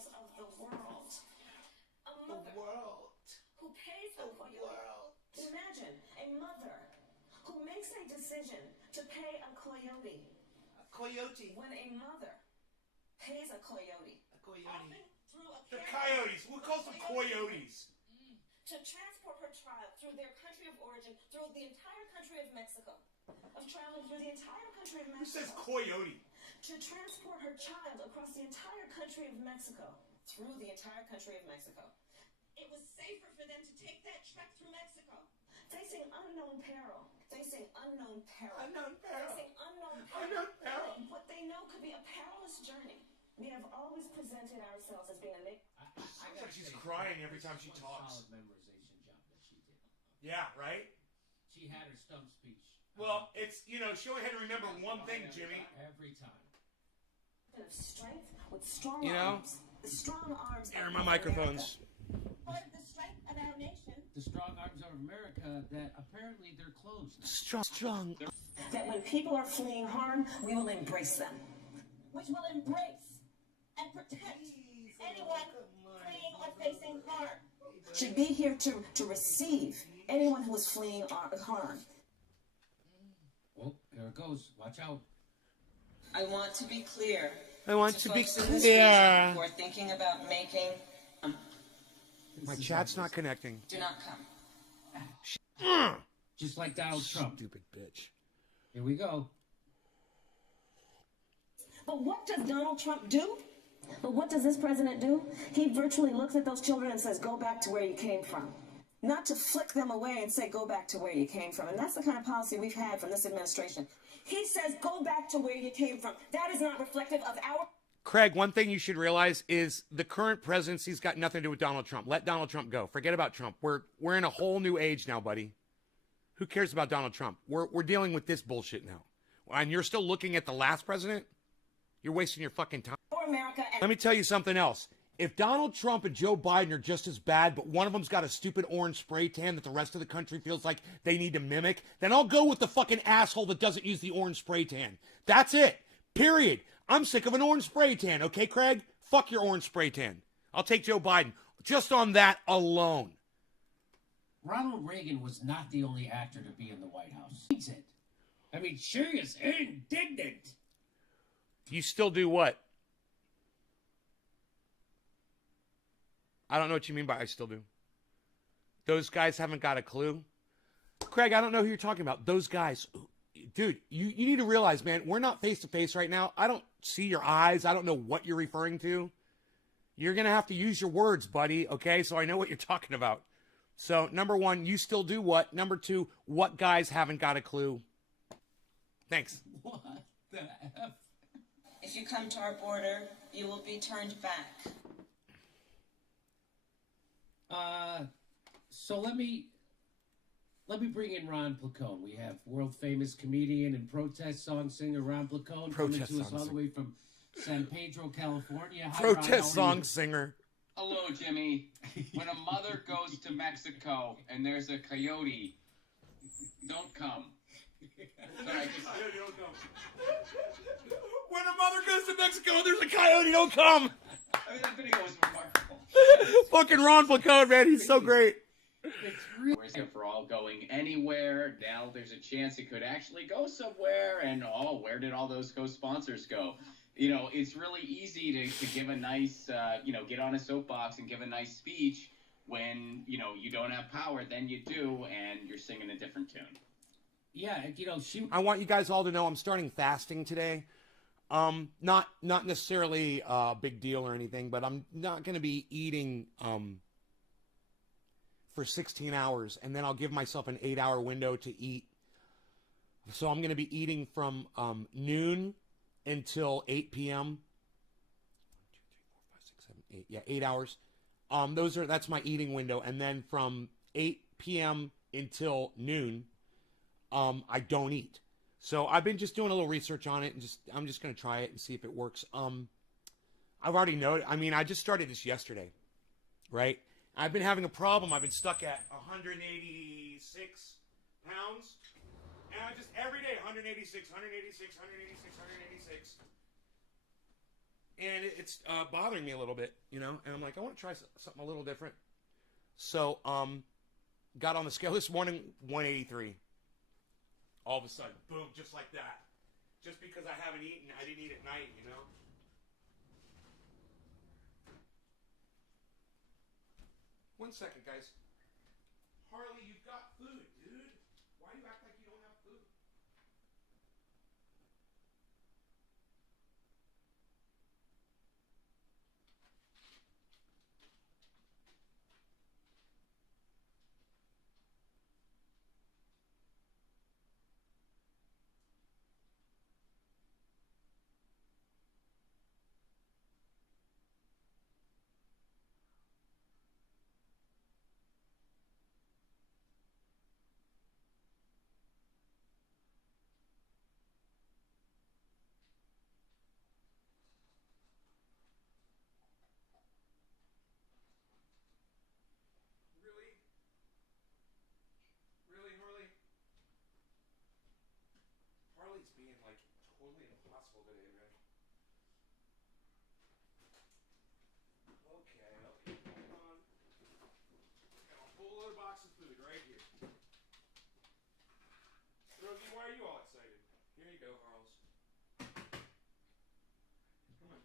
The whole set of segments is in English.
perils of the world. A mother who pays a coyote. Imagine a mother who makes a decision to pay a coyote. A coyote. When a mother pays a coyote. A coyote. The coyotes. We'll call them coyotes. To transport her child through their country of origin, through the entire country of Mexico. Of traveling through the entire country of Mexico. Who says coyote? To transport her child across the entire country of Mexico. Through the entire country of Mexico. It was safer for them to take that trek through Mexico. Facing unknown peril. Facing unknown peril. Unknown peril. Facing unknown peril. Unknown peril. What they know could be a perilous journey. We have always presented ourselves as being a Sounds like she's crying every time she talks. Solid memorization job that she did. Yeah, right? She had her stump speech. Well, it's, she only had to remember one thing, Jimmy. Every time. of strength with strong know? arms. The strong arms Here are of my microphones. Part of the strength of our nation. The strong arms of America that apparently they're closed. Strong. That when people are fleeing harm, we will embrace them. Which will embrace and protect anyone fleeing or facing harm. Should be here to receive anyone who is fleeing harm. Oh, there it goes. Watch out. I want to be clear. I want to be folks in this clear. region who are thinking about making. My chat's not connecting. Do not come. Just like Donald Trump. Stupid bitch. Here we go. But what does Donald Trump do? But what does this president do? He virtually looks at those children and says, go back to where you came from. Not to flick them away and say, go back to where you came from. And that's the kind of policy we've had from this administration. He says, go back to where you came from. That is not reflective of our... Craig, one thing you should realize is the current presidency's got nothing to do with Donald Trump. Let Donald Trump go. Forget about Trump. We're in a whole new age now, buddy. Who cares about Donald Trump? We're dealing with this bullshit now. And you're still looking at the last president? You're wasting your fucking time. America and... Let me tell you something else. If Donald Trump and Joe Biden are just as bad, but one of them's got a stupid orange spray tan that the rest of the country feels like they need to mimic, then I'll go with the fucking asshole that doesn't use the orange spray tan. That's it. Period. I'm sick of an orange spray tan, okay, Craig? Fuck your orange spray tan. I'll take Joe Biden. Just on that alone. Ronald Reagan was not the only actor to be in the White House. He said, I mean, she is indignant. You still do what? I don't know what you mean by I still do. Those guys haven't got a clue. Craig, I don't know who you're talking about. Those guys. Dude, you need to realize, man, we're not face-to-face right now. I don't see your eyes. I don't know what you're referring to. You're going to have to use your words, buddy, okay? So I know what you're talking about. So, number one, you still do what? Number two, what guys haven't got a clue? Thanks. What the F? If you come to our border, you will be turned back. So let me bring in Ron Placone. We have world famous comedian and protest song singer Ron Placone coming to us all the way from San Pedro, California. Hi, Protest Ron, song singer. Hello, Jimmy. When a mother goes to Mexico and there's a coyote, don't come. Sorry, When a mother goes to Mexico and there's a coyote, don't come. I mean, that video was remarkable. Fucking Ron Placone, man. He's so great. For all going anywhere, now there's a chance it could actually go somewhere, and where did all those co-sponsors go? You know, it's really easy to give a nice, get on a soapbox and give a nice speech when, you don't have power, then you do, and you're singing a different tune. Yeah, I want you guys all to know I'm starting fasting today. Not necessarily a big deal or anything, but I'm not going to be eating for 16 hours, and then I'll give myself an 8-hour window to eat. So I'm going to be eating from noon until 8 p.m. 1, 2, 3, 4, 5, 6, 7, 8. Yeah, 8 hours. That's my eating window, and then from 8 p.m. until noon, I don't eat. So I've been just doing a little research on it, and I'm just going to try it and see if it works. I've already noted. I mean, I just started this yesterday, right? I've been having a problem. I've been stuck at 186 pounds, and I just every day 186, 186, 186, 186. and it's bothering me a little bit, you know. And I'm like, I want to try something a little different. So, got on the scale this morning, 183. All of a sudden, boom, just like that. Just because I haven't eaten, I didn't eat at night, you know. One second, guys. Harley, you've got food, dude. Why do you act like you don't have food? Really? Really, Harley? Harley's being like totally impossible today, man. Okay, hold on. Got a whole other box of food right here. Rosie, why are you all excited? Here you go, Harles. Come on.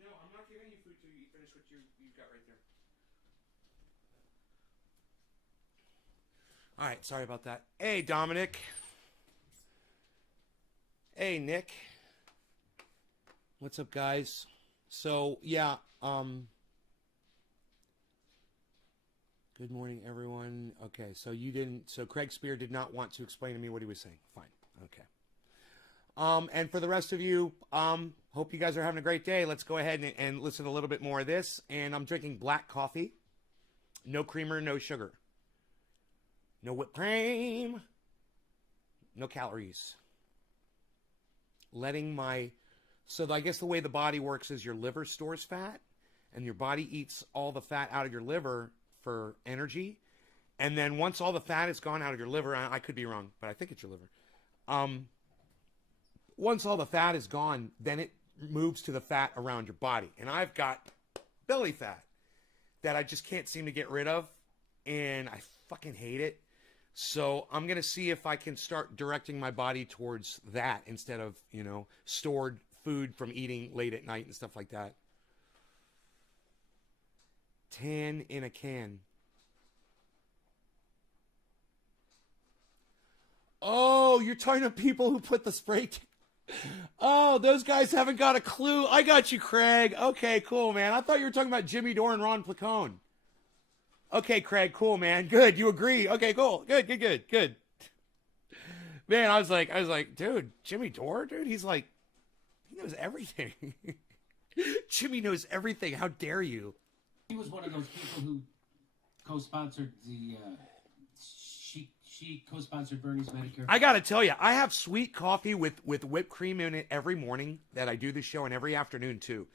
No, I'm not giving you food till you finish what you've got right there. All right, sorry about that. Hey, Dominic. Hey, Nick. What's up, guys? So, yeah, good morning, everyone. Okay, so Craig Spear did not want to explain to me what he was saying. Fine, okay. And for the rest of you, hope you guys are having a great day. Let's go ahead and listen to a little bit more of this. And I'm drinking black coffee. No creamer, no sugar. No whipped cream. No calories. So I guess the way the body works is your liver stores fat, and your body eats all the fat out of your liver for energy. And then once all the fat is gone out of your liver, I could be wrong, but I think it's your liver. Once all the fat is gone, then it moves to the fat around your body. And I've got belly fat that I just can't seem to get rid of, and I fucking hate it. So I'm going to see if I can start directing my body towards that instead of, stored food from eating late at night and stuff like that. 10 in a can. Oh, you're talking to people who put the spray. Oh, those guys haven't got a clue. I got you, Craig. Okay, cool, man. I thought you were talking about Jimmy Dore and Ron Placone. Okay, Craig, cool, man. Good, you agree. Okay, cool. Good. Man, I was like, dude, Jimmy Dore, dude, he knows everything. Jimmy knows everything. How dare you? He was one of those people who co-sponsored the, she co-sponsored Bernie's Medicare. I got to tell you, I have sweet coffee with whipped cream in it every morning that I do the show, and every afternoon, too.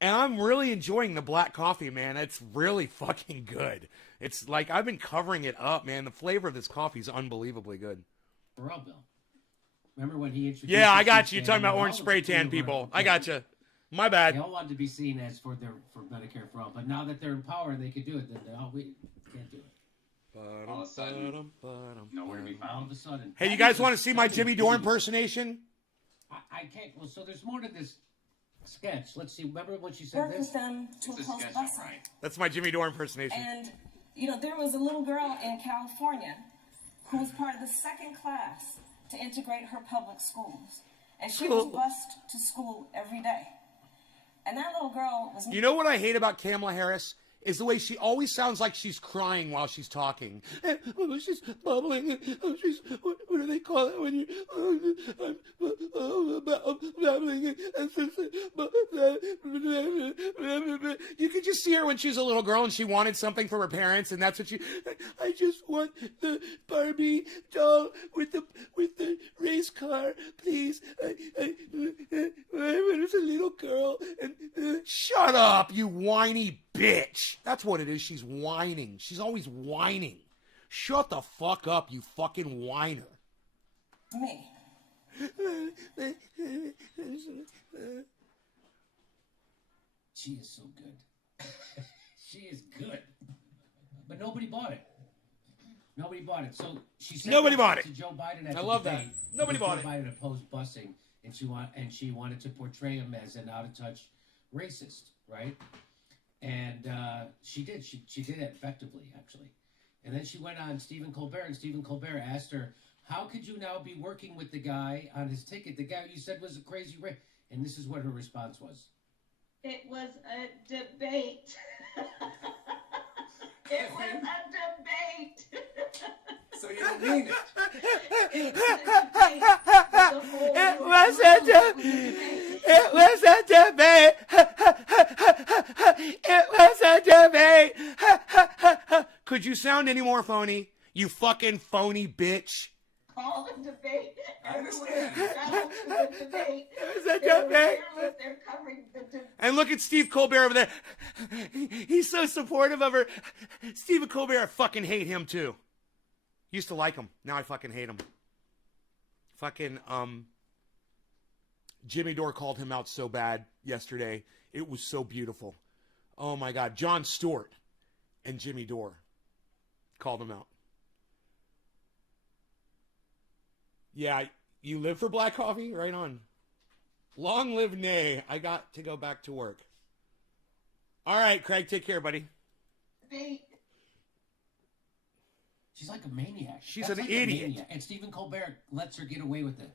And I'm really enjoying the black coffee, man. It's really fucking good. It's like I've been covering it up, man. The flavor of this coffee is unbelievably good. Bill. Remember when he introduced... Yeah, I got you. You're talking about orange spray tan people. I got you. My bad. They all wanted to be seen as for Medicare for all. But now that they're in power and they can do it, then we can't do it. All of a sudden, nowhere to be found. All of a sudden. Hey, you guys want to see my Jimmy Dore impersonation? I can't... Well, so there's more to this sketch. Let's see. Remember when she said this? Them to It's a oppose sketch, busing. right? That's my Jimmy Dore impersonation. And, there was a little girl in California who was part of the second class to integrate her public schools. And she was bused to school every day. And that little girl was... You know what I hate about Kamala Harris? Is the way she always sounds like she's crying while she's talking. Oh, she's bubbling. Oh, what do they call it when you're babbling? You could just see her when she was a little girl and she wanted something from her parents, and that's what I just want the Barbie doll with the race car, please. I was a little girl. And shut up, you whiny bitch. That's what it is. She's whining. She's always whining. Shut the fuck up, you fucking whiner. Me. She is so good. She is good. But nobody bought it. Nobody bought it. So she said Nobody bought it. to Joe Biden at I the love that. debate Nobody because bought Joe it. Biden opposed busing, and she wanted to portray him as an out-of-touch racist, right? And she did. She did it effectively, actually. And then she went on Stephen Colbert, and Stephen Colbert asked her, how could you now be working with the guy on his ticket, the guy you said was a crazy racist? And this is what her response was. It was a debate. It was a debate. So you don't mean it. It was a debate. It was a debate. It was a debate. Could you sound any more phony? You fucking phony bitch. All the debate. I understand. The debate. It was a debate. They're covering the debate. And look at Steve Colbert over there. He's so supportive of her. Stephen Colbert, I fucking hate him too. Used to like him. Now I fucking hate him. Fucking, Jimmy Dore called him out so bad yesterday. It was so beautiful. Oh my God. Jon Stewart and Jimmy Dore called him out. Yeah, you live for black coffee? Right on. Long live Nay. I got to go back to work. All right, Craig, take care, buddy. She's like a maniac. She's That's an like a idiot. maniac. And Stephen Colbert lets her get away with it.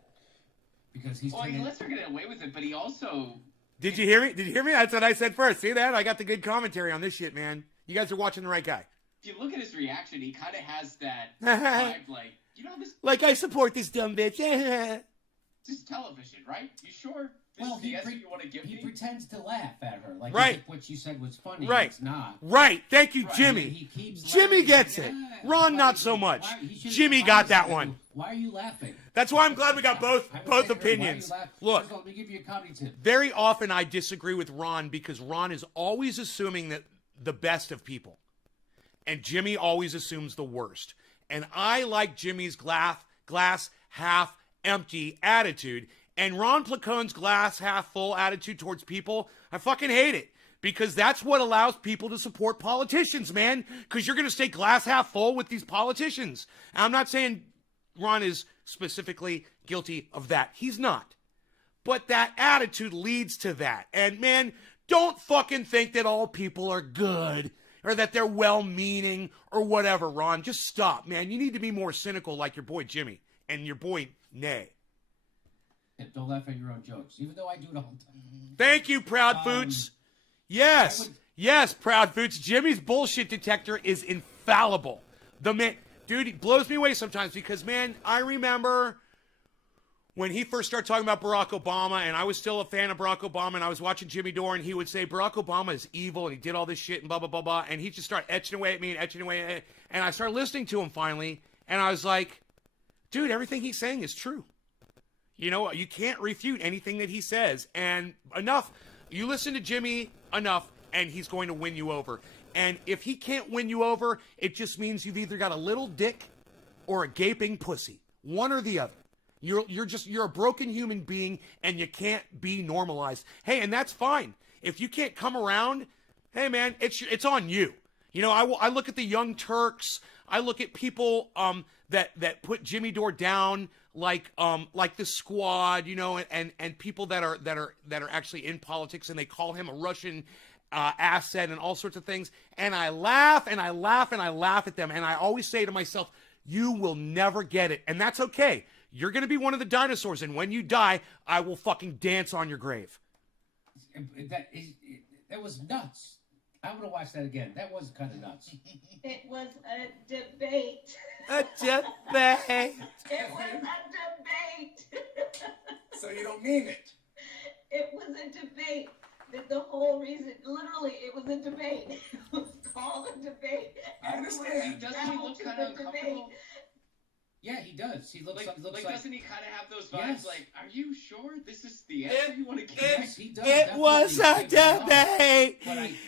Because he's Well, he turning... lets her get away with it, but he also Did you hear me? Did you hear me? That's what I said first. See that? I got the good commentary on this shit, man. You guys are watching the right guy. if you look at his reaction, he kind of has that vibe, like, you know, this Like, I support this dumb bitch. is television, right? You sure this Well, is the he, answer you want to give he me? pretends to laugh at her. Like, Right. as if what you said was funny. Right. It's not. Right. Thank you, Right. Jimmy. He keeps Jimmy laughing. gets it. Yeah. Ron, Why- not so much. he should've Jimmy defined got that something. one. Why are you laughing? That's why I'm glad we got both I would both say to her, why are you opinions. laughing? Look, First of all, let me give you a comedy tip. very often I disagree with Ron because Ron is always assuming that the best of people. And Jimmy always assumes the worst. And I like Jimmy's glass half empty attitude. And Ron Placone's glass half full attitude towards people, I fucking hate it. Because that's what allows people to support politicians, man. Because you're going to stay glass half full with these politicians. And I'm not saying Ron is specifically guilty of that. He's not. But that attitude leads to that. And man, don't fucking think that all people are good or that they're well-meaning or whatever, Ron. Just stop, man. You need to be more cynical like your boy Jimmy and your boy Nay. Don't laugh at your own jokes, even though I do it all the time. Thank you, Proud Foots. Yes. Yes, Proud Foots. Jimmy's bullshit detector is infallible. The man, dude, he blows me away sometimes because, man, I remember when he first started talking about Barack Obama, and I was still a fan of Barack Obama, and I was watching Jimmy Dore, and he would say, Barack Obama is evil, and he did all this shit, and blah, blah, blah, blah, and he just started etching away at me and etching away, and I started listening to him finally, and I was like, dude, everything he's saying is true. You know, you can't refute anything that he says, and enough, you listen to Jimmy enough, and he's going to win you over. And if he can't win you over, it just means you've either got a little dick or a gaping pussy. One or the other. You're a broken human being, and you can't be normalized. Hey, and that's fine. If you can't come around, hey man, it's on you. You know, I look at the Young Turks. I look at people that put Jimmy Dore down, like the Squad, you know, and people that are actually in politics, and they call him a Russian asset and all sorts of things. And I laugh and I laugh and I laugh at them, and I always say to myself, you will never get it, and that's okay. You're going to be one of the dinosaurs, and when you die, I will fucking dance on your grave. That was nuts. I want to watch that again. That was kind of nuts. It was a debate. A debate. It was a debate. So you don't mean it. It was a debate. The whole reason, literally, it was a debate. It was called a debate. I understand. Doesn't he look kind of uncomfortable? Yeah, he does. He looks Like, like doesn't he kind of have those vibes? Yes. Like, are you sure this is the answer you want to give? Yes, he does. It was a debate.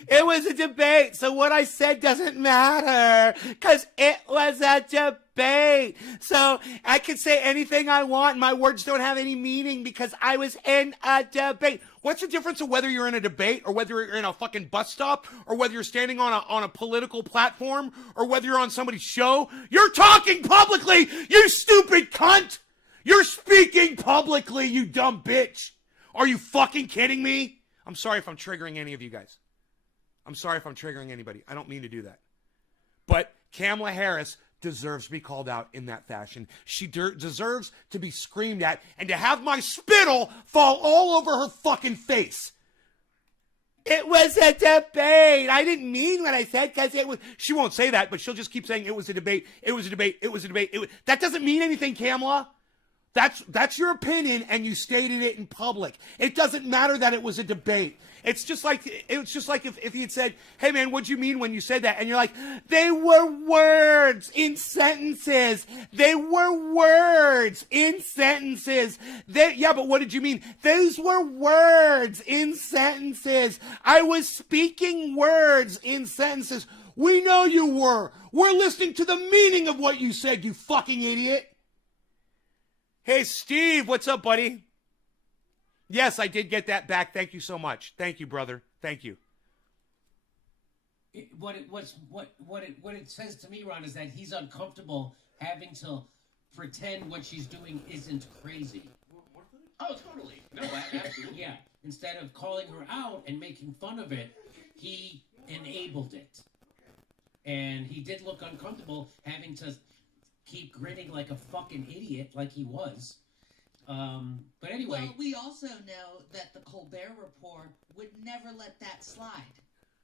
It was a debate, so what I said doesn't matter, because it was a debate. debate. So I can say anything I want. My words don't have any meaning because I was in a debate. What's the difference of whether you're in a debate or whether you're in a fucking bus stop or whether you're standing on a political platform or whether you're on somebody's show? You're talking publicly, you stupid cunt! You're speaking publicly, you dumb bitch! Are you fucking kidding me? I'm sorry if I'm triggering any of you guys. I'm sorry if I'm triggering anybody. I don't mean to do that. But Kamala Harris deserves to be called out in that fashion. She deserves to be screamed at and to have my spittle fall all over her fucking face. It was a debate. I didn't mean what I said because it was... She won't say that, but she'll just keep saying it was a debate. It was a debate. It was a debate. That doesn't mean anything, Kamala. That's your opinion, and you stated it in public. It doesn't matter that it was a debate. It's just like if he had said, "Hey man, what'd you mean when you said that?" And you're like, "They were words in sentences. They were words in sentences. Yeah, but what did you mean? Those were words in sentences. I was speaking words in sentences." We know you were. We're listening to the meaning of what you said, you fucking idiot. Hey, Steve, what's up, buddy? Yes, I did get that back. Thank you so much. Thank you, brother. Thank you. What it says to me, Ron, is that he's uncomfortable having to pretend what she's doing isn't crazy. Oh, totally. No, absolutely. Yeah. Instead of calling her out and making fun of it, he enabled it. And he did look uncomfortable having to keep grinning like a fucking idiot like he was. But anyway. Well, we also know that the Colbert Report would never let that slide.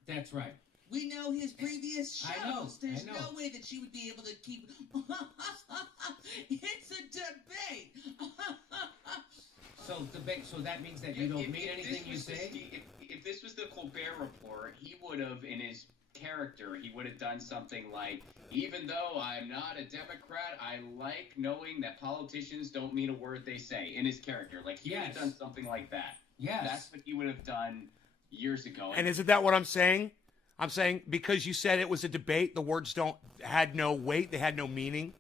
That's right. We know his previous shows. I know. There's no way that she would be able to keep... It's a debate. So that means that you don't mean anything you say? If this was the Colbert Report, he would have, in his character, he would have done something like, "Even though I'm not a Democrat, I like knowing that politicians don't mean a word they say," in his character. Like, he would have done something like that. Yes. That's what he would have done years ago. And isn't that what I'm saying? I'm saying because you said it was a debate, the words had no weight, they had no meaning.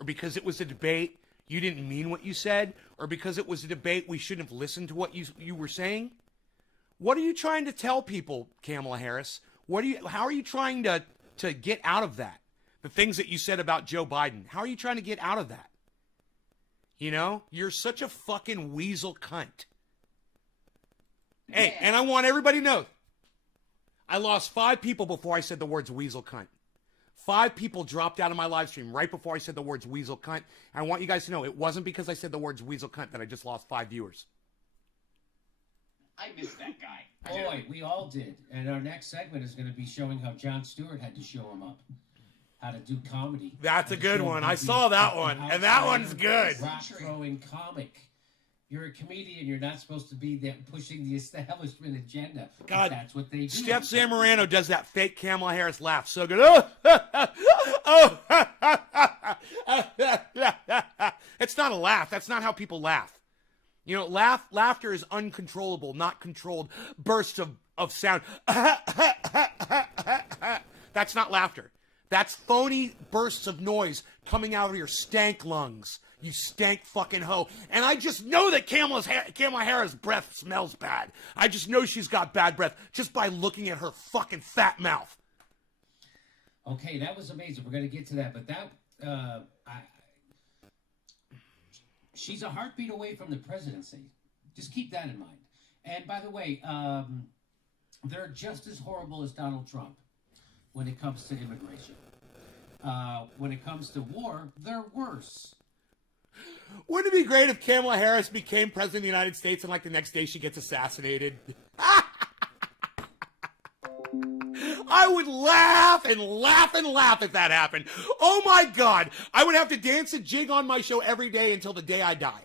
Or because it was a debate, you didn't mean what you said. Or because it was a debate, we shouldn't have listened to what you were saying. What are you trying to tell people, Kamala Harris? How are you trying to get out of that? The things that you said about Joe Biden. How are you trying to get out of that? You know, you're such a fucking weasel cunt. Hey, and I want everybody to know, I lost 5 people before I said the words weasel cunt. 5 people dropped out of my live stream right before I said the words weasel cunt. And I want you guys to know, it wasn't because I said the words weasel cunt that I just lost 5 viewers. I miss that guy. Boy, we all did. And our next segment is going to be showing how Jon Stewart had to show him up. How to do comedy. That's a good one. I saw that one. And that one's good. Rock-throwing comic. You're a comedian. You're not supposed to be there pushing the establishment agenda. God, that's what they do. Steph Zamorano does that fake Kamala Harris laugh so good. Oh, it's not a laugh. That's not how people laugh. You know, laughter is uncontrollable, not controlled bursts of sound. That's not laughter. That's phony bursts of noise coming out of your stank lungs. You stank fucking hoe. And I just know that Kamala Harris' breath smells bad. I just know she's got bad breath just by looking at her fucking fat mouth. Okay, that was amazing. We're going to get to that. But that, she's a heartbeat away from the presidency. Just keep that in mind. And by the way, they're just as horrible as Donald Trump when it comes to immigration. When it comes to war, they're worse. Wouldn't it be great if Kamala Harris became president of the United States and like the next day she gets assassinated? I would laugh and laugh and laugh if that happened. Oh my God. I would have to dance and jig on my show every day until the day I die.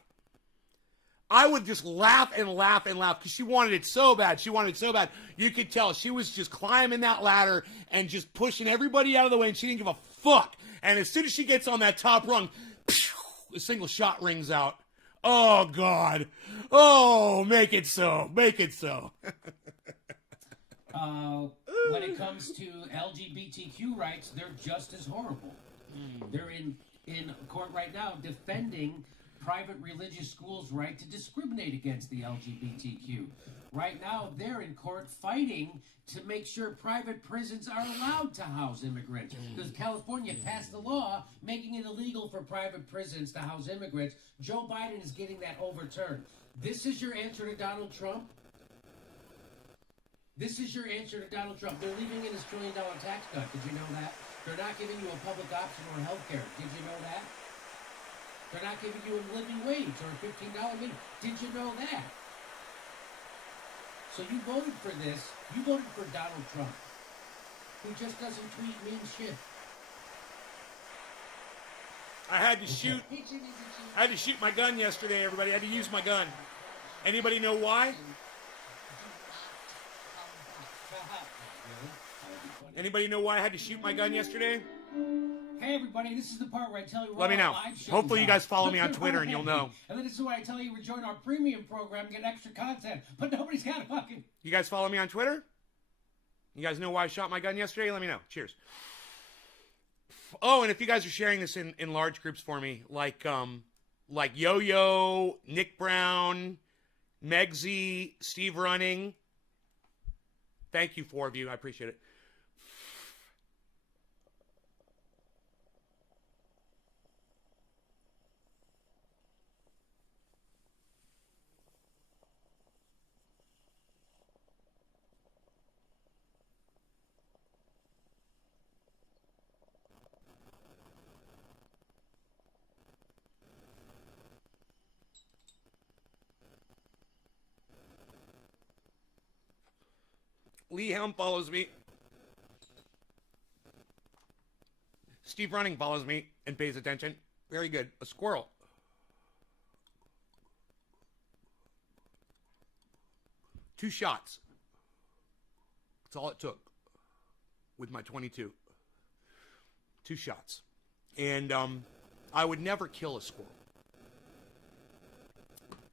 I would just laugh and laugh and laugh because she wanted it so bad. She wanted it so bad. You could tell she was just climbing that ladder and just pushing everybody out of the way, and she didn't give a fuck. And as soon as she gets on that top rung, a single shot rings out. Oh, God. Oh, make it so. Make it so. When it comes to LGBTQ rights, they're just as horrible. They're in in court right now defending private religious schools' right to discriminate against the LGBTQ. Right now, they're in court fighting to make sure private prisons are allowed to house immigrants. Because California passed a law making it illegal for private prisons to house immigrants. Joe Biden is getting that overturned. This is your answer to Donald Trump? This is your answer to Donald Trump. They're leaving in his $1 trillion tax cut. Did you know that? They're not giving you a public option or health care. Did you know that? They're not giving you a living wage or a $15 minimum. Did you know that? So you voted for this. You voted for Donald Trump, who just doesn't tweet mean shit. I had to shoot. I had to shoot my gun yesterday. Everybody, I had to use my gun. Anybody know why? Anybody know why I had to shoot my gun yesterday? Hey everybody, this is the part where I tell you. Let me know. Hopefully you guys follow me on Twitter and you'll know. And then this is where I tell you to join our premium program, get extra content. But nobody's got a fucking. You guys follow me on Twitter? You guys know why I shot my gun yesterday? Let me know. Cheers. Oh, and if you guys are sharing this in large groups for me, like Yo-Yo, Nick Brown, Megsy, Steve Running. Thank you, 4 of you. I appreciate it. Lee Helm follows me. Steve Running follows me and pays attention. Very good. A squirrel. Two shots. That's all it took with my 22. 2 shots. And I would never kill a squirrel.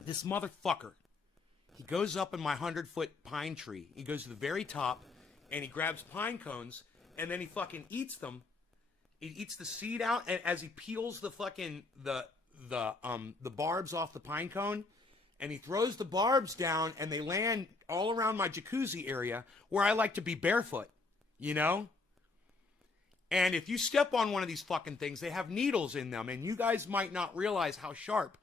This motherfucker, he goes up in my 100-foot pine tree. He goes to the very top, and he grabs pine cones, and then he fucking eats them. He eats the seed out, and as he peels the fucking the barbs off the pine cone, and he throws the barbs down, and they land all around my jacuzzi area where I like to be barefoot, you know? And if you step on one of these fucking things, they have needles in them, and you guys might not realize how sharp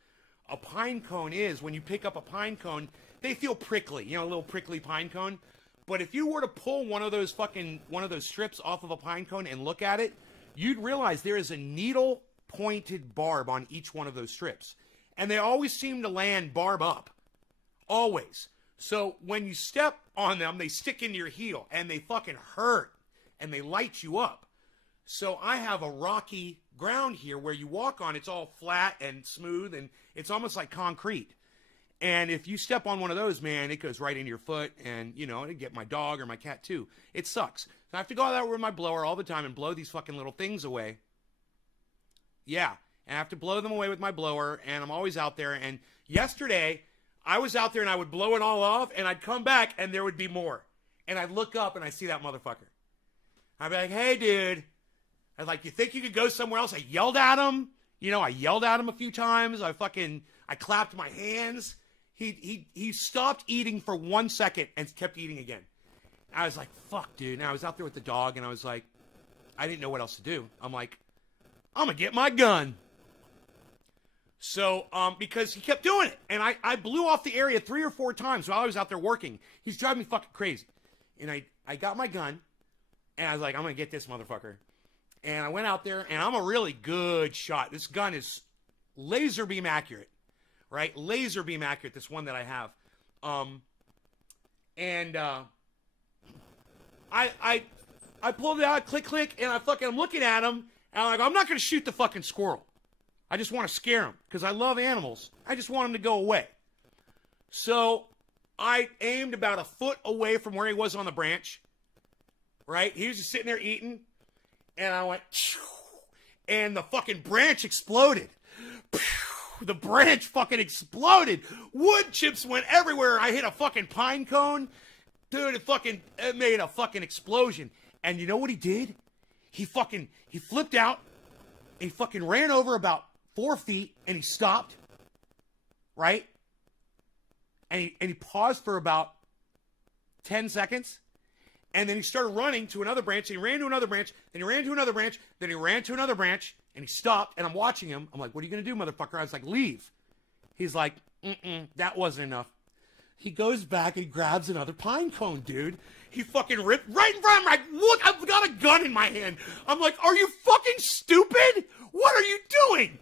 a pine cone is. When you pick up a pine cone, they feel prickly, you know, a little prickly pine cone. But if you were to pull one of those strips off of a pine cone and look at it, you'd realize there is a needle-pointed barb on each one of those strips. And they always seem to land barb up. Always. So when you step on them, they stick into your heel, and they fucking hurt, and they light you up. So I have a rocky ground here where you walk on, it's all flat and smooth, and it's almost like concrete. And if you step on one of those, man, it goes right into your foot, and, you know, it'd get my dog or my cat, too. It sucks. So I have to go out there with my blower all the time and blow these fucking little things away. Yeah, and I have to blow them away with my blower, and I'm always out there. And yesterday, I was out there, and I would blow it all off, and I'd come back, and there would be more. And I'd look up, and I'd see that motherfucker. I'd be like, hey, dude. I was like, you think you could go somewhere else? I yelled at him. You know, I yelled at him a few times. I clapped my hands. He stopped eating for 1 second and kept eating again. I was like, fuck, dude. And I was out there with the dog, and I was like, I didn't know what else to do. I'm like, I'm going to get my gun. So, because he kept doing it. And I blew off the area 3 or 4 times while I was out there working. He's driving me fucking crazy. And I got my gun, and I was like, I'm going to get this motherfucker. And I went out there, and I'm a really good shot. This gun is laser beam accurate, right? Laser beam accurate, this one that I have. I pulled it out, click, click, and I'm looking at him, and I'm like, I'm not going to shoot the fucking squirrel. I just want to scare him, because I love animals. I just want him to go away. So I aimed about a foot away from where he was on the branch, right? He was just sitting there eating. And I went, and the fucking branch exploded. The branch fucking exploded. Wood chips went everywhere. I hit a fucking pine cone. Dude, it made a fucking explosion. And you know what he did? He flipped out. He fucking ran over about 4 feet and he stopped, right? And he paused for about 10 seconds. And then he started running to another branch, and he ran to another branch, then he ran to another branch, then he ran to another branch, and he stopped, and I'm watching him. I'm like, what are you going to do, motherfucker? I was like, leave. He's like, that wasn't enough. He goes back and he grabs another pine cone, dude. He fucking ripped right in front of him. Like, look, I've got a gun in my hand. I'm like, are you fucking stupid? What are you doing?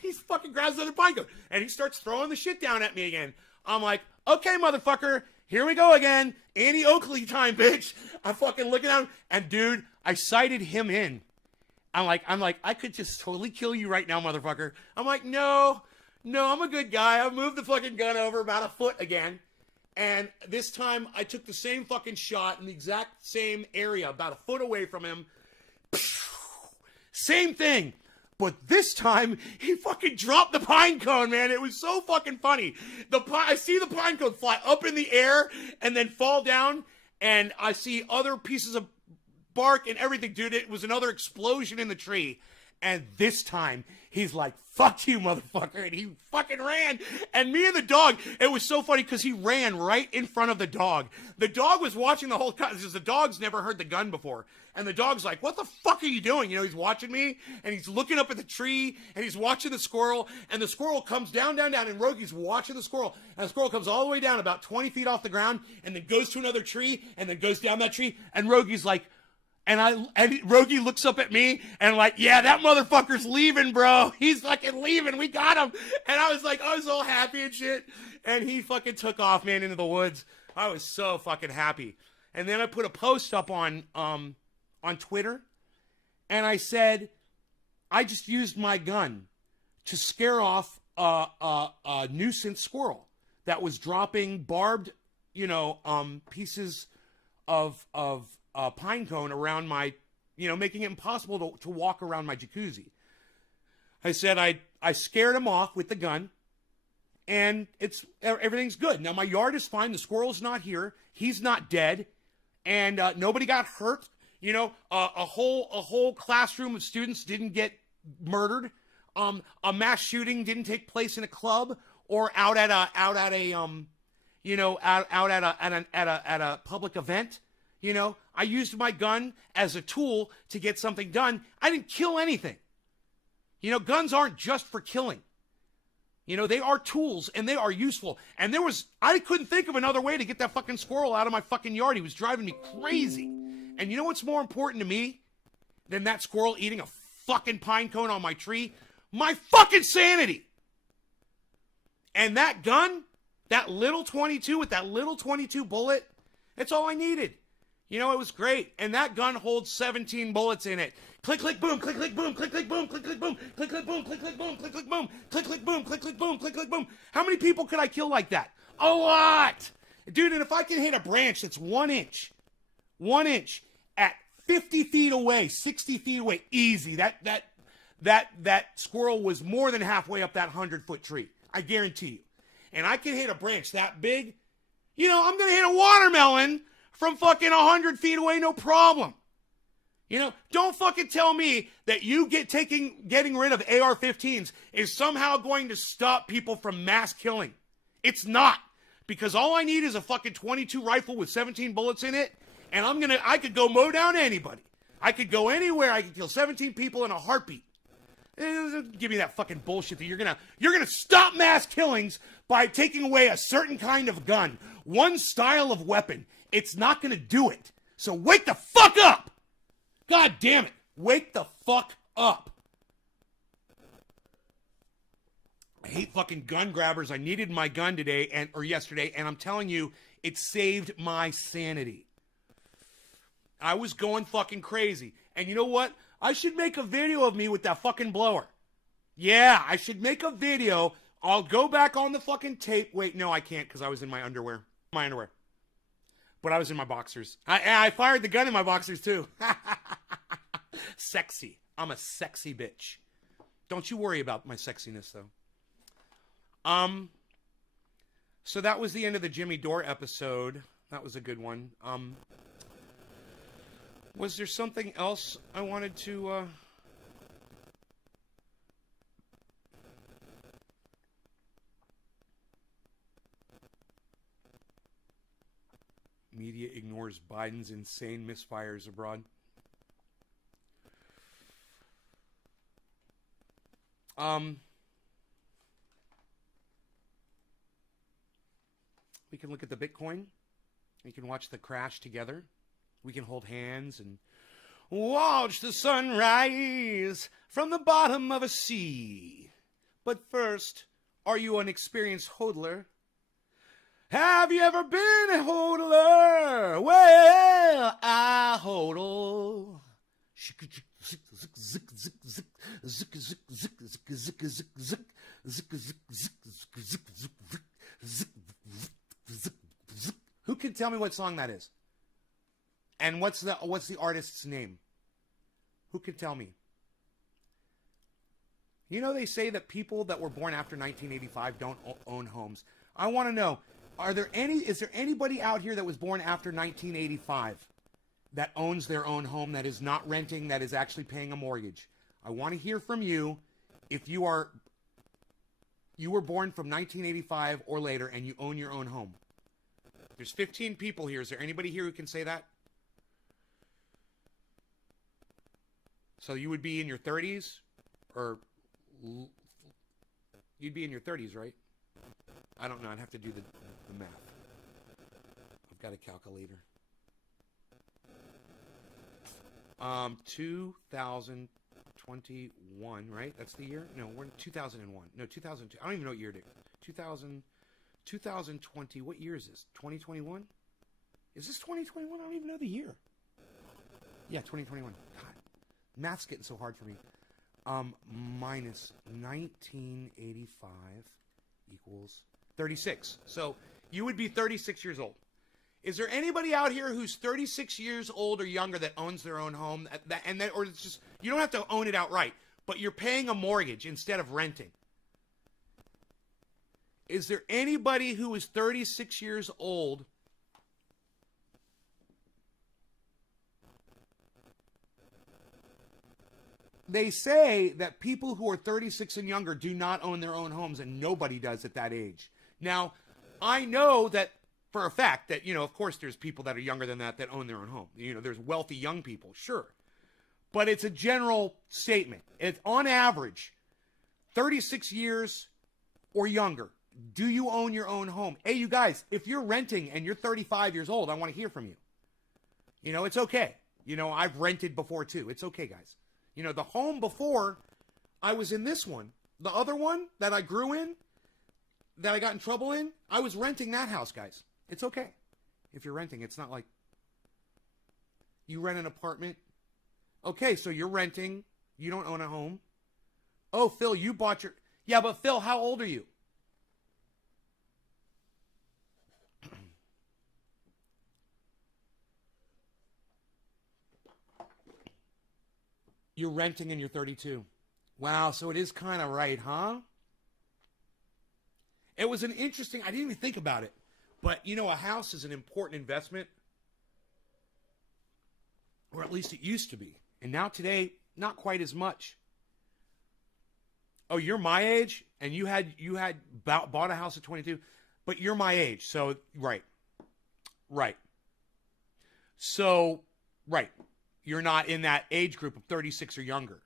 He fucking grabs another pine cone, and he starts throwing the shit down at me again. I'm like, okay, motherfucker, here we go again. Annie Oakley time, bitch. I'm fucking looking at him, and dude, I sighted him in. I'm like, I could just totally kill you right now, motherfucker. I'm like, no, I'm a good guy. I moved the fucking gun over about a foot again. And this time I took the same fucking shot in the exact same area, about a foot away from him. Same thing. But this time, he fucking dropped the pine cone, man. It was so fucking funny. I see the pine cone fly up in the air and then fall down, and I see other pieces of bark and everything. Dude, it was another explosion in the tree. And this time, he's like, fuck you, motherfucker. And he fucking ran. And me and the dog, it was so funny because he ran right in front of the dog. The dog was watching the whole time because the dog's never heard the gun before. And the dog's like, what the fuck are you doing? You know, he's watching me, and he's looking up at the tree, and he's watching the squirrel, and the squirrel comes down, and Rogi's watching the squirrel, and the squirrel comes all the way down about 20 feet off the ground, and then goes to another tree, and then goes down that tree, and Rogi's like, and Rogi looks up at me, and like, yeah, that motherfucker's leaving, bro. He's fucking leaving. We got him. And I was like, I was all happy and shit, and he fucking took off, man, into the woods. I was so fucking happy. And then I put a post up on Twitter, and I said, I just used my gun to scare off a nuisance squirrel that was dropping barbed, pieces of pine cone around my, making it impossible to walk around my jacuzzi. I said I scared him off with the gun, and everything's good. Now my yard is fine. The squirrel's not here. He's not dead, and nobody got hurt. A whole classroom of students didn't get murdered. A mass shooting didn't take place in a club or out at a public event. I used my gun as a tool to get something done. I didn't kill anything. Guns aren't just for killing. They are tools, and they are useful. And I couldn't think of another way to get that fucking squirrel out of my fucking yard. He was driving me crazy. And you know what's more important to me than that squirrel eating a fucking pine cone on my tree? My fucking sanity. And that gun, that little 22 with that little 22 bullet, that's all I needed. It was great. And that gun holds 17 bullets in it. Click, click, boom, click, click, boom, click, click, boom, click, click, boom, click, click, boom, click, click, boom, click, click, boom, click, click, boom, click, click, boom, click, click, boom. How many people could I kill like that? A lot. Dude, and if I can hit a branch that's 1 inch at 50 feet away, 60 feet away, easy. That squirrel was more than halfway up that 100-foot tree. I guarantee you. And I can hit a branch that big. I'm going to hit a watermelon from fucking 100 feet away, no problem. Don't fucking tell me that you getting rid of AR-15s is somehow going to stop people from mass killing. It's not. Because all I need is a fucking 22 rifle with 17 bullets in it, and I could go mow down anybody. I could go anywhere. I could kill 17 people in a heartbeat. Give me that fucking bullshit that you're gonna stop mass killings by taking away a certain kind of gun, one style of weapon. It's not gonna do it. So wake the fuck up! God damn it! Wake the fuck up! I hate fucking gun grabbers. I needed my gun today or yesterday, and I'm telling you, it saved my sanity. I was going fucking crazy. And you know what? I should make a video of me with that fucking blower. Yeah, I should make a video. I'll go back on the fucking tape. Wait, no, I can't because I was in my underwear. But I was in my boxers. I fired the gun in my boxers too. Sexy. I'm a sexy bitch. Don't you worry about my sexiness though. So that was the end of the Jimmy Dore episode. That was a good one. Was there something else I wanted to Media ignores Biden's insane misfires abroad. We can look at the Bitcoin. We can watch the crash together. We can hold hands and watch the sun rise from the bottom of a sea. But first, are you an experienced hodler? Have you ever been a hodler? Well, I hodl. Who can tell me what song that is? And what's the artist's name? Who can tell me? You know, they say that people that were born after 1985 don't own homes. I want to know, is there anybody out here that was born after 1985 that owns their own home, that is not renting, that is actually paying a mortgage? I want to hear from you if you were born from 1985 or later and you own your own home. There's 15 people here. Is there anybody here who can say that? So you would be in your 30s, or you'd be in your 30s, right? I don't know. I'd have to do the math. I've got a calculator. 2021, right? That's the year? No, we're in 2001. No, 2002. I don't even know what year it is. 2020. What year is this? 2021? Is this 2021? I don't even know the year. Yeah, 2021. God, math's getting so hard for me. Minus 1985 equals 36. So you would be 36 years old. Is there anybody out here who's 36 years old or younger that owns their own home? Or it's just, you don't have to own it outright, but you're paying a mortgage instead of renting. Is there anybody who is 36 years old They say that people who are 36 and younger do not own their own homes, and nobody does at that age. Now, I know that for a fact that, of course there's people that are younger than that own their own home. There's wealthy young people, sure. But it's a general statement. It's on average, 36 years or younger. Do you own your own home? Hey, you guys, if you're renting and you're 35 years old, I want to hear from you. It's okay. I've rented before too. It's okay, guys. The home before, I was in this one. The other one that I grew in, that I got in trouble in, I was renting that house, guys. It's okay. If you're renting, it's not like you rent an apartment. Okay, so you're renting. You don't own a home. Oh, Phil, you bought your... Yeah, but Phil, how old are you? You're renting and you're 32. Wow, so it is kind of right, huh? It was an interesting... I didn't even think about it. But, a house is an important investment. Or at least it used to be. And now today, not quite as much. Oh, you're my age? And you had bought a house at 22? But you're my age, so... Right. So, right. You're not in that age group of 36 or younger.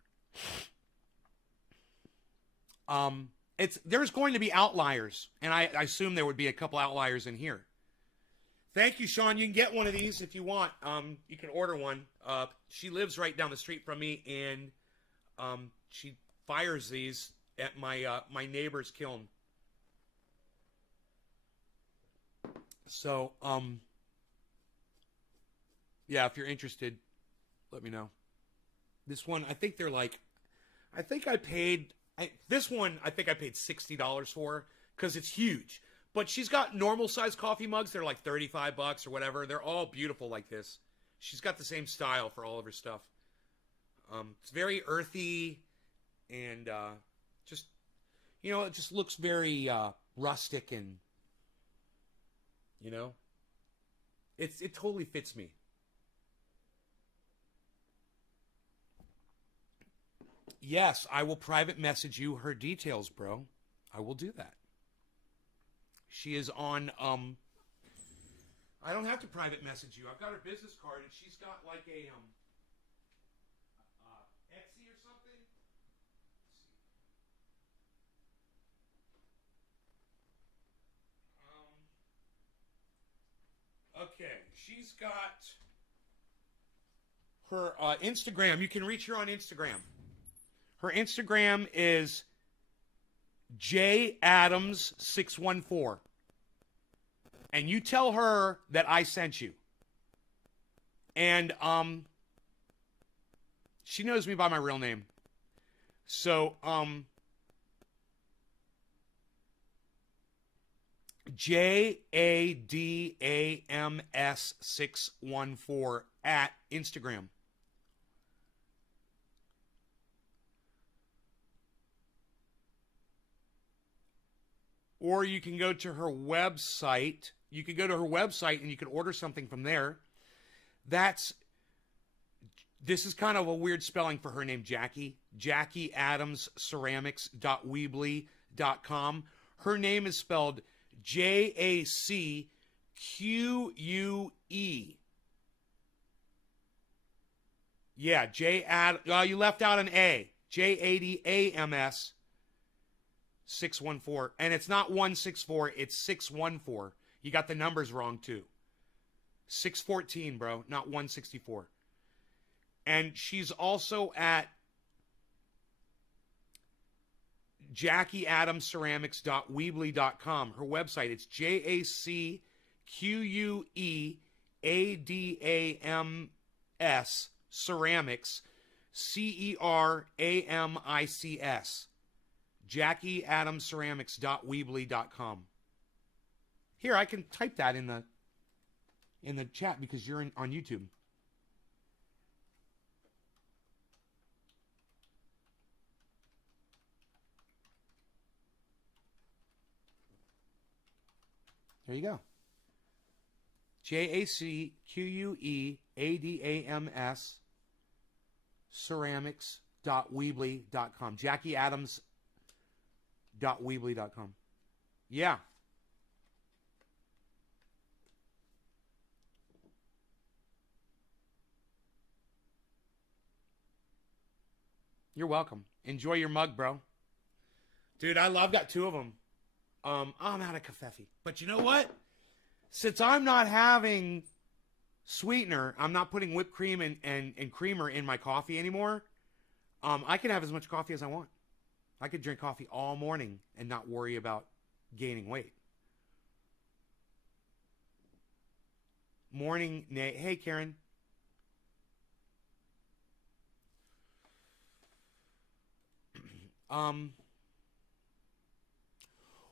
There's going to be outliers, and I assume there would be a couple outliers in here. Thank you, Sean. You can get one of these if you want. You can order one. She lives right down the street from me, and she fires these at my neighbor's kiln. So, yeah, if you're interested, let me know. This one, I think I paid $60 for, because it's huge. But she's got normal size coffee mugs. They're like $35 or whatever. They're all beautiful like this. She's got the same style for all of her stuff. It's very earthy, and just, it just looks very rustic, and, it totally fits me. Yes, I will private message you her details, bro. I will do that. She is on, I don't have to private message you. I've got her business card, and she's got like a Etsy or something. Okay, she's got her Instagram. You can reach her on Instagram. Her Instagram is JAdams614. And you tell her that I sent you. And she knows me by my real name. So JADAMS614 at Instagram. Or you can go to her website. You can go to her website and you can order something from there. This is kind of a weird spelling for her name, Jackie. JackieAdamsCeramics.weebly.com. Her name is spelled JACQUE. Yeah, you left out an A. JADAMS 614. And it's not 164, it's 614. You got the numbers wrong too. 614, bro, not 164. And she's also at JackieAdamsCeramics.weebly.com. Her website, it's JACQUEADAMS Ceramics, CERAMICS. JackieAdamsCeramics.weebly.com. Here, I can type that in the chat because you're on YouTube. There you go. JACQUEADAMS ceramics.weebly.com. JackieAdams.weebly.com. Yeah. You're welcome. Enjoy your mug, bro. Dude, I've got two of them. I'm out of kefefe. But you know what? Since I'm not having sweetener, I'm not putting whipped cream and creamer in my coffee anymore. I can have as much coffee as I want. I could drink coffee all morning and not worry about gaining weight. Morning, Nate. Hey, Karen.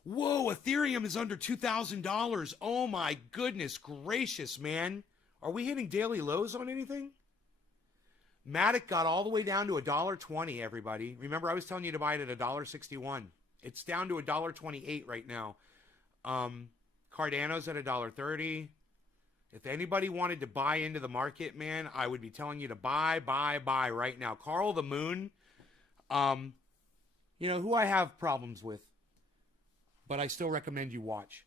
Whoa, Ethereum is under $2,000. Oh my goodness gracious, man. Are we hitting daily lows on anything? Matic got all the way down to $1.20, everybody. Remember, I was telling you to buy it at $1.61. It's down to $1.28 right now. Cardano's at $1.30. If anybody wanted to buy into the market, man, I would be telling you to buy right now. Carl the Moon, you know, who I have problems with, but I still recommend you watch.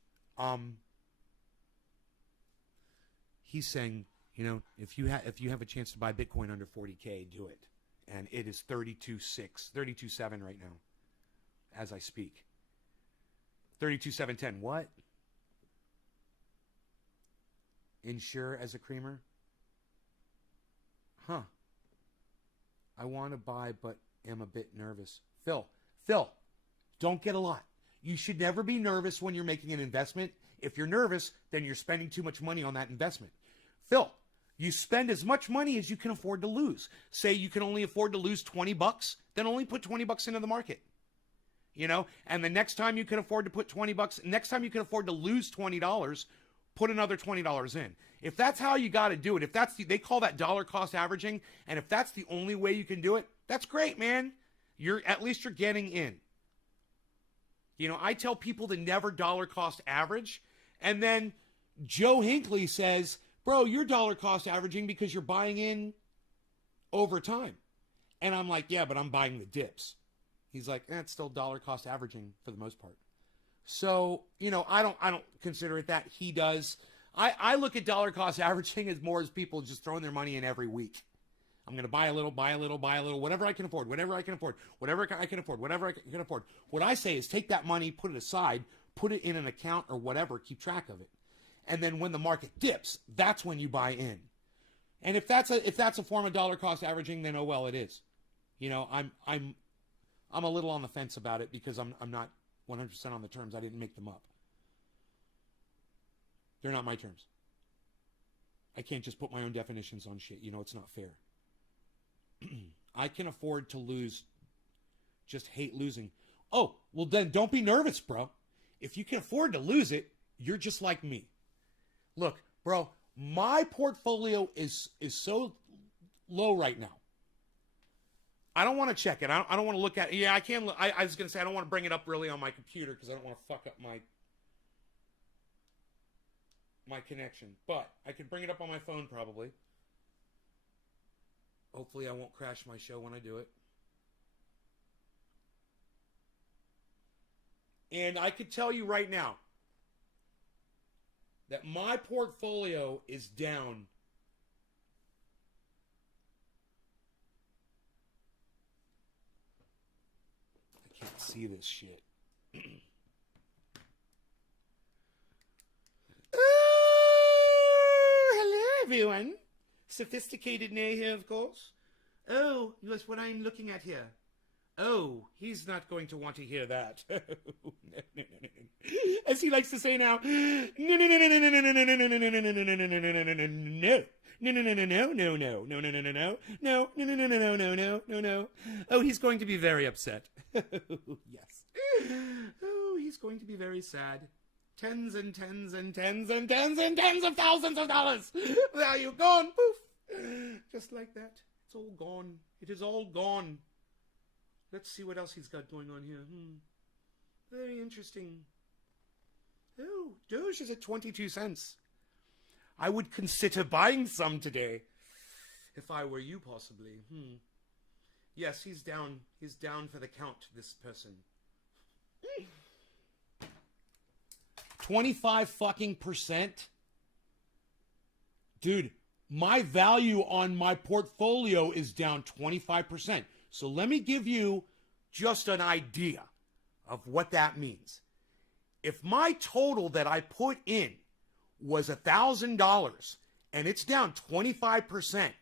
He's saying, you know, if you have a chance to buy Bitcoin under 40K, do it. And it is 32.7 right now, as I speak. 32.710. What? Insure as a creamer? Huh. I want to buy, but am a bit nervous. Phil, don't get a lot. You should never be nervous when you're making an investment. If you're nervous, then you're spending too much money on that investment. Phil, you spend as much money as you can afford to lose. Say you can only afford to lose $20, then only put $20 into the market. You know, and the next time you can afford to put $20, next time you can afford to lose $20, put another $20 in. If that's how you got to do it, if that's they call that dollar cost averaging, and if that's the only way you can do it, that's great, man. At least you're getting in. You know, I tell people to never dollar cost average, and then Joe Hinckley says, bro, you're dollar cost averaging because you're buying in over time. And I'm like, yeah, but I'm buying the dips. He's like, it's still dollar cost averaging for the most part. So, you know, I don't consider it that. He does. I look at dollar cost averaging as more as people just throwing their money in every week. I'm going to buy a little, whatever I can afford, whatever I can afford. What I say is take that money, put it aside, put it in an account or whatever, keep track of it. And then when the market dips, that's when you buy in. And if that's a form of dollar cost averaging, then oh well, it is. You know, I'm a little on the fence about it because I'm not 100% on the terms. I didn't make them up. They're not my terms. I can't just put my own definitions on shit. You know, it's not fair. I can afford to lose, just hate losing. Oh, well then don't be nervous, bro. If you can afford to lose it, you're just like me. Look, bro, my portfolio is so low right now. I don't want to check it. I don't want to look at it. Yeah, I can look. I was going to say I don't want to bring it up really on my computer because I don't want to fuck up my connection. But I could bring it up on my phone probably. Hopefully I won't crash my show when I do it. And I could tell you right now that my portfolio is down. I can't see this shit. Oh, hello everyone. Sophisticated Nay here, of course. Oh, that's what I'm looking at here. Oh, he's not going to want to hear that. As he likes to say now, no. Oh, he's going to be very upset. Yes. Oh, he's going to be very sad. Tens and tens and tens and tens and tens of thousands of dollars. Value gone. Poof. Just like that. It's all gone. It is all gone. Let's see what else he's got going on here. Very interesting. Oh, Doge is at 22 cents. I would consider buying some today. If I were you, possibly. Yes, he's down. He's down for the count, this person. 25 fucking percent? Dude, my value on my portfolio is down 25%. So let me give you just an idea of what that means. If my total that I put in was $1,000 and it's down 25%,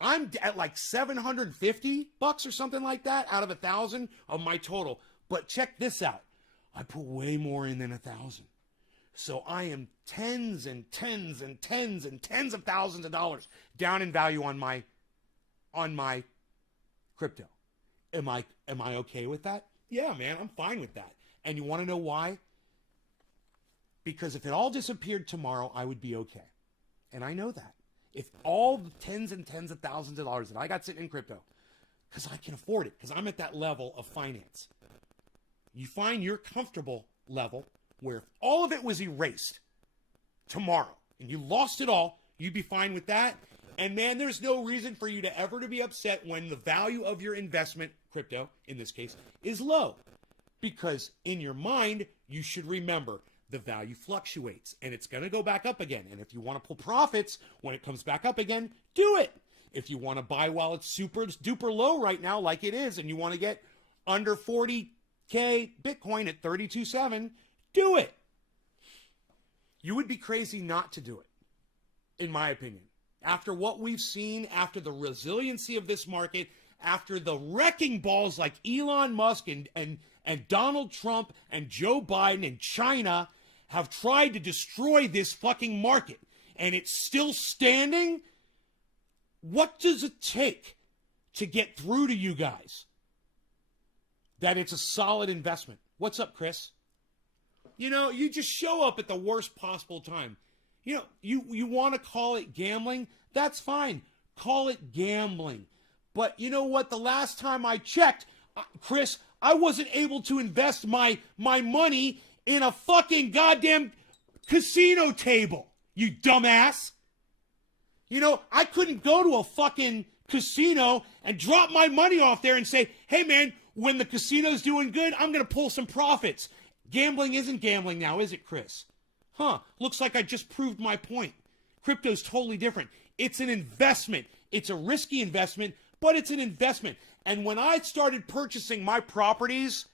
I'm at like $750 or something like that out of 1,000 of my total. But check this out. I put way more in than 1,000. So I am tens and tens and tens and tens of thousands of dollars down in value on my crypto. Am I okay with that? Yeah, man, I'm fine with that. And you want to know why? Because if it all disappeared tomorrow, I would be okay. And I know that. If all the tens and tens of thousands of dollars that I got sitting in crypto, because I can afford it, because I'm at that level of finance. You find your comfortable level where if all of it was erased tomorrow and you lost it all, you'd be fine with that. And man, there's no reason for you to ever to be upset when the value of your investment, crypto in this case, is low. Because in your mind, you should remember the value fluctuates and it's going to go back up again. And if you want to pull profits when it comes back up again, do it. If you want to buy while it's super duper low right now, like it is, and you want to get under 40K Bitcoin at 32.7, do it. You would be crazy not to do it, in my opinion. After what we've seen, after the resiliency of this market, after the wrecking balls like Elon Musk and Donald Trump and Joe Biden and China have tried to destroy this fucking market, and it's still standing, what does it take to get through to you guys that it's a solid investment? What's up, Chris? You know, you just show up at the worst possible time. You know, you want to call it gambling? That's fine. Call it gambling. But you know what? The last time I checked, Chris, I wasn't able to invest my money in a fucking goddamn casino table, you dumbass. You know, I couldn't go to a fucking casino and drop my money off there and say, hey, man, when the casino's doing good, I'm going to pull some profits. Gambling isn't gambling now, is it, Chris? Looks like I just proved my point. Crypto's totally different. It's an investment. It's a risky investment, but it's an investment. And when I started purchasing my properties,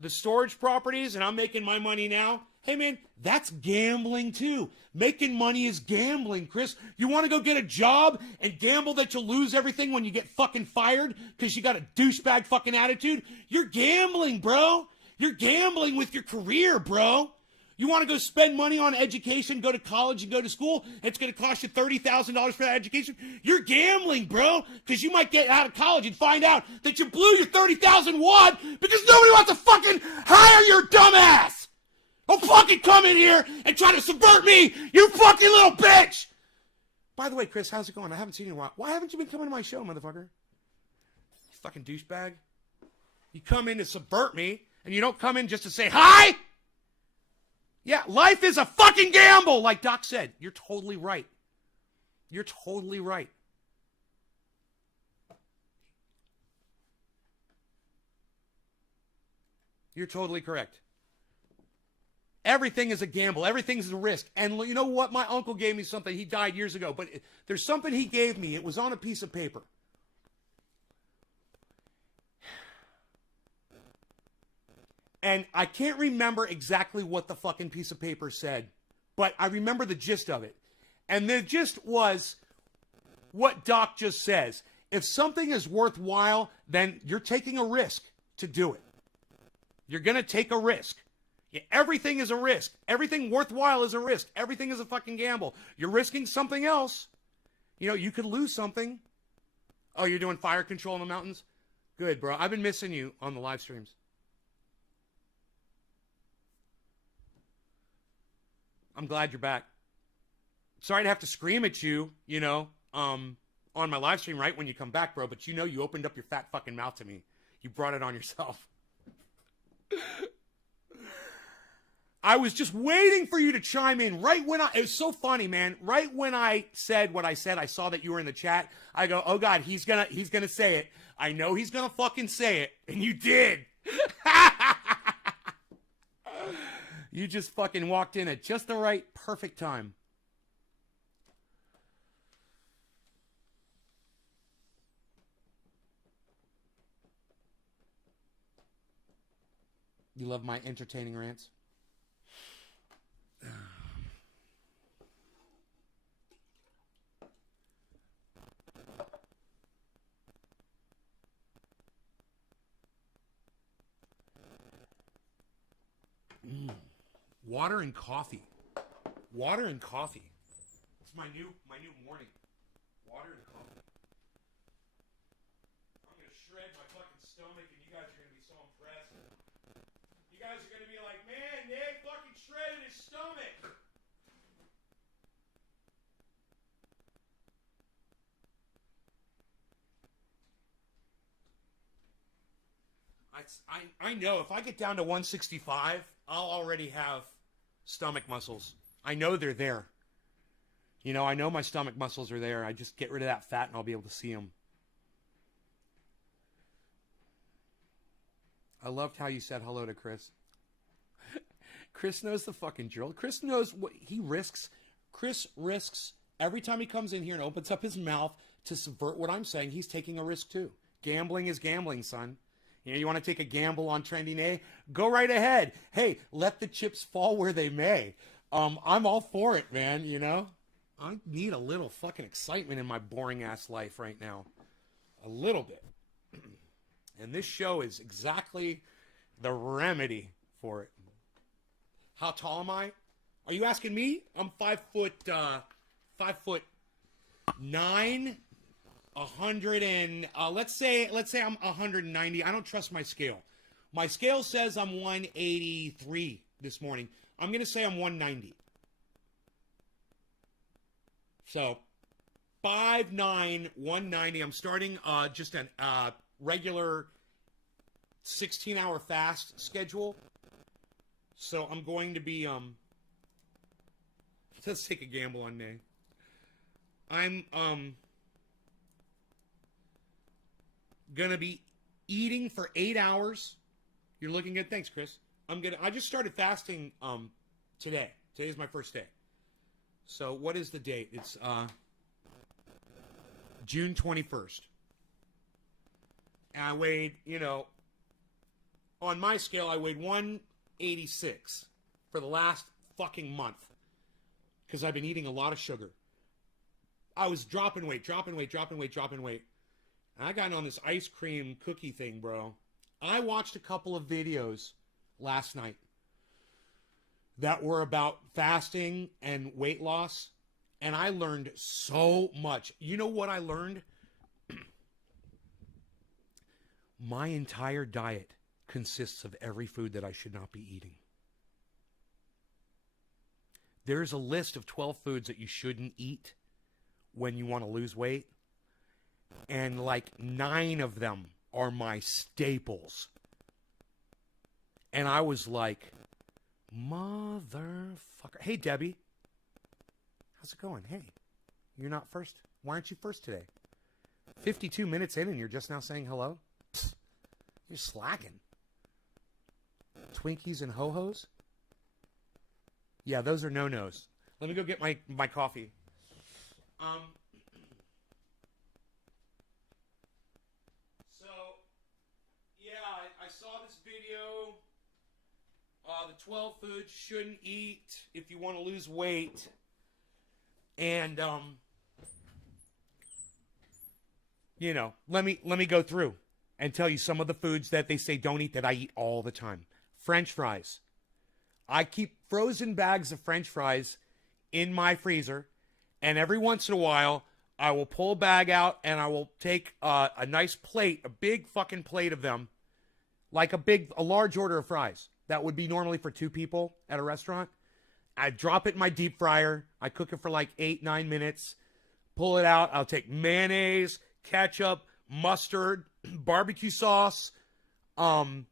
the storage properties, and I'm making my money now, hey man, that's gambling too. Making money is gambling, Chris. You want to go get a job and gamble that you'll lose everything when you get fucking fired because you got a douchebag fucking attitude? You're gambling, bro. You're gambling with your career, bro. You want to go spend money on education, go to college and go to school, it's going to cost you $30,000 for that education? You're gambling, bro, because you might get out of college and find out that you blew your 30,000 wad because nobody wants to fucking hire your dumbass. Don't fucking come in here and try to subvert me, you fucking little bitch. By the way, Chris, how's it going? I haven't seen you in a while. Why haven't you been coming to my show, motherfucker? You fucking douchebag. You come in to subvert me, and you don't come in just to say hi? Yeah, life is a fucking gamble, like Doc said. You're totally right. You're totally right. You're totally correct. Everything is a gamble. Everything is a risk. And you know what? My uncle gave me something. He died years ago. But there's something he gave me. It was on a piece of paper. And I can't remember exactly what the fucking piece of paper said, but I remember the gist of it. And the gist was what Doc just says. If something is worthwhile, then you're taking a risk to do it. You're going to take a risk. Yeah, everything is a risk. Everything worthwhile is a risk. Everything is a fucking gamble. You're risking something else. You know, you could lose something. Oh, you're doing fire control in the mountains? Good, bro. I've been missing you on the live streams. I'm glad you're back. Sorry to have to scream at you, you know, on my live stream right when you come back, bro. But you know you opened up your fat fucking mouth to me. You brought it on yourself. I was just waiting for you to chime in right when it was so funny, man. Right when I said what I said, I saw that you were in the chat. I go, oh God, he's gonna say it. I know he's gonna fucking say it. And you did. You just fucking walked in at just the right, perfect time. You love my entertaining rants? Water and coffee. Water and coffee. It's my new morning. Water and coffee. I'm gonna shred my fucking stomach, and you guys are gonna be so impressed. You guys are gonna be like, man, Nick fucking shredded his stomach. I know if I get down to 165, I'll already have stomach muscles. I know they're there. You know, I know my stomach muscles are there. I just get rid of that fat and I'll be able to see them. I loved how you said hello to Chris. Chris knows the fucking drill. Chris knows what he risks. Chris risks every time he comes in here and opens up his mouth to subvert what I'm saying. He's taking a risk too. Gambling is gambling, son. You know, you want to take a gamble on Trending A? Go right ahead. Hey, let the chips fall where they may. I'm all for it, man, you know? I need a little fucking excitement in my boring-ass life right now. A little bit. And this show is exactly the remedy for it. How tall am I? Are you asking me? I'm 5'9", 100 and let's say I'm 190. I don't trust my scale. My scale says I'm 183 this morning. I'm gonna say I'm 190. So 5'9", 190. I'm starting just a regular 16-hour fast schedule. So I'm going to be let's take a gamble on Nay. I'm gonna be eating for 8 hours. You're looking good. Thanks, Chris. I just started fasting Today. Today's my first day. So what is the date? It's June 21st. And I weighed, on my scale, I weighed 186 for the last fucking month. Because I've been eating a lot of sugar. I was dropping weight. And I got on this ice cream cookie thing, bro. I watched a couple of videos last night that were about fasting and weight loss. And I learned so much. You know what I learned? My entire diet consists of every food that I should not be eating. There's a list of 12 foods that you shouldn't eat when you want to lose weight. And like 9 of them are my staples. And I was like, motherfucker. Hey, Debbie. How's it going? Hey, you're not first. Why aren't you first today? 52 minutes in and you're just now saying hello? Psst, you're slacking. Twinkies and ho-hos? Yeah, those are no-nos. Let me go get my coffee. So, yeah, I saw this video. The 12 foods you shouldn't eat if you want to lose weight. And, let me go through and tell you some of the foods that they say don't eat that I eat all the time. French fries. I keep frozen bags of French fries in my freezer, and every once in a while, I will pull a bag out and I will take a nice plate, a big fucking plate of them, like a large order of fries. That would be normally for 2 people at a restaurant. I drop it in my deep fryer. I cook it for like 8-9 minutes. Pull it out. I'll take mayonnaise, ketchup, mustard, barbecue sauce, HP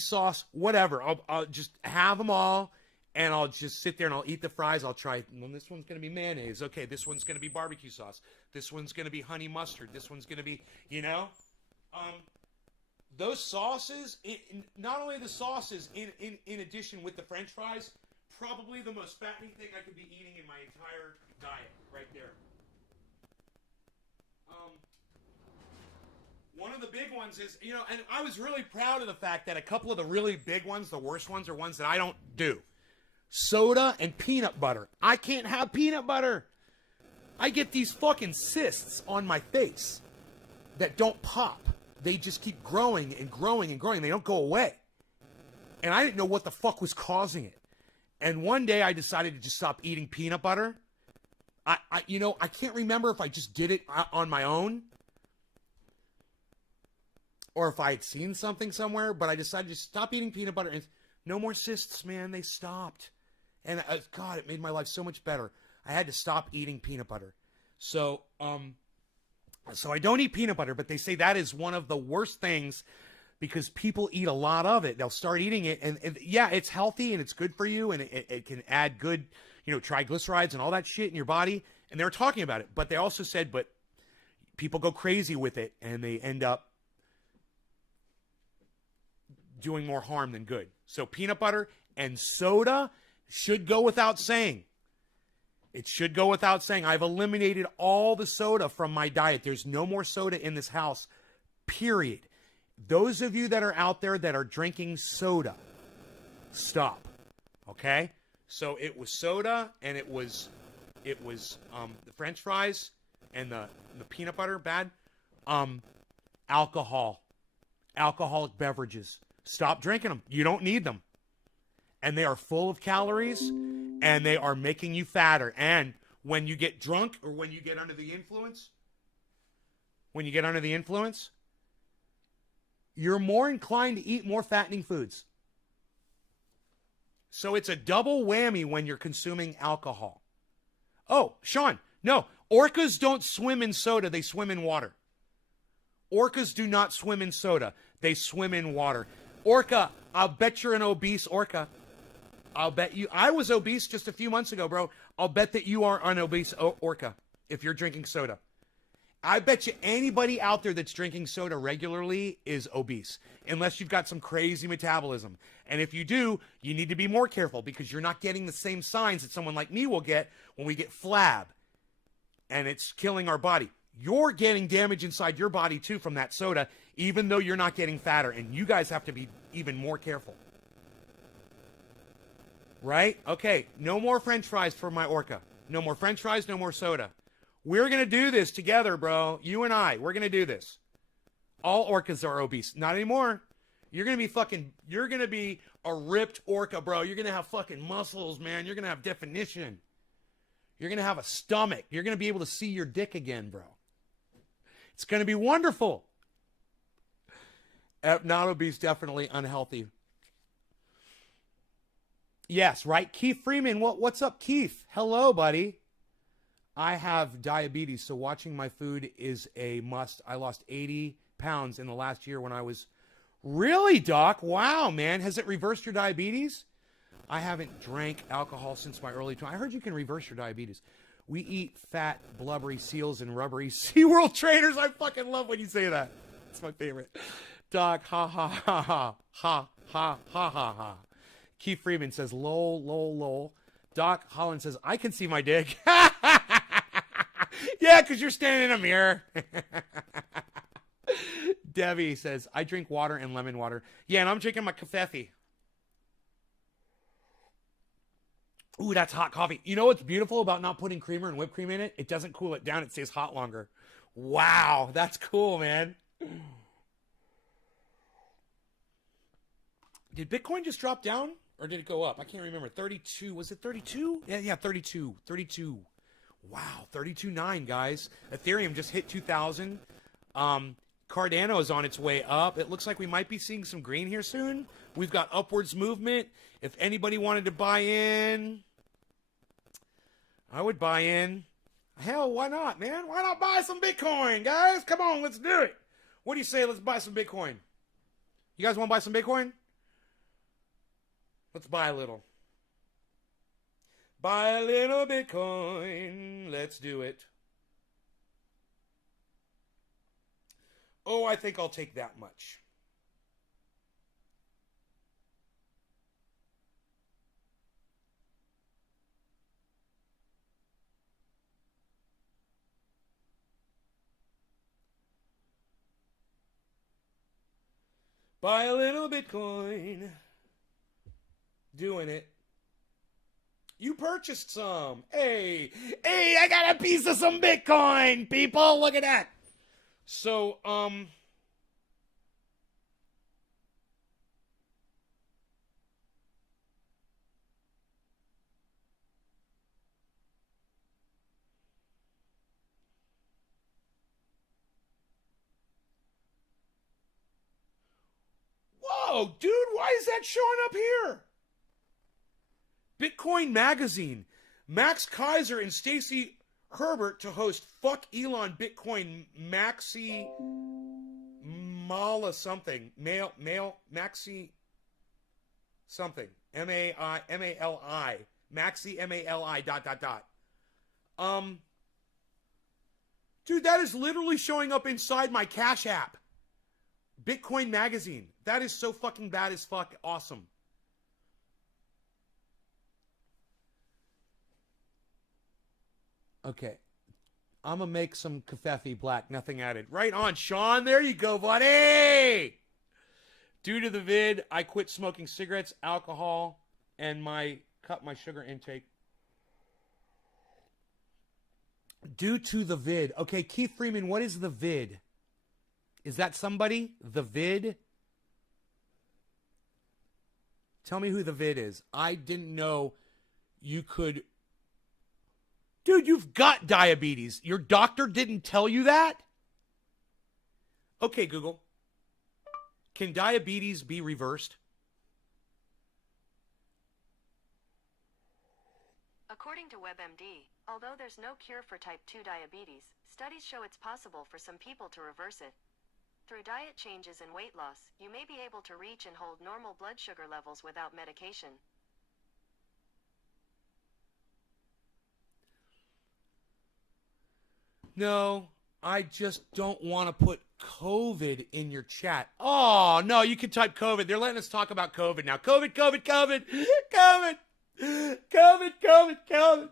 sauce, whatever. I'll just have them all, and I'll just sit there and I'll eat the fries. I'll try, well, this one's going to be mayonnaise. Okay, this one's going to be barbecue sauce. This one's going to be honey mustard. This one's going to be, those sauces, not only the sauces, in addition with the French fries, probably the most fattening thing I could be eating in my entire diet, right there. One of the big ones is, and I was really proud of the fact that a couple of the really big ones, the worst ones, are ones that I don't do. Soda and peanut butter. I can't have peanut butter. I get these fucking cysts on my face that don't pop. They just keep growing and growing and growing. They don't go away. And I didn't know what the fuck was causing it. And one day I decided to just stop eating peanut butter. I can't remember if I just did it on my own or if I had seen something somewhere, but I decided to stop eating peanut butter, and no more cysts, man. They stopped. And God, it made my life so much better. I had to stop eating peanut butter. So I don't eat peanut butter, but they say that is one of the worst things because people eat a lot of it. They'll start eating it, and yeah, it's healthy and it's good for you, and it can add good, triglycerides and all that shit in your body. And they were talking about it, but they also said, but people go crazy with it, and they end up doing more harm than good. So peanut butter and soda should go without saying. It should go without saying. I've eliminated all the soda from my diet. There's no more soda in this house, period. Those of you that are out there that are drinking soda, stop. Okay? So it was soda, and it was the French fries and the peanut butter, bad. Alcohol. Alcoholic beverages. Stop drinking them. You don't need them. And they are full of calories, and they are making you fatter. And when you get drunk or when you get under the influence, you're more inclined to eat more fattening foods. So it's a double whammy when you're consuming alcohol. Oh, Sean, no. Orcas don't swim in soda. They swim in water. Orcas do not swim in soda. They swim in water. Orca, I'll bet you're an obese orca. I'll bet you. I was obese just a few months ago, bro. I'll bet that you are an obese orca if you're drinking soda. I bet you anybody out there that's drinking soda regularly is obese, unless you've got some crazy metabolism. And if you do, you need to be more careful because you're not getting the same signs that someone like me will get when we get flab and it's killing our body. You're getting damage inside your body too from that soda, even though you're not getting fatter. And you guys have to be even more careful. Right? Okay, no more French fries for my orca. No more French fries, no more soda. We're going to do this together, bro. You and I, we're going to do this. All orcas are obese. Not anymore. You're going to be a ripped orca, bro. You're going to have fucking muscles, man. You're going to have definition. You're going to have a stomach. You're going to be able to see your dick again, bro. It's going to be wonderful. Not obese, definitely unhealthy. Yes, right? Keith Freeman. What's up, Keith? Hello, buddy. I have diabetes, so watching my food is a must. I lost 80 pounds in the last year when I was... Really, Doc? Wow, man. Has it reversed your diabetes? I haven't drank alcohol since my early 20s. I heard you can reverse your diabetes. We eat fat, blubbery seals and rubbery SeaWorld trainers. I fucking love when you say that. It's my favorite. Doc, ha, ha, ha, ha, ha, ha, ha, ha, ha. Keith Freeman says, lol, lol, lol. Doc Holland says, I can see my dick. Yeah, because you're standing in a mirror. Debbie says, I drink water and lemon water. Yeah, and I'm drinking my cafefe. Ooh, that's hot coffee. You know what's beautiful about not putting creamer and whipped cream in it? It doesn't cool it down. It stays hot longer. Wow, that's cool, man. Did Bitcoin just drop down? Or did it go up? I can't remember. 32. Was it 32? Yeah, 32. 32. Wow, 32.9, guys. Ethereum just hit 2,000. Cardano is on its way up. It looks like we might be seeing some green here soon. We've got upwards movement. If anybody wanted to buy in, I would buy in. Hell, why not, man? Why not buy some Bitcoin, guys? Come on, let's do it. What do you say? Let's buy some Bitcoin. You guys want to buy some Bitcoin? Let's buy a little. Buy a little Bitcoin. Let's do it. Oh, I think I'll take that much. Buy a little Bitcoin. Doing it. You purchased some. Hey, I got a piece of some Bitcoin, people. Look at that. So, whoa, dude, why is that showing up here? Bitcoin Magazine. Max Kaiser and Stacey Herbert to host Fuck Elon Bitcoin Maxi Mala something. Maxi something. M-A-L-I. Maxi M-A-L-I ... Dude, that is literally showing up inside my Cash App. Bitcoin Magazine. That is so fucking bad as fuck awesome. Okay. I'm going to make some Cafefe black, nothing added. Right on, Sean. There you go, buddy. Due to the vid, I quit smoking cigarettes, alcohol, and cut my sugar intake. Due to the vid. Okay, Keith Freeman, what is the vid? Is that somebody? The vid? Tell me who the vid is. I didn't know you could... Dude, you've got diabetes. Your doctor didn't tell you that? Okay, Google. Can diabetes be reversed? According to WebMD, although there's no cure for type 2 diabetes, studies show it's possible for some people to reverse it. Through diet changes and weight loss, you may be able to reach and hold normal blood sugar levels without medication. No, I just don't want to put COVID in your chat. Oh, no, you can type COVID. They're letting us talk about COVID now. COVID, COVID, COVID, COVID, COVID, COVID, COVID.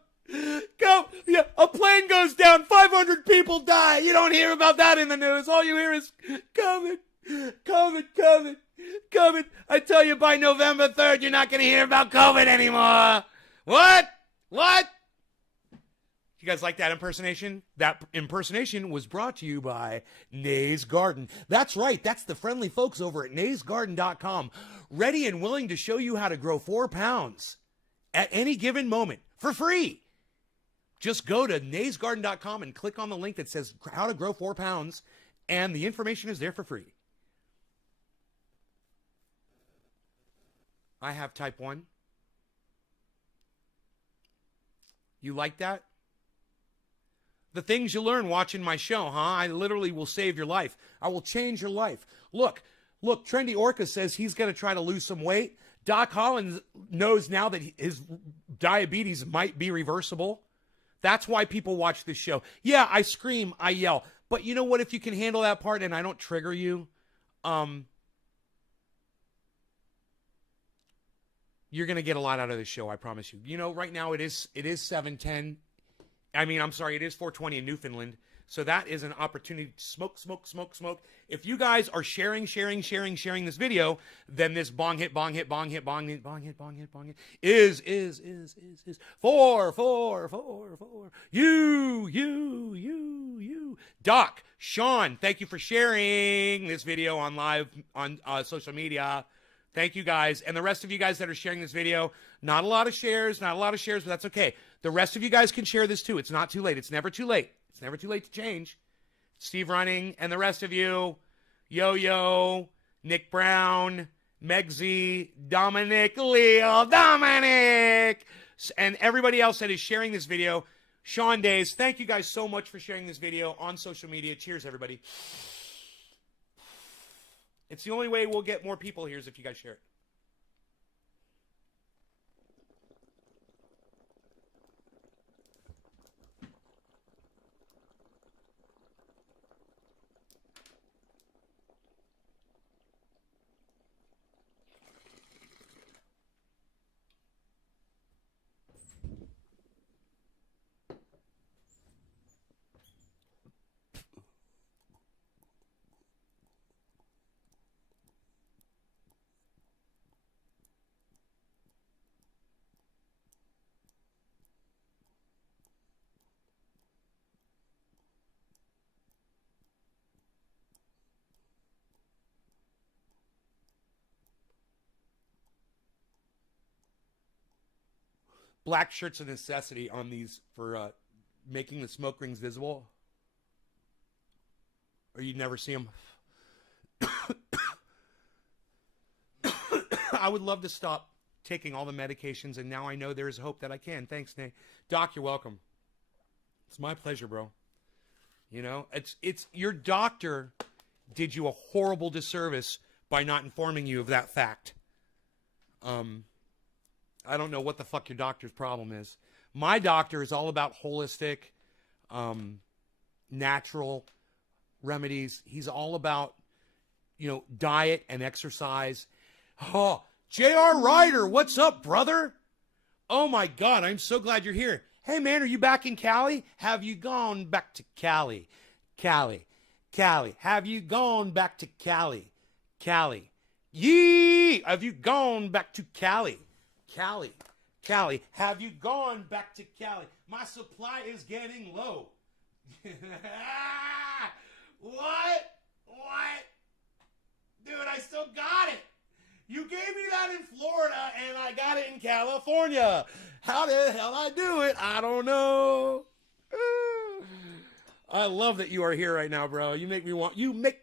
Go, yeah, a plane goes down, 500 people die. You don't hear about that in the news. All you hear is COVID, COVID, COVID, COVID. I tell you, by November 3rd, you're not going to hear about COVID anymore. What? What? You guys like that impersonation? That impersonation was brought to you by Nay's Garden. That's right. That's the friendly folks over at naysgarden.com, ready and willing to show you how to grow 4 pounds at any given moment for free. Just go to naysgarden.com and click on the link that says how to grow 4 pounds, and the information is there for free. I have type 1. You like that? The things you learn watching my show, huh? I literally will save your life. I will change your life. Look, Trendy Orca says he's going to try to lose some weight. Doc Hollins knows now that his diabetes might be reversible. That's why people watch this show. Yeah, I scream, I yell. But you know what? If you can handle that part and I don't trigger you, you're going to get a lot out of this show, I promise you. You know, right now it is 7:10. I mean, I'm sorry, it is 4:20 in Newfoundland. So that is an opportunity to smoke, smoke, smoke, smoke. If you guys are sharing this video, then this bong hit is 4. You. Doc, Sean, thank you for sharing this video on live on social media. Thank you guys. And the rest of you guys that are sharing this video, not a lot of shares, but that's okay. The rest of you guys can share this too. It's not too late. It's never too late. It's never too late to change. Steve Running and the rest of you, Yo-Yo, Nick Brown, Megzy, Dominic, Leo, Dominic, and everybody else that is sharing this video. Sean Days, thank you guys so much for sharing this video on social media. Cheers, everybody. It's the only way we'll get more people here is if you guys share it. Black shirt's a necessity on these for making the smoke rings visible. Or you'd never see them. I would love to stop taking all the medications, and now I know there's hope that I can. Thanks, Nate. Doc, you're welcome. It's my pleasure, bro. You know, it's your doctor did you a horrible disservice by not informing you of that fact. I don't know what the fuck your doctor's problem is. My doctor is all about holistic, natural remedies. He's all about, you know, diet and exercise. Oh, J.R. Ryder, what's up, brother? Oh, my God, I'm so glad you're here. Hey, man, are you back in Cali? Have you gone back to Cali? Cali. Have you gone back to Cali? Cali. Yee! Have you gone back to Cali? Cali, have you gone back to Cali? My supply is getting low. What? Dude, I still got it. You gave me that in Florida, and I got it in California. How the hell I do it? I don't know. I love that you are here right now, bro. You make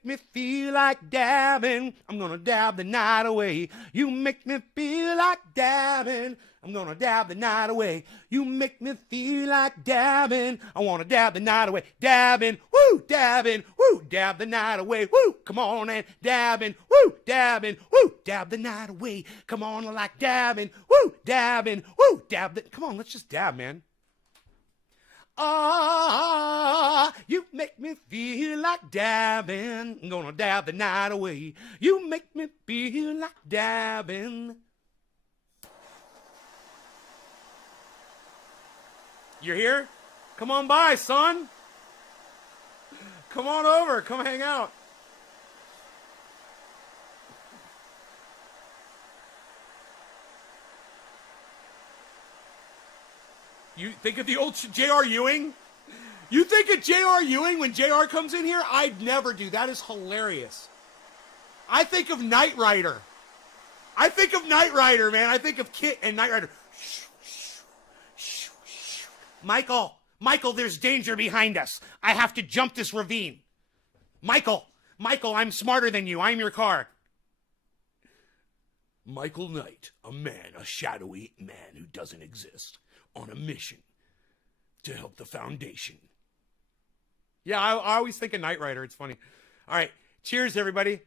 me feel like dabbing. I'm gonna dab the night away. You make me feel like dabbing. I'm gonna dab the night away. You make me feel like dabbing. I wanna dab the night away. Dabbing, woo, dab the night away. Woo, come on and dabbing, woo, dab the night away. Come on, I like dabbing, woo, dab come on, let's just dab, man. You make make me feel like dabbing. I'm gonna dab the night away. You make me feel like dabbing. You're here? Come on by, son. Come on over. Come hang out. You think of the old J.R. Ewing? You think of J.R. Ewing when J.R. comes in here? I'd never do. That is hilarious. I think of Knight Rider. I think of Knight Rider, man. I think of Kit and Knight Rider. Michael, there's danger behind us. I have to jump this ravine. Michael, I'm smarter than you. I'm your car. Michael Knight, a shadowy man who doesn't exist, on a mission to help the Foundation. Yeah, I always think of Knight Rider. It's funny. All right. Cheers, everybody.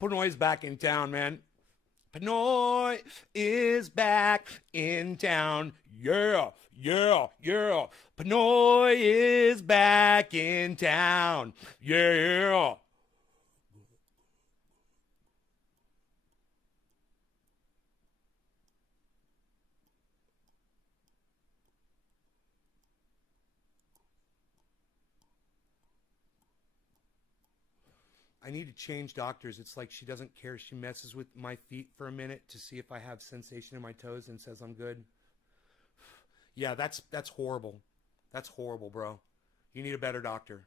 Pinoy's back in town, man. Pinoy is back in town. Yeah. Pinoy is back in town. Yeah. I need to change doctors. It's like she doesn't care. She messes with my feet for a minute to see if I have sensation in my toes and says I'm good. Yeah, that's horrible. That's horrible, bro. You need a better doctor.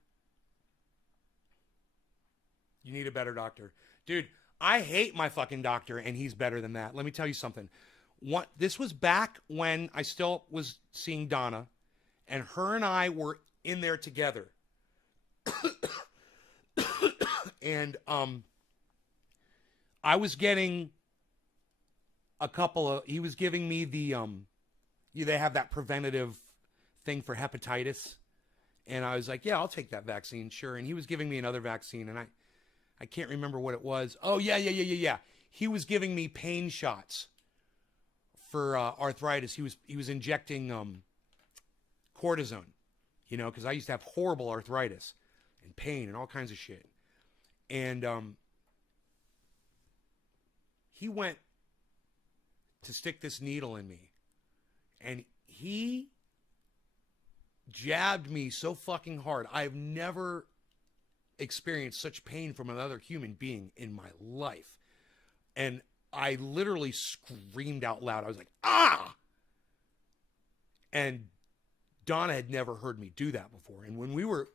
You need a better doctor. Dude, I hate my fucking doctor, and he's better than that. Let me tell you something. This was back when I still was seeing Donna, and her and I were in there together. And I was getting he was giving me the they have that preventative thing for hepatitis, and I was like, yeah, I'll take that vaccine, sure. And he was giving me another vaccine, and I can't remember what it was. Oh yeah. He was giving me pain shots for arthritis. He was injecting cortisone, because I used to have horrible arthritis and pain and all kinds of shit. And he went to stick this needle in me, and he jabbed me so fucking hard. I've never experienced such pain from another human being in my life. And I literally screamed out loud. I was like, ah! And Donna had never heard me do that before. And when we were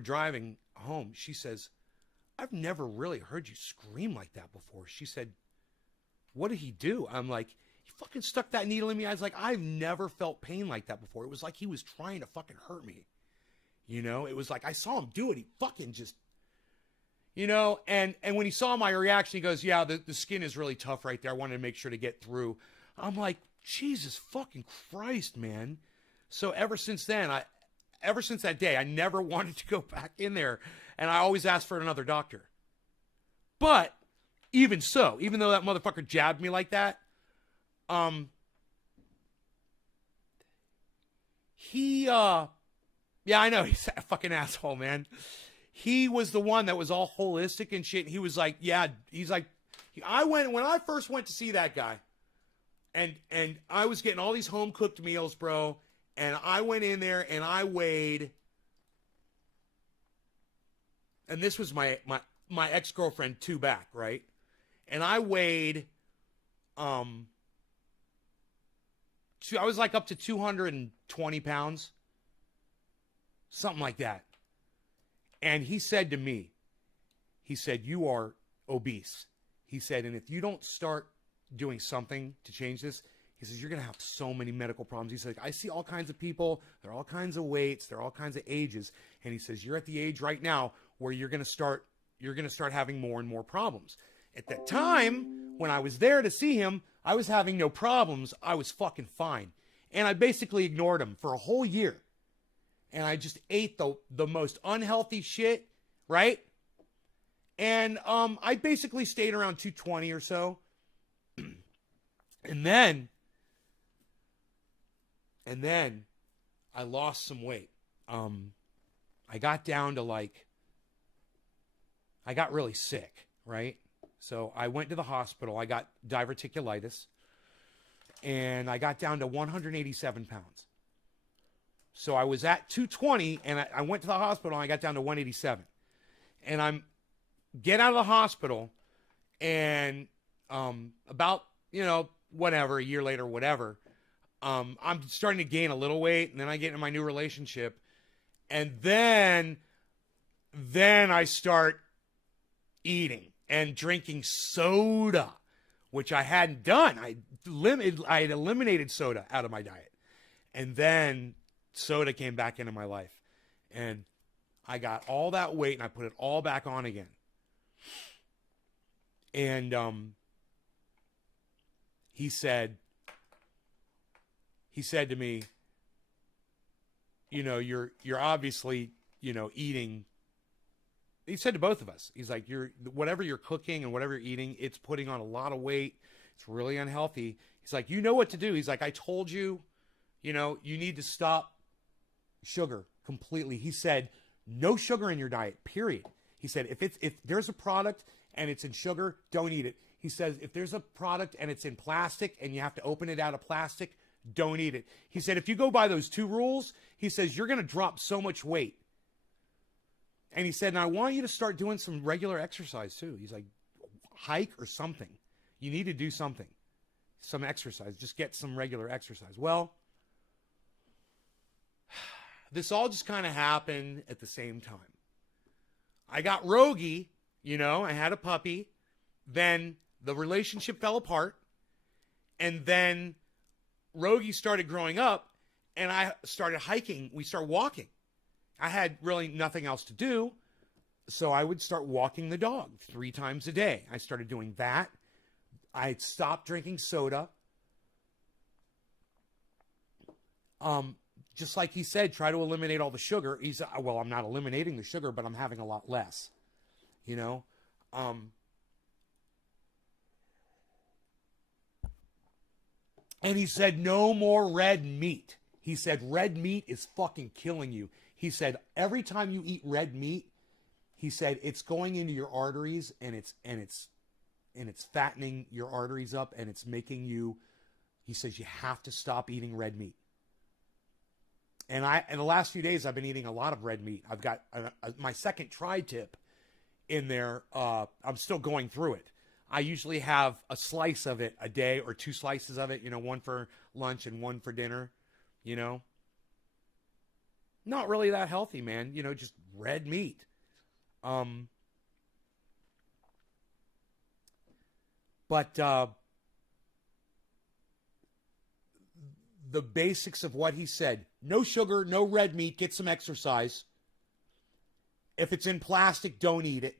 driving home, she says, I've never really heard you scream like that before. She said, what did he do? I'm like, he fucking stuck that needle in me. I was like, I've never felt pain like that before. It was like he was trying to fucking hurt me. It was like, I saw him do it. He fucking just, and when he saw my reaction, he goes, yeah, the skin is really tough right there. I wanted to make sure to get through. I'm like, Jesus fucking Christ, man. So ever since that day, I never wanted to go back in there, and I always asked for another doctor. But even so, even though that motherfucker jabbed me like that, yeah, I know, he's a fucking asshole, man. He was the one that was all holistic and shit. He was like, yeah, he's like, when I first went to see that guy, and I was getting all these home-cooked meals, bro, and I went in there and I weighed, and this was my ex-girlfriend 2 back, right? And I weighed, I was like up to 220 pounds, something like that. And he said to me, you are obese. He said, and if you don't start doing something to change this, he says, you're going to have so many medical problems. He said, I see all kinds of people. They're all kinds of weights. They're all kinds of ages. And he says, you're at the age right now where you're going to start having more and more problems. At that time, when I was there to see him, I was having no problems. I was fucking fine. And I basically ignored him for a whole year. And I just ate the most unhealthy shit, right? And I basically stayed around 220 or so. And then I lost some weight. I got down to I got really sick, right? So I went to the hospital. I got diverticulitis. And I got down to 187 pounds. So I was at 220, and I went to the hospital, and I got down to 187. And get out of the hospital, and about, whatever, a year later, whatever, I'm starting to gain a little weight, and then I get in my new relationship, and then I start eating and drinking soda, which I hadn't done. I had eliminated soda out of my diet. And then soda came back into my life. And I got all that weight and I put it all back on again. And he said to me, you're obviously, eating. He said to both of us, he's like, whatever you're cooking and whatever you're eating, it's putting on a lot of weight. It's really unhealthy. He's like, you know what to do. He's like, I told you, you need to stop sugar completely. He said, no sugar in your diet, period. He said, if there's a product and it's in sugar, don't eat it. He says, if there's a product and it's in plastic and you have to open it out of plastic, don't eat it. He said, if you go by those 2 rules, he says, you're going to drop so much weight. And he said, and I want you to start doing some regular exercise too. He's like, hike or something. You need to do something. Some exercise. Just get some regular exercise. Well, this all just kind of happened at the same time. I got Rogie, I had a puppy. Then the relationship fell apart. And then Rogie started growing up and I started hiking. We started walking. I had really nothing else to do, so I would start walking the dog 3 times a day. I started doing that. I stopped drinking soda. Just like he said, try to eliminate all the sugar. Well, I'm not eliminating the sugar, but I'm having a lot less, And he said, no more red meat. He said, red meat is fucking killing you. He said, every time you eat red meat, he said, it's going into your arteries and it's fattening your arteries up and it's making you, he says, you have to stop eating red meat. And in the last few days, I've been eating a lot of red meat. I've got my second tri-tip in there. I'm still going through it. I usually have a slice of it a day or 2 slices of it, one for lunch and 1 for dinner, Not really that healthy, man. Just red meat. But the basics of what he said, no sugar, no red meat, get some exercise. If it's in plastic, don't eat it.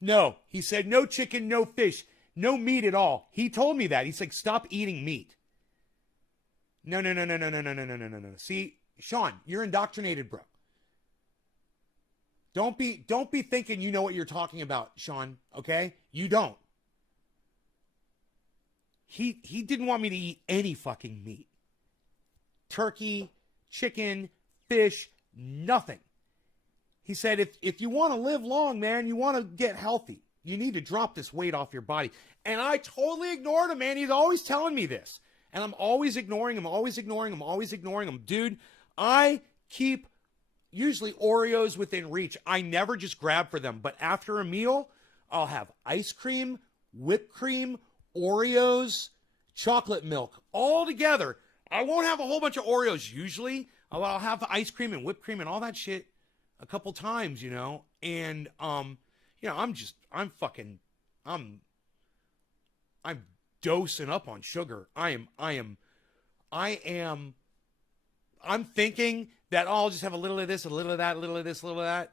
No, he said no chicken, no fish, no meat at all. He told me that. He's like, stop eating meat. No. See, Sean, you're indoctrinated, bro. Don't be thinking you know what you're talking about, Sean, okay? You don't. He didn't want me to eat any fucking meat. Turkey, chicken, fish, nothing. He said, if you want to live long, man, you want to get healthy, you need to drop this weight off your body. And I totally ignored him, man. He's always telling me this. And I'm always ignoring him. Dude, I keep usually Oreos within reach. I never just grab for them. But after a meal, I'll have ice cream, whipped cream, Oreos, chocolate milk, all together. I won't have a whole bunch of Oreos usually. I'll have ice cream and whipped cream and all that shit a couple times, And, I'm dosing up on sugar. I'm thinking that I'll just have a little of this, a little of that, a little of this, a little of that.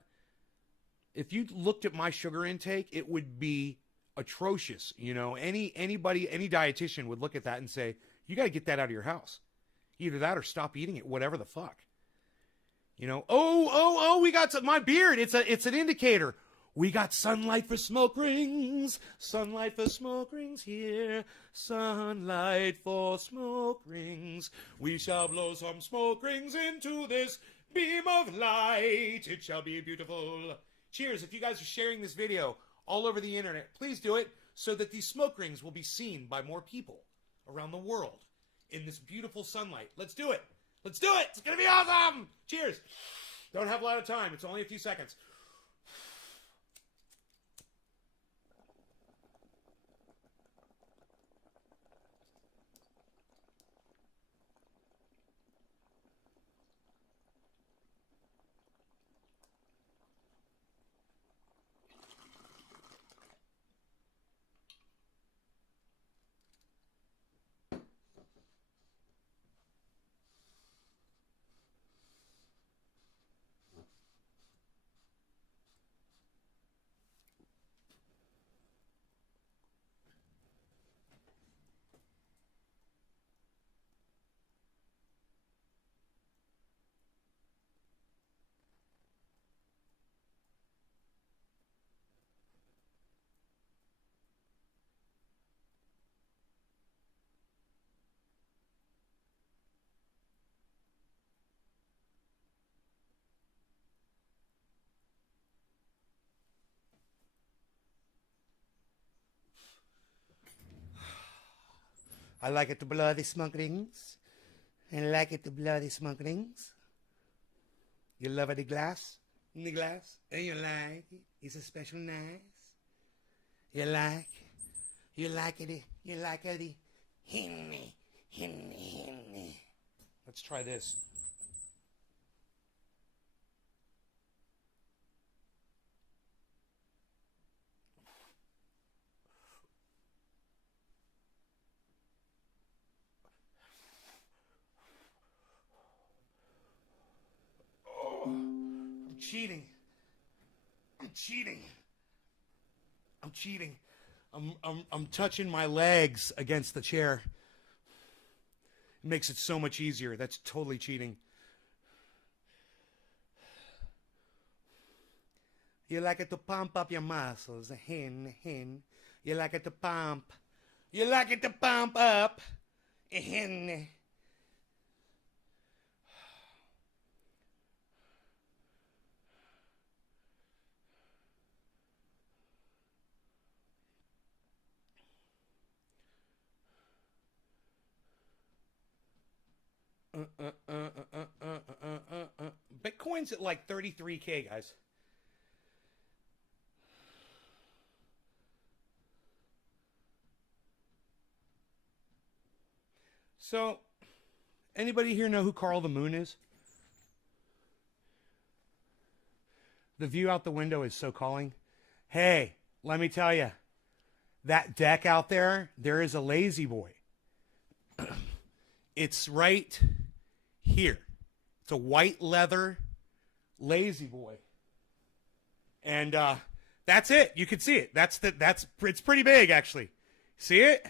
If you looked at my sugar intake, it would be atrocious. You know, any dietitian would look at that and say, you got to get that out of your house. Either that or stop eating it, whatever the fuck. You know, we got my beard. It's an indicator. We got sunlight for smoke rings. Sunlight for smoke rings here. Sunlight for smoke rings. We shall blow some smoke rings into this beam of light. It shall be beautiful. Cheers. If you guys are sharing this video all over the internet, please do it so that these smoke rings will be seen by more people around the world in this beautiful sunlight. Let's do it. Let's do it. It's going to be awesome. Cheers. Don't have a lot of time. It's only a few seconds. I like it to blow the smoke rings. I like it to blow the smoke rings. You love the glass? In the glass? And you like it? It's a special nice. You like it? You like it? You like it? Hinny. Let's try this. Cheating. I'm cheating. I'm touching my legs against the chair. It makes it so much easier. That's totally cheating. You like it to pump up your muscles. Hen. You like it to pump. You like it to pump up. Hen. Bitcoin's at like 33K, guys. So, anybody here know who Carl the Moon is? The view out the window is so calling. Hey, let me tell you, that deck out there, there is a lazy boy. It's right here. It's a white leather lazy boy. And that's it. You can see it. It's pretty big, actually. See it?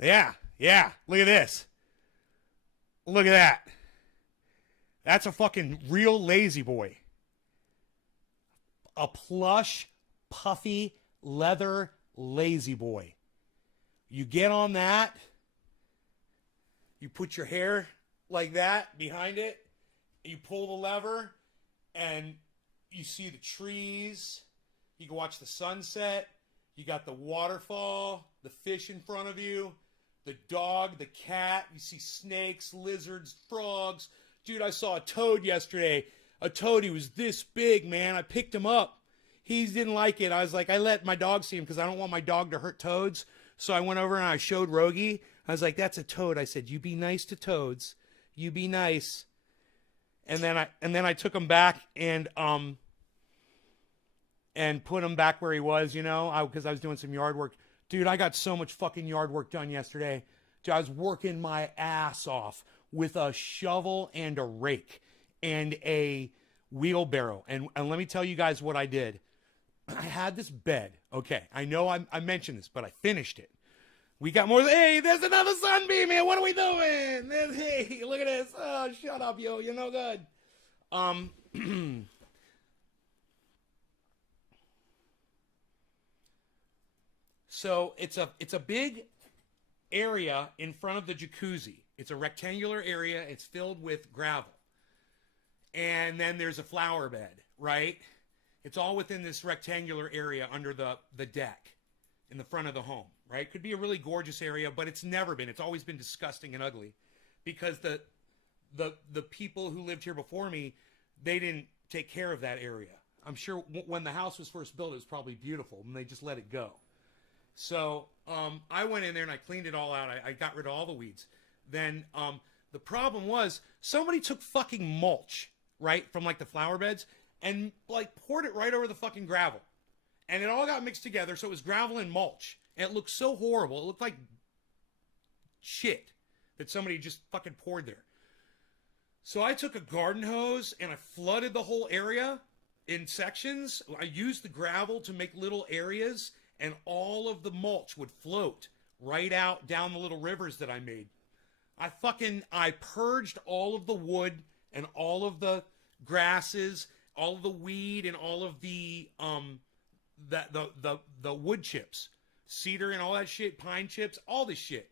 Yeah. Look at this. Look at that. That's a fucking real lazy boy. A plush, puffy, leather lazy boy. You get on that, you put your hair like that behind it, you pull the lever, and you see the trees, you can watch the sunset, you got the waterfall, the fish in front of you, the dog, the cat, you see snakes, lizards, frogs. Dude, I saw a toad yesterday. A toad, he was this big, man. I picked him up. He didn't like it. I was like, I let my dog see him because I don't want my dog to hurt toads. So I went over and I showed Rogie. I was like, that's a toad. I said, you be nice to toads. You be nice. And then I took him back and put him back where he was, you know, because I was doing some yard work. Dude, I got so much fucking yard work done yesterday. Dude, I was working my ass off with a shovel and a rake and a wheelbarrow. And let me tell you guys what I did. I had this bed. Okay, I know I mentioned this, but I finished it. We got more. Hey, there's another sunbeam here. What are we doing? Hey, look at this. Oh, shut up, yo. You're no good. So it's a big area in front of the jacuzzi. It's a rectangular area. It's filled with gravel. And then there's a flower bed, right? It's all within this rectangular area under the deck in the front of the home, right? Could be a really gorgeous area, but it's never been. It's always been disgusting and ugly because the people who lived here before me, they didn't take care of that area. I'm sure when the house was first built, it was probably beautiful, and they just let it go. So I went in there and I cleaned it all out. I got rid of all the weeds. Then the problem was somebody took fucking mulch, right, from like the flower beds and like poured it right over the fucking gravel. And it all got mixed together, so it was gravel and mulch. And it looked so horrible. It looked like shit that somebody just fucking poured there. So I took a garden hose and I flooded the whole area in sections. I used the gravel to make little areas, and all of the mulch would float right out down the little rivers that I made. I purged all of the wood and all of the grasses, all of the weed and all of the wood chips, cedar and all that shit, pine chips, all this shit.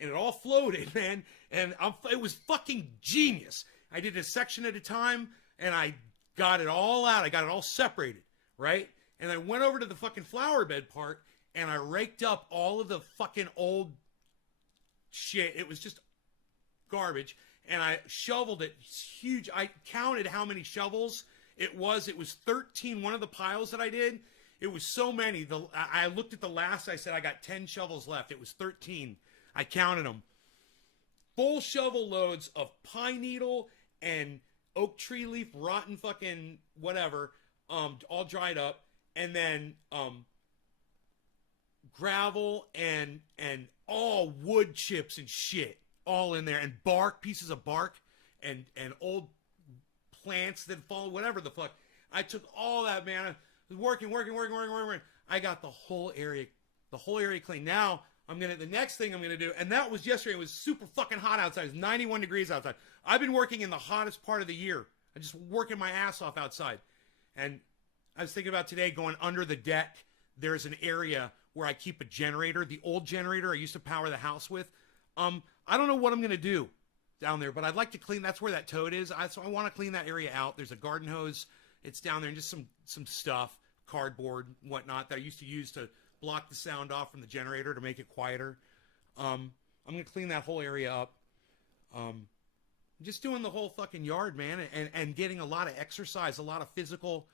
And it all floated, man. And it was fucking genius. I did a section at a time and I got it all out. I got it all separated, right? And I went over to the fucking flower bed part and I raked up all of the fucking old shit. It was just garbage. And I shoveled it huge. I counted how many shovels it was. It was 13. One of the piles that I did, it was so many. I looked at the last. I said I got 10 shovels left. It was 13. I counted them. Full shovel loads of pine needle and oak tree leaf, rotten fucking whatever, all dried up, and then gravel and all wood chips and shit all in there, and bark, pieces of bark, and old plants that fall, whatever the fuck. I took all that, man. I was working. I got the whole area clean. Now the next thing I'm gonna do, and that was yesterday. It was super fucking hot outside. It was 91 degrees outside. I've been working in the hottest part of the year. I'm just working my ass off outside. And I was thinking about today going under the deck. There's an area where I keep a generator, the old generator I used to power the house with. I don't know what I'm going to do down there, but I'd like to clean. That's where that toad is. So I want to clean that area out. There's a garden hose. It's down there, and just some stuff, cardboard, whatnot, that I used to use to block the sound off from the generator to make it quieter. I'm going to clean that whole area up. Just doing the whole fucking yard, man, and getting a lot of exercise, a lot of physical,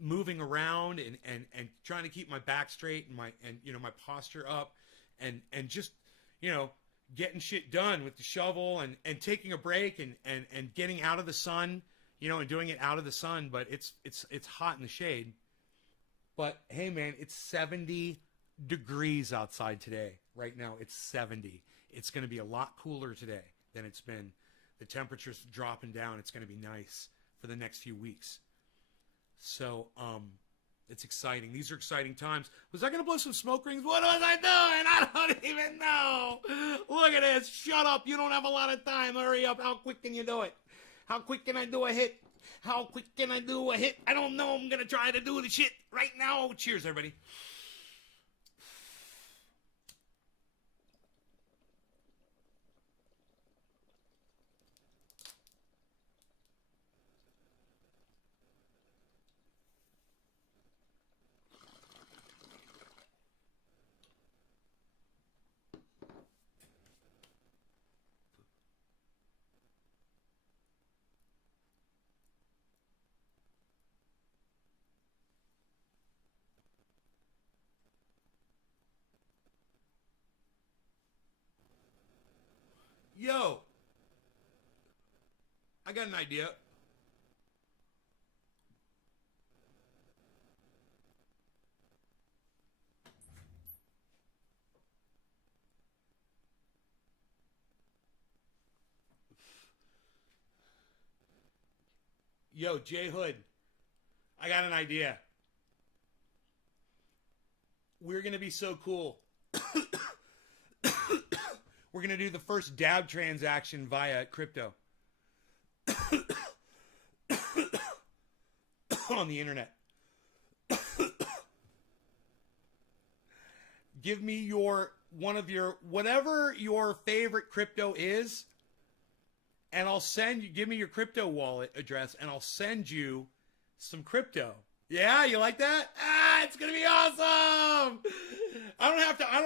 moving around and trying to keep my back straight and my posture up and just, getting shit done with the shovel and taking a break and getting out of the sun, and doing it out of the sun. But it's hot in the shade. But hey, man, it's 70 degrees outside today. Right now, it's 70. It's going to be a lot cooler today than it's been. The temperature's dropping down. It's going to be nice for the next few weeks. So, it's exciting. These are exciting times. Was I going to blow some smoke rings? What was I doing? I don't even know. Look at this. Shut up. You don't have a lot of time. Hurry up. How quick can you do it? How quick can I do a hit? How quick can I do a hit? I don't know. I'm going to try to do the shit right now. Cheers, everybody. Yo, I got an idea. Yo, Jay Hood, I got an idea. We're going to be so cool. We're going to do the first dab transaction via crypto. On the internet. Give me whatever your favorite crypto is, and I'll send you, give me your crypto wallet address, and I'll send you some crypto. Yeah, you like that? It's gonna be awesome. I don't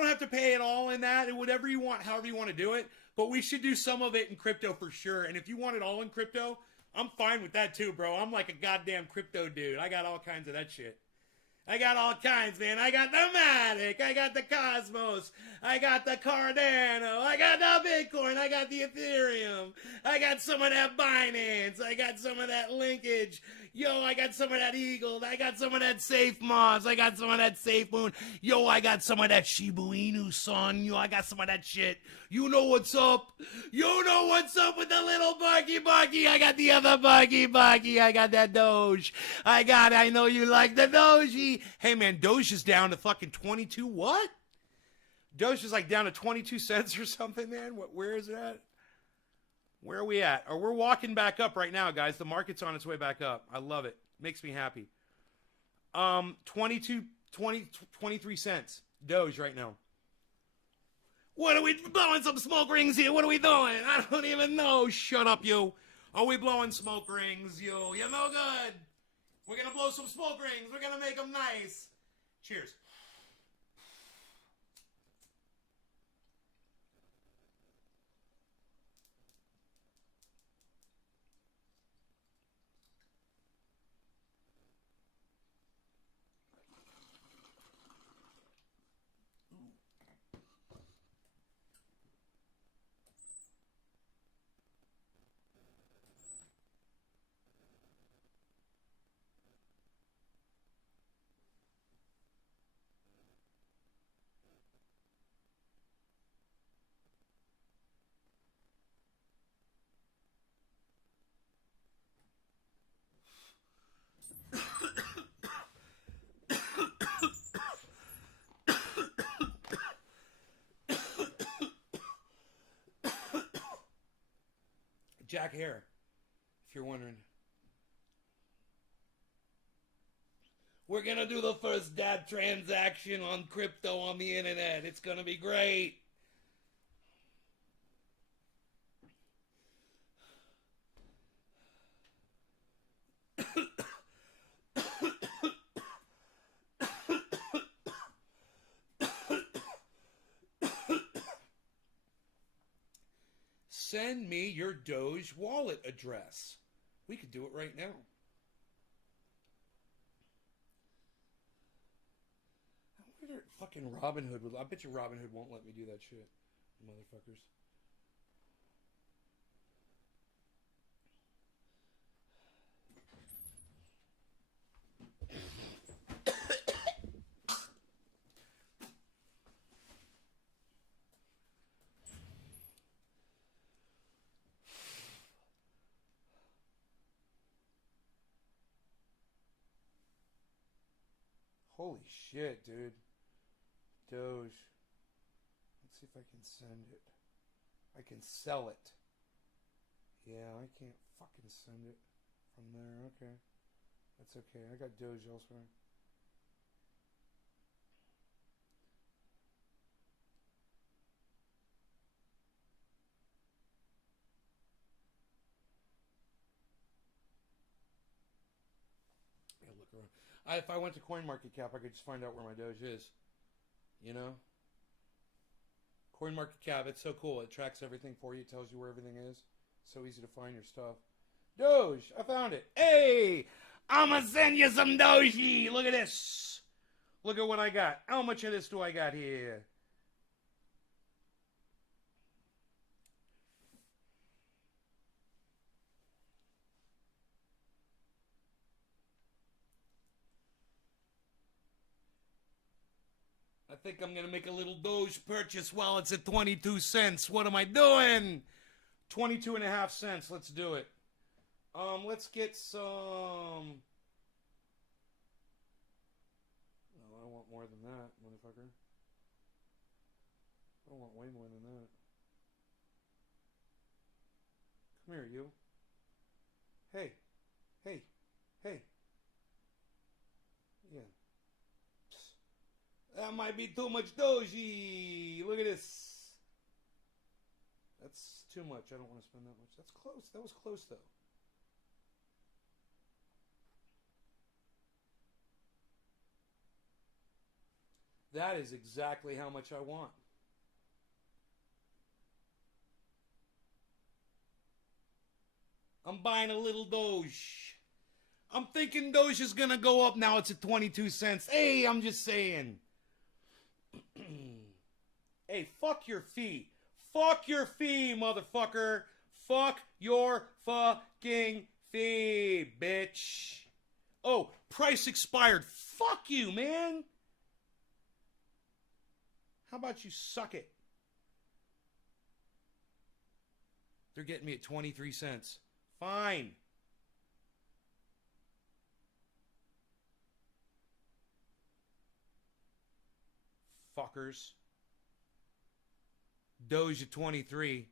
have to pay it all in that, and whatever you want, however you want to do it. But we should do some of it in crypto for sure. And if you want it all in crypto, I'm fine with that too, bro. I'm like a goddamn crypto dude. I got all kinds of that shit. I got all kinds, man. I got the Matic. I got the Cosmos. I got the Cardano. I got the Bitcoin. I got the Ethereum. I got some of that Binance. I got some of that linkage. Yo, I got some of that Eagle. I got some of that Safe Moss. I got some of that Safe Moon. Yo, I got some of that Shiba Inu, son. Yo, I got some of that shit. You know what's up? You know what's up with the little Bucky. I got the other Bucky. I got that Doge. I know you like the Doji. Hey, man, Doge is down to fucking 22. What? Doge is like down to 22 cents or something, man. Where is it at? Where are we at? Or we're walking back up right now, guys. The market's on its way back up. I love it. Makes me happy. 23 cents. Doge right now. What are we blowing some smoke rings here? What are we doing? I don't even know. Shut up, you. Are we blowing smoke rings, you? You're no good. We're going to blow some smoke rings. We're going to make them nice. Cheers. Jack Hare, if you're wondering. We're going to do the first dab transaction on crypto on the internet. It's going to be great. Send me your Doge wallet address. We could do it right now. I wonder if fucking Robinhood would. I bet you Robinhood won't let me do that shit, motherfuckers. Holy shit, dude. Doge. Let's see if I can send it. I can sell it. Yeah, I can't fucking send it from there. Okay. That's okay. I got Doge elsewhere. Look around. If I went to CoinMarketCap, I could just find out where my Doge is. You know? CoinMarketCap, it's so cool. It tracks everything for you. It tells you where everything is. So easy to find your stuff. Doge! I found it. Hey! I'ma send you some Doji! Look at this! Look at what I got. How much of this do I got here? I think I'm going to make a little Doge purchase while it's at 22 cents. What am I doing? 22.5 cents. Let's do it. Let's get some. No, I want more than that, motherfucker. I want way more than that. Come here, you. Hey. Hey. Hey. Yeah. That might be too much doji. Look at this. That's too much. I don't want to spend that much. That's close. That was close, though. That is exactly how much I want. I'm buying a little Doge. I'm thinking Doge is going to go up. Now it's at 22 cents. Hey, I'm just saying. Hey, fuck your fee. Fuck your fee, motherfucker. Fuck your fucking fee, bitch. Oh, price expired. Fuck you, man. How about you suck it? They're getting me at 23 cents. Fine. Fuckers. Doge at 23.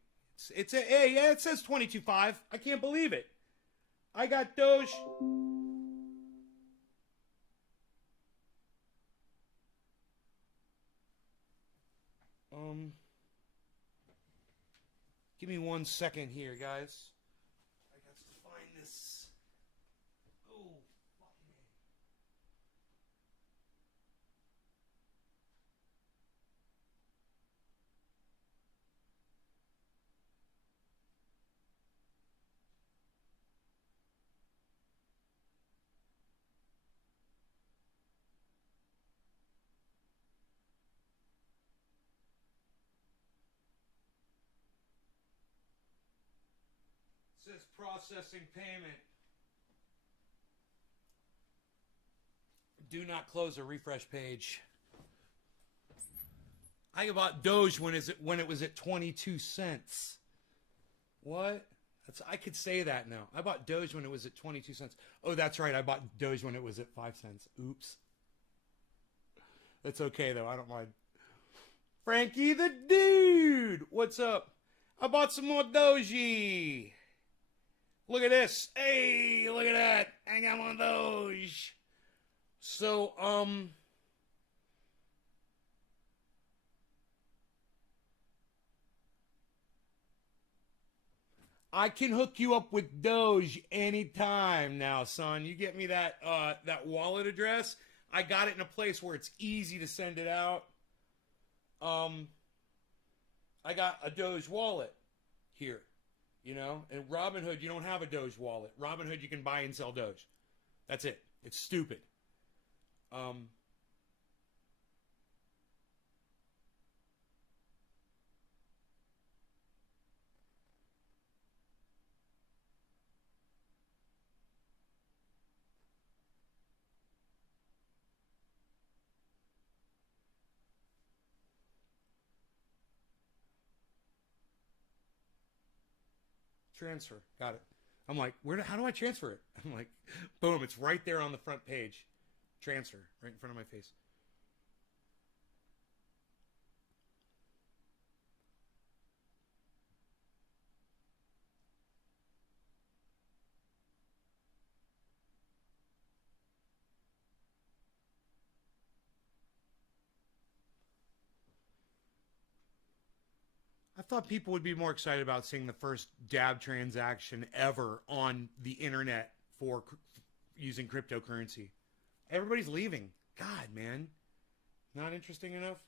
Hey, yeah, it says 22.5. I can't believe it. I got Doge. Give me 1 second here, guys. I got to find this. Oh, fucking A. It says processing payment. Do not close a refresh page. I bought Doge when it was at 22 cents. What? I could say that now. I bought Doge when it was at 22 cents. Oh, that's right. I bought Doge when it was at 5 cents. Oops. That's okay, though. I don't mind. Frankie the Dude! What's up? I bought some more Doji. Look at this. Hey, look at that. I got one of those. So, I can hook you up with Doge anytime now, son. You get me that wallet address? I got it in a place where it's easy to send it out. I got a Doge wallet here. You know, and Robinhood, you don't have a Doge wallet. Robinhood, you can buy and sell Doge. That's it. It's stupid. Transfer. Got it. I'm like, how do I transfer it? I'm like, boom, it's right there on the front page. Transfer, right in front of my face. I thought people would be more excited about seeing the first dab transaction ever on the internet for using cryptocurrency. Everybody's leaving. God, man. Not interesting enough?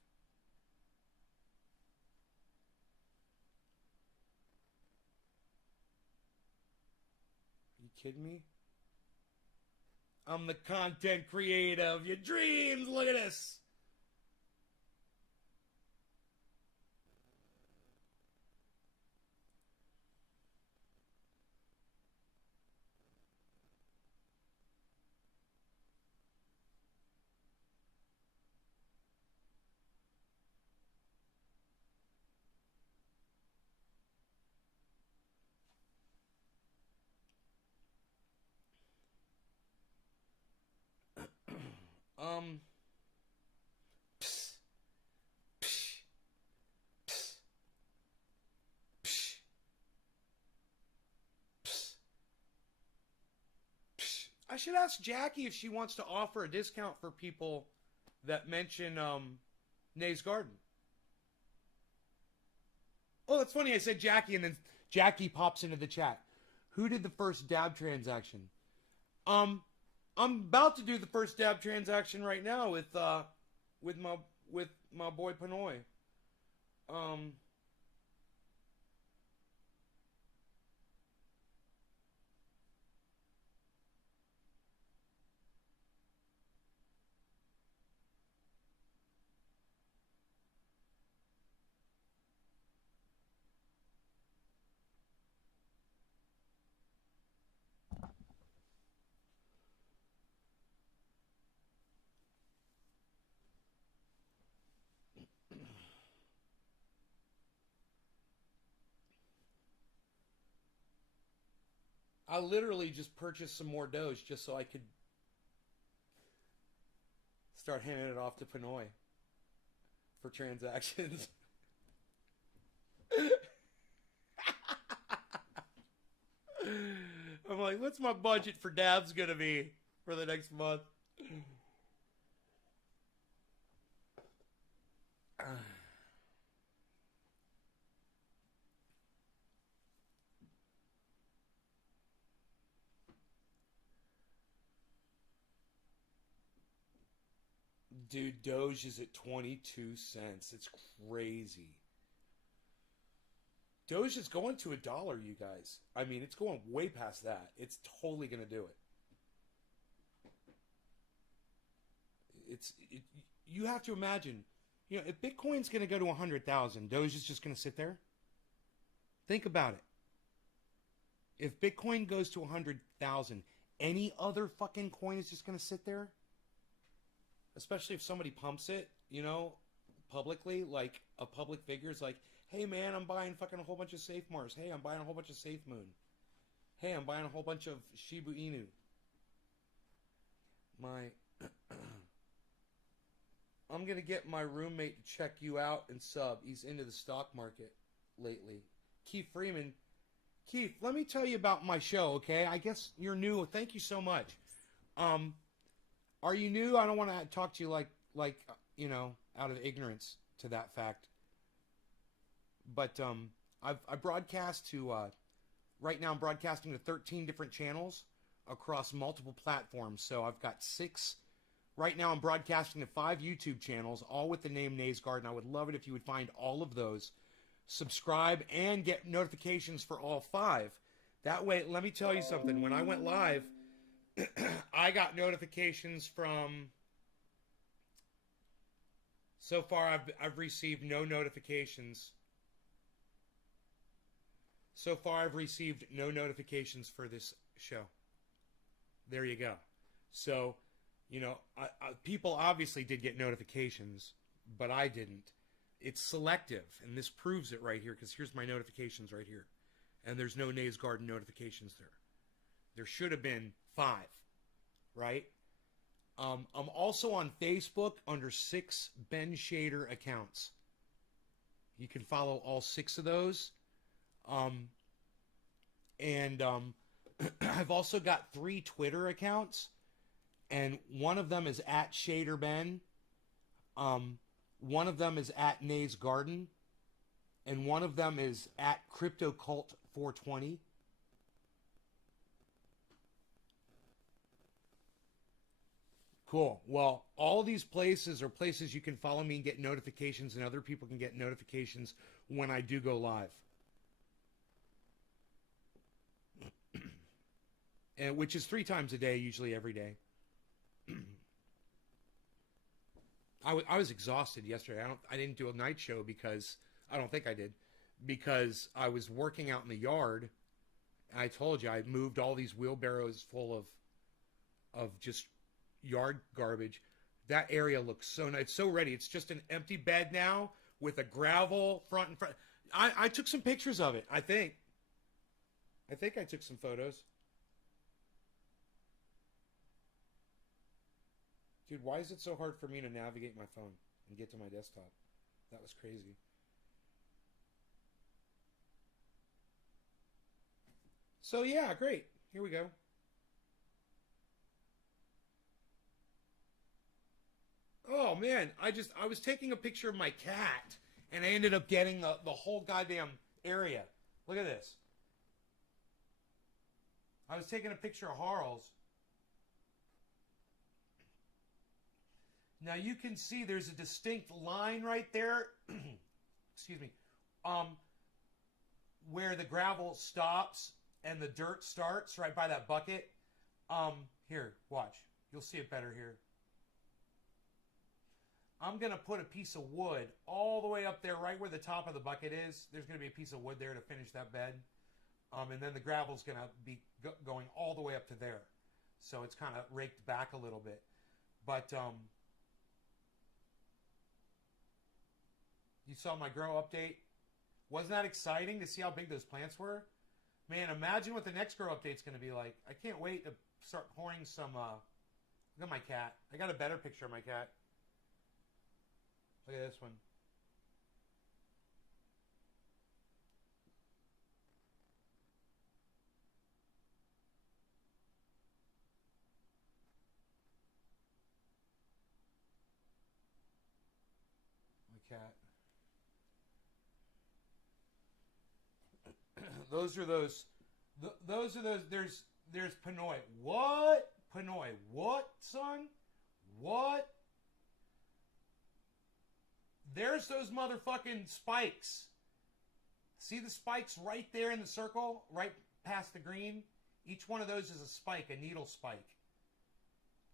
Are you kidding me? I'm the content creator of your dreams. Look at this. Psst. Psh. Psst. Psh. Psst. Psh. I should ask Jackie if she wants to offer a discount for people that mention Nay's Garden. Oh, that's funny. I said Jackie, and then Jackie pops into the chat. Who did the first dab transaction? I'm about to do the first dab transaction right now with my boy Pinoy. I literally just purchased some more Doge just so I could start handing it off to Pinoy for transactions. I'm like, what's my budget for dabs gonna be for the next month? Dude, Doge is at 22 cents. It's crazy. Doge is going to $1, you guys. I mean, it's going way past that. It's totally going to do it. You have to imagine, you know, if Bitcoin's going to go to 100,000, Doge is just going to sit there. Think about it. If Bitcoin goes to 100,000, any other fucking coin is just going to sit there? Especially if somebody pumps it, you know, publicly, like a public figure's like, hey man, I'm buying fucking a whole bunch of Safe Mars. Hey, I'm buying a whole bunch of Safe Moon. Hey, I'm buying a whole bunch of Shiba Inu. I'm going to get my roommate to check you out and sub. He's into the stock market lately. Keith Freeman. Keith, let me tell you about my show, okay? I guess you're new. Thank you so much. Are you new? I don't want to talk to you like you know, out of ignorance to that fact. But I broadcast to right now I'm broadcasting to 13 different channels across multiple platforms. So I've got 6. Right now I'm broadcasting to 5 YouTube channels, all with the name Nay's Garden. I would love it if you would find all of those, subscribe, and get notifications for all 5. That way, let me tell you something. When I went live, I got notifications from... So far, I've received no notifications. So far, I've received no notifications for this show. There you go. So, you know, people obviously did get notifications, but I didn't. It's selective, and this proves it right here, because here's my notifications right here. And there's no Nay's Garden notifications there. There should have been 5, right? I'm also on Facebook under 6 Ben Shader accounts. You can follow all 6 of those. I've also got 3 Twitter accounts, and one of them is at ShaderBen. One of them is at Nay's Garden, and one of them is at CryptoCult420. Cool. Well, all these places are places you can follow me and get notifications, and other people can get notifications when I do go live. And which is 3 times a day, usually every day. I was exhausted yesterday. I didn't do a night show because I don't think I did, because I was working out in the yard. And I told you I moved all these wheelbarrows full of just yard garbage. That area looks so nice. It's so ready. It's just an empty bed now with a gravel front and front. I took some pictures of it. I think I took some photos. Dude, why is it so hard for me to navigate my phone and get to my desktop? That was crazy. So yeah, great. Here we go. Oh man, I was taking a picture of my cat and I ended up getting the whole goddamn area. Look at this. I was taking a picture of Harles. Now you can see there's a distinct line right there. Excuse me. Where the gravel stops and the dirt starts right by that bucket. Here, watch. You'll see it better here. I'm going to put a piece of wood all the way up there right where the top of the bucket is. There's going to be a piece of wood there to finish that bed. And then the gravel's going to be going all the way up to there. So it's kind of raked back a little bit. But you saw my grow update? Wasn't that exciting to see how big those plants were? Man, imagine what the next grow update's going to be like. I can't wait to start pouring some... look at my cat. I got a better picture of my cat. Look at this one. My cat. Those are those. There's Pinoy. What? Pinoy. What, son? What? There's those motherfucking spikes. See the spikes right there in the circle, right past the green? Each one of those is a spike, a needle spike.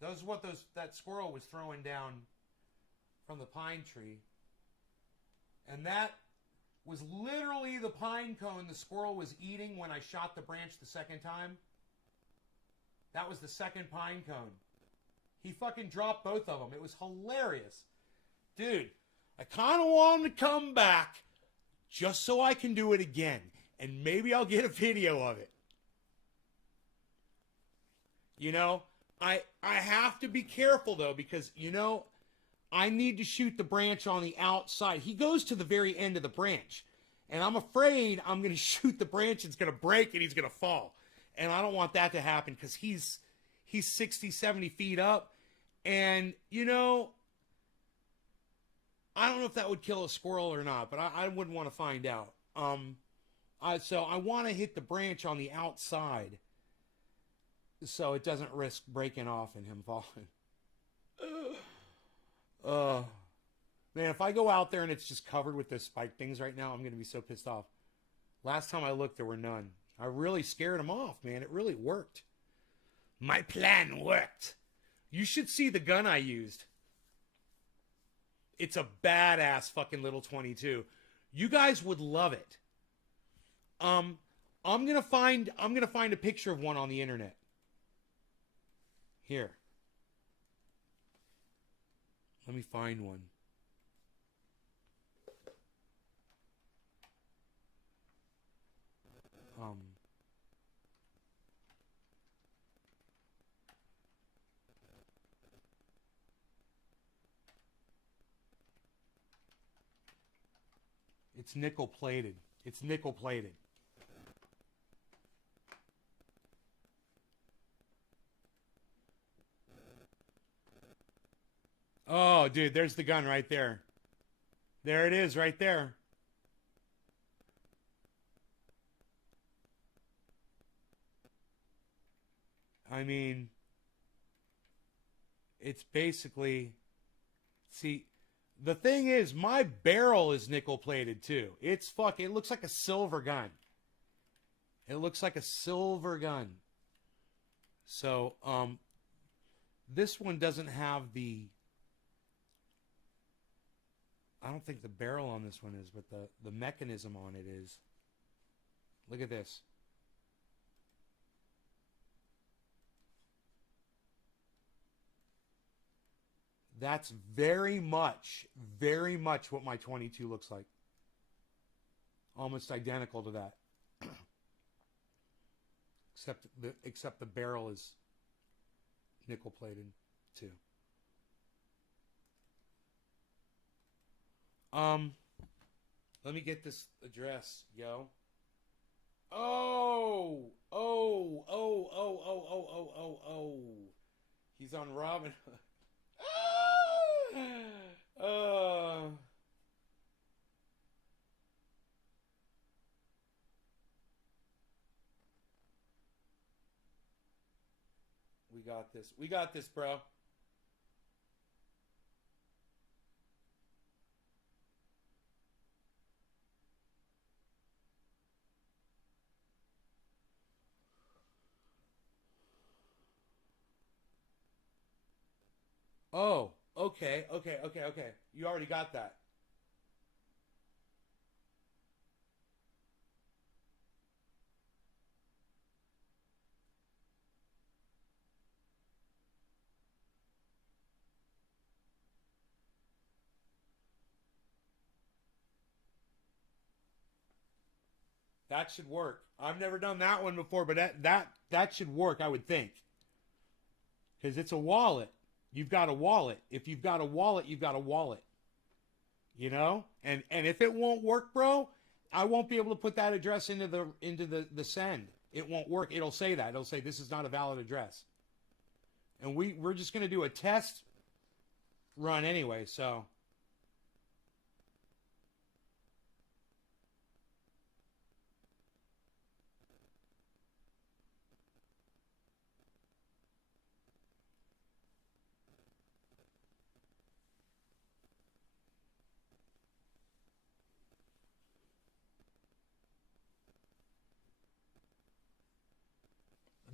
Those are what that squirrel was throwing down from the pine tree. And that was literally the pine cone the squirrel was eating when I shot the branch the second time. That was the second pine cone. He fucking dropped both of them. It was hilarious. Dude, I kind of want him to come back just so I can do it again. And maybe I'll get a video of it. You know, I have to be careful, though, because, you know, I need to shoot the branch on the outside. He goes to the very end of the branch. And I'm afraid I'm going to shoot the branch. It's going to break and he's going to fall. And I don't want that to happen because he's 60, 70 feet up. And, you know, I don't know if that would kill a squirrel or not, but I wouldn't want to find out. So I want to hit the branch on the outside so it doesn't risk breaking off and him falling. Man, if I go out there and it's just covered with those spike things right now, I'm going to be so pissed off. Last time I looked, there were none. I really scared him off, man. It really worked. My plan worked. You should see the gun I used. It's a badass fucking little 22. You guys would love it. I'm gonna find a picture of one on the internet. Here. Let me find one. It's nickel plated. It's nickel plated. Oh, dude, there's the gun right there. There it is right there. I mean, it's basically, see, the thing is, my barrel is nickel plated too. It looks like a silver gun. It looks like a silver gun. So, this one doesn't have I don't think the barrel on this one is, but the mechanism on it is. Look at this. That's very much what my 22 looks like. Almost identical to that. Except the barrel is nickel plated too. Let me get this address, yo. Oh. He's on Robin Hood. We got this. We got this, bro. Oh, okay. You already got that. That should work. I've never done that one before, but that should work, I would think. Because it's a wallet. You've got a wallet. If you've got a wallet, you've got a wallet. You know? And if it won't work, bro, I won't be able to put that address into the send. It won't work. It'll say that. It'll say this is not a valid address. And we're just gonna do a test run anyway, so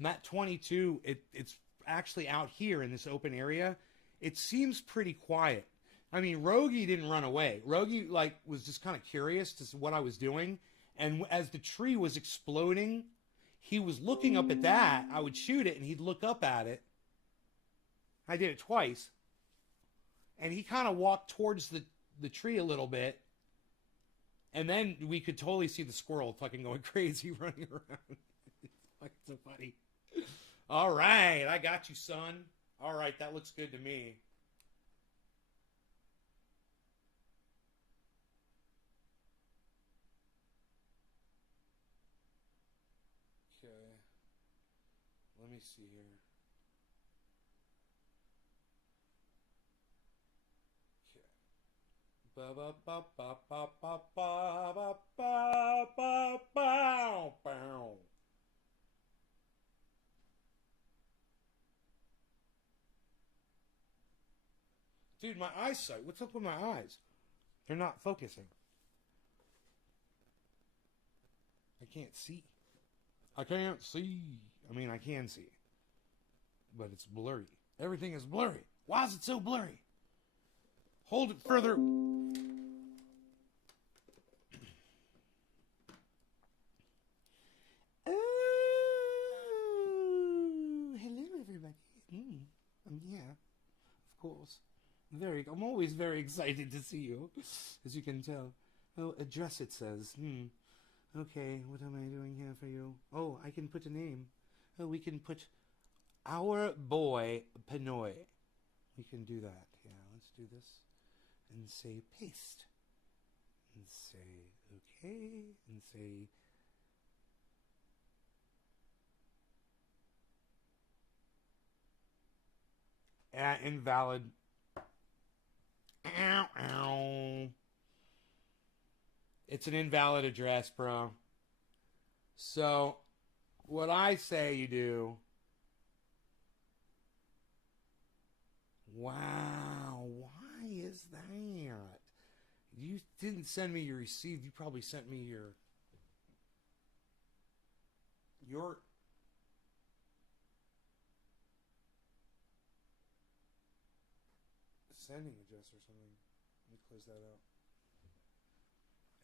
Mat 22, it's actually out here in this open area. It seems pretty quiet. I mean, Rogie didn't run away. Rogie was just kind of curious to what I was doing, and as the tree was exploding, he was looking up at that. I would shoot it, and he'd look up at it. I did it twice, and he kind of walked towards the tree a little bit, and then we could totally see the squirrel fucking going crazy running around. It's fucking so funny. All right, I got you, son. All right, that looks good to me. Okay. Let me see here. Okay. Ba ba ba ba ba ba ba ba ba ba ba ba. Dude, my eyesight. What's up with my eyes? They're not focusing. I can't see. I can't see. I mean, I can see. But it's blurry. Everything is blurry. Why is it so blurry? Hold it further. Oh, hello, everybody. Yeah, of course. I'm always very excited to see you, as you can tell. Oh, address it says. Okay, what am I doing here for you? Oh, I can put a name. Oh, we can put our boy Pinoy. We can do that. Yeah, let's do this. And say paste. And say okay. And say invalid. Ow, ow. It's an invalid address, bro. So, what I say you do... Wow, why is that? You didn't send me your receipt. You probably sent me your sending address or something. Let me close that out.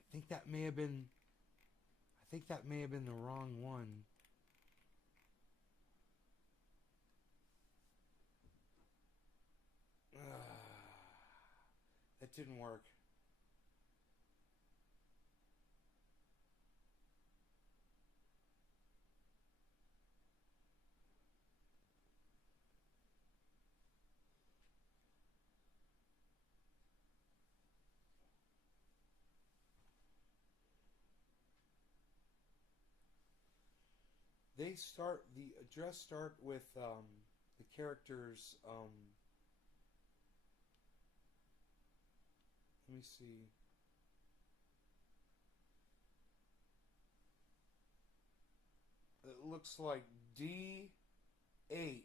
I think that may have been the wrong one. That didn't work. the address start with the characters. Let me see. It looks like D8.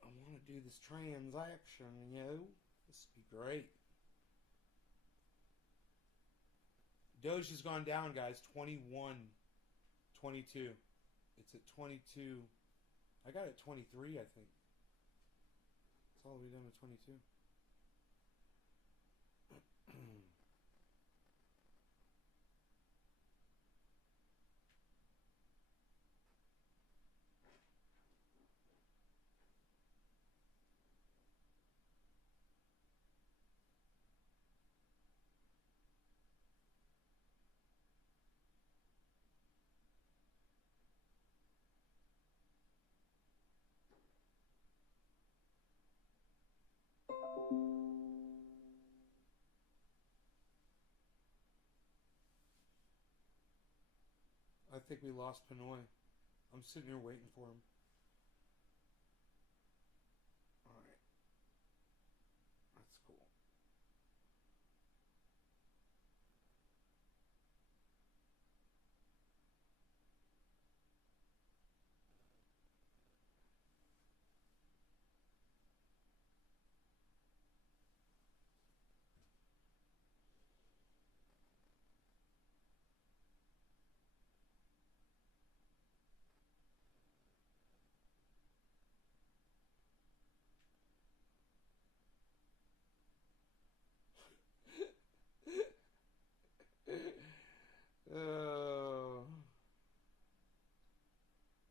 I want to do this transaction, This would be great. Doge has gone down, guys. 21, 22. It's at 22. I got it at 23, I think. It's all the way down to 22. I think we lost Pinoy. I'm sitting here waiting for him. Alright. That's cool.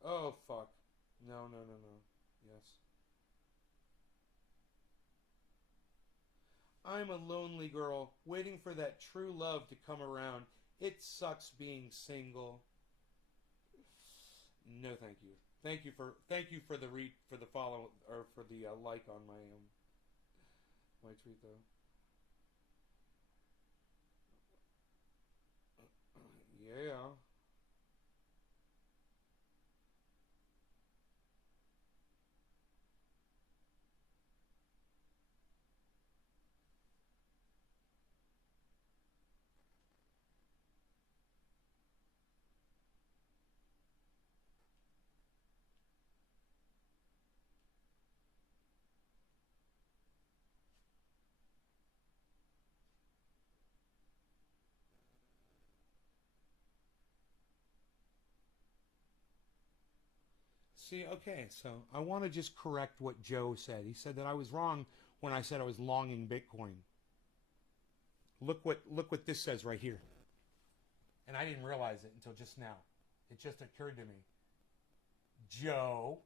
Oh, fuck. No. Yes. I'm a lonely girl, waiting for that true love to come around. It sucks being single. No, thank you. Thank you for the follow or for the like on my tweet though. Yeah. See, okay, so I want to just correct what Joe said. He said that I was wrong when I said I was longing Bitcoin. Look what this says right here. And I didn't realize it until just now. It just occurred to me. Joe,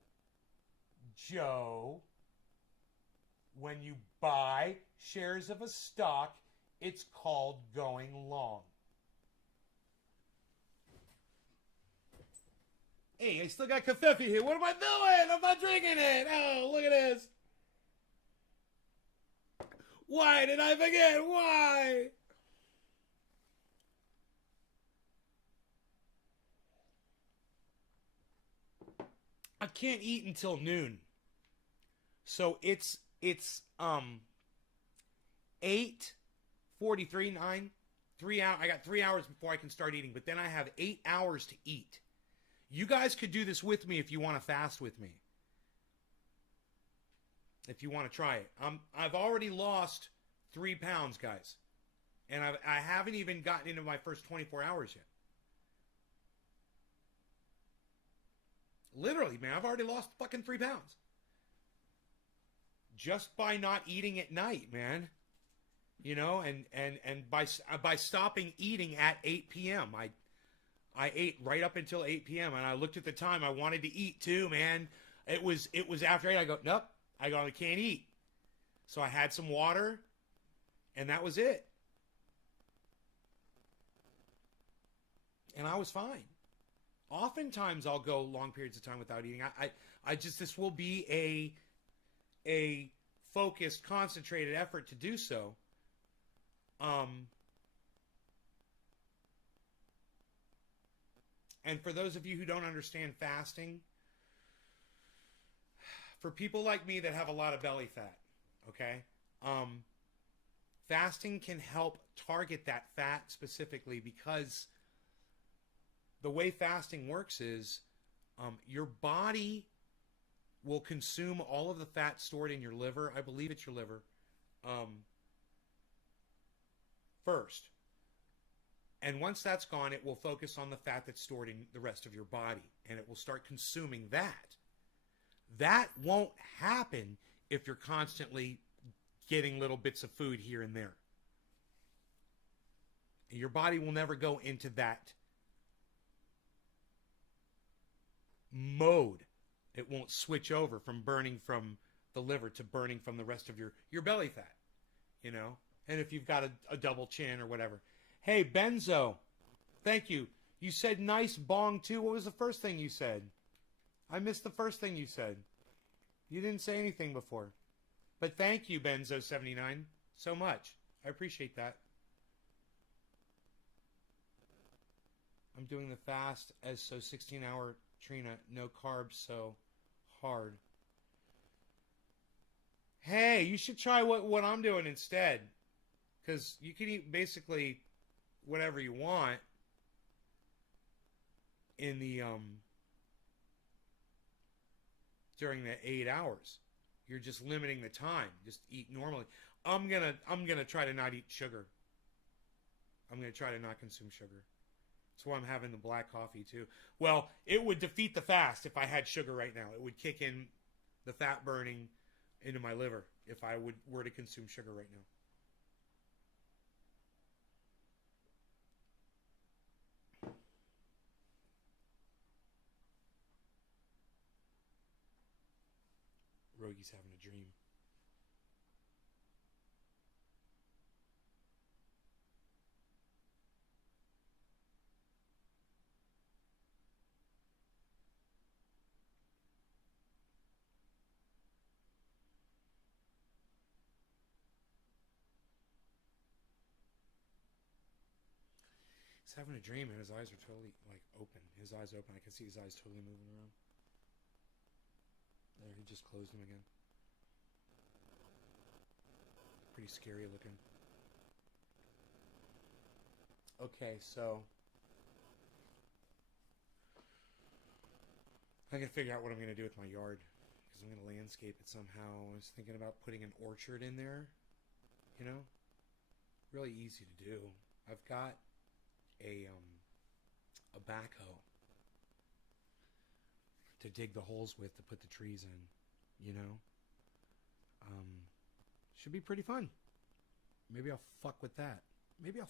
when you buy shares of a stock, it's called going long. Hey, I still got Covfefe here. What am I doing? I'm not drinking it. Oh, look at this. Why did I forget? Why? I can't eat until noon. So it's 8:43, 9, 3 hours. I got 3 hours before I can start eating, but then I have 8 hours to eat. You guys could do this with me if you want to fast with me. If you want to try it. I've already lost 3 pounds, guys. And I haven't even gotten into my first 24 hours yet. Literally, man, I've already lost fucking 3 pounds. Just by not eating at night, man. you know, and by stopping eating at 8 p.m. I ate right up until 8 p.m. and I looked at the time. I wanted to eat too, man. It was after 8. I go, nope. I can't eat. So I had some water, and that was it. And I was fine. Oftentimes I'll go long periods of time without eating. I just, this will be a focused, concentrated effort to do so. And for those of you who don't understand fasting, for people like me that have a lot of belly fat, okay, fasting can help target that fat specifically, because the way fasting works is your body will consume all of the fat stored in your liver. I believe it's your liver. First. And once that's gone, it will focus on the fat that's stored in the rest of your body, and it will start consuming that. That won't happen if you're constantly getting little bits of food here and there. Your body will never go into that mode. It won't switch over from burning from the liver to burning from the rest of your belly fat, you know? And if you've got a double chin or whatever. Hey, Benzo, thank you. You said nice bong too. What was the first thing you said? I missed the first thing you said. You didn't say anything before. But thank you, Benzo79, so much. I appreciate that. I'm doing the fast as so 16-hour Trina, no carbs, so hard. Hey, you should try what I'm doing instead. Because you can eat basically whatever you want in the during the 8 hours. You're just limiting the time. Just eat normally. I'm gonna try to not eat sugar. I'm gonna try to not consume sugar. That's why I'm having the black coffee too. Well, it would defeat the fast if I had sugar right now. It would kick in the fat burning into my liver if I were to consume sugar right now. Rogi's having a dream. He's having a dream and his eyes are totally like open. His eyes open. I can see his eyes totally moving around. There, he just closed them again. Pretty scary looking. Okay, so I gotta figure out what I'm gonna do with my yard, because I'm gonna landscape it somehow. I was thinking about putting an orchard in there. You know, really easy to do. I've got a backhoe to dig the holes with to put the trees in, you know. Should be pretty fun. Maybe I'll fuck with that. Maybe I'll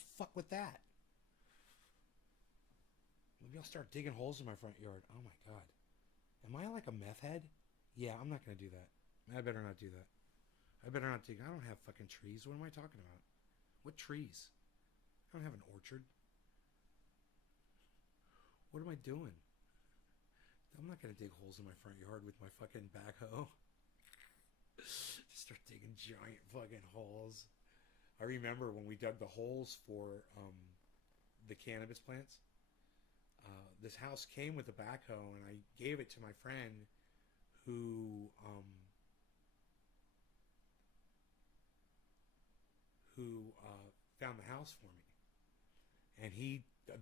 start digging holes in my front yard. Oh my god. Am I like a meth head? Yeah, I'm not gonna do that. I better not do that. I better not dig. I don't have fucking trees. What am I talking about? What trees? I don't have an orchard. What am I doing? I'm not going to dig holes in my front yard with my fucking backhoe. Just start digging giant fucking holes. I remember when we dug the holes for the cannabis plants. This house came with a backhoe, and I gave it to my friend who found the house for me. And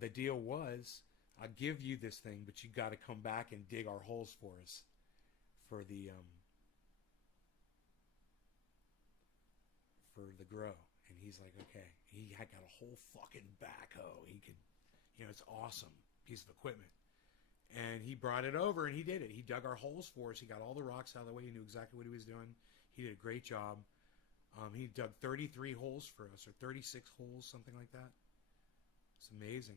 the deal was, I'll give you this thing, but you got to come back and dig our holes for us for the grow. And he's like, okay. He had got a whole fucking backhoe. He could, you know, it's awesome piece of equipment. And he brought it over and he did it. He dug our holes for us. He got all the rocks out of the way. He knew exactly what he was doing. He did a great job. He dug 33 holes for us, or 36 holes, something like that. It's amazing.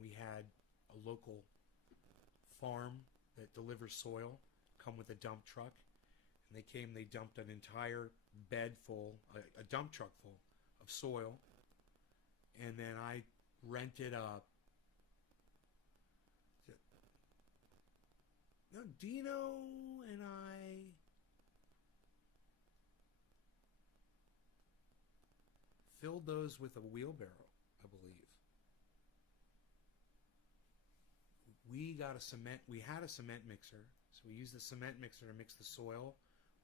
We had a local farm that delivers soil come with a dump truck, and they came, they dumped an entire bed full, a dump truck full of soil, and then I rented a, no, Dino and I filled those with a wheelbarrow, I believe. We got a cement, we had a cement mixer, so we used the cement mixer to mix the soil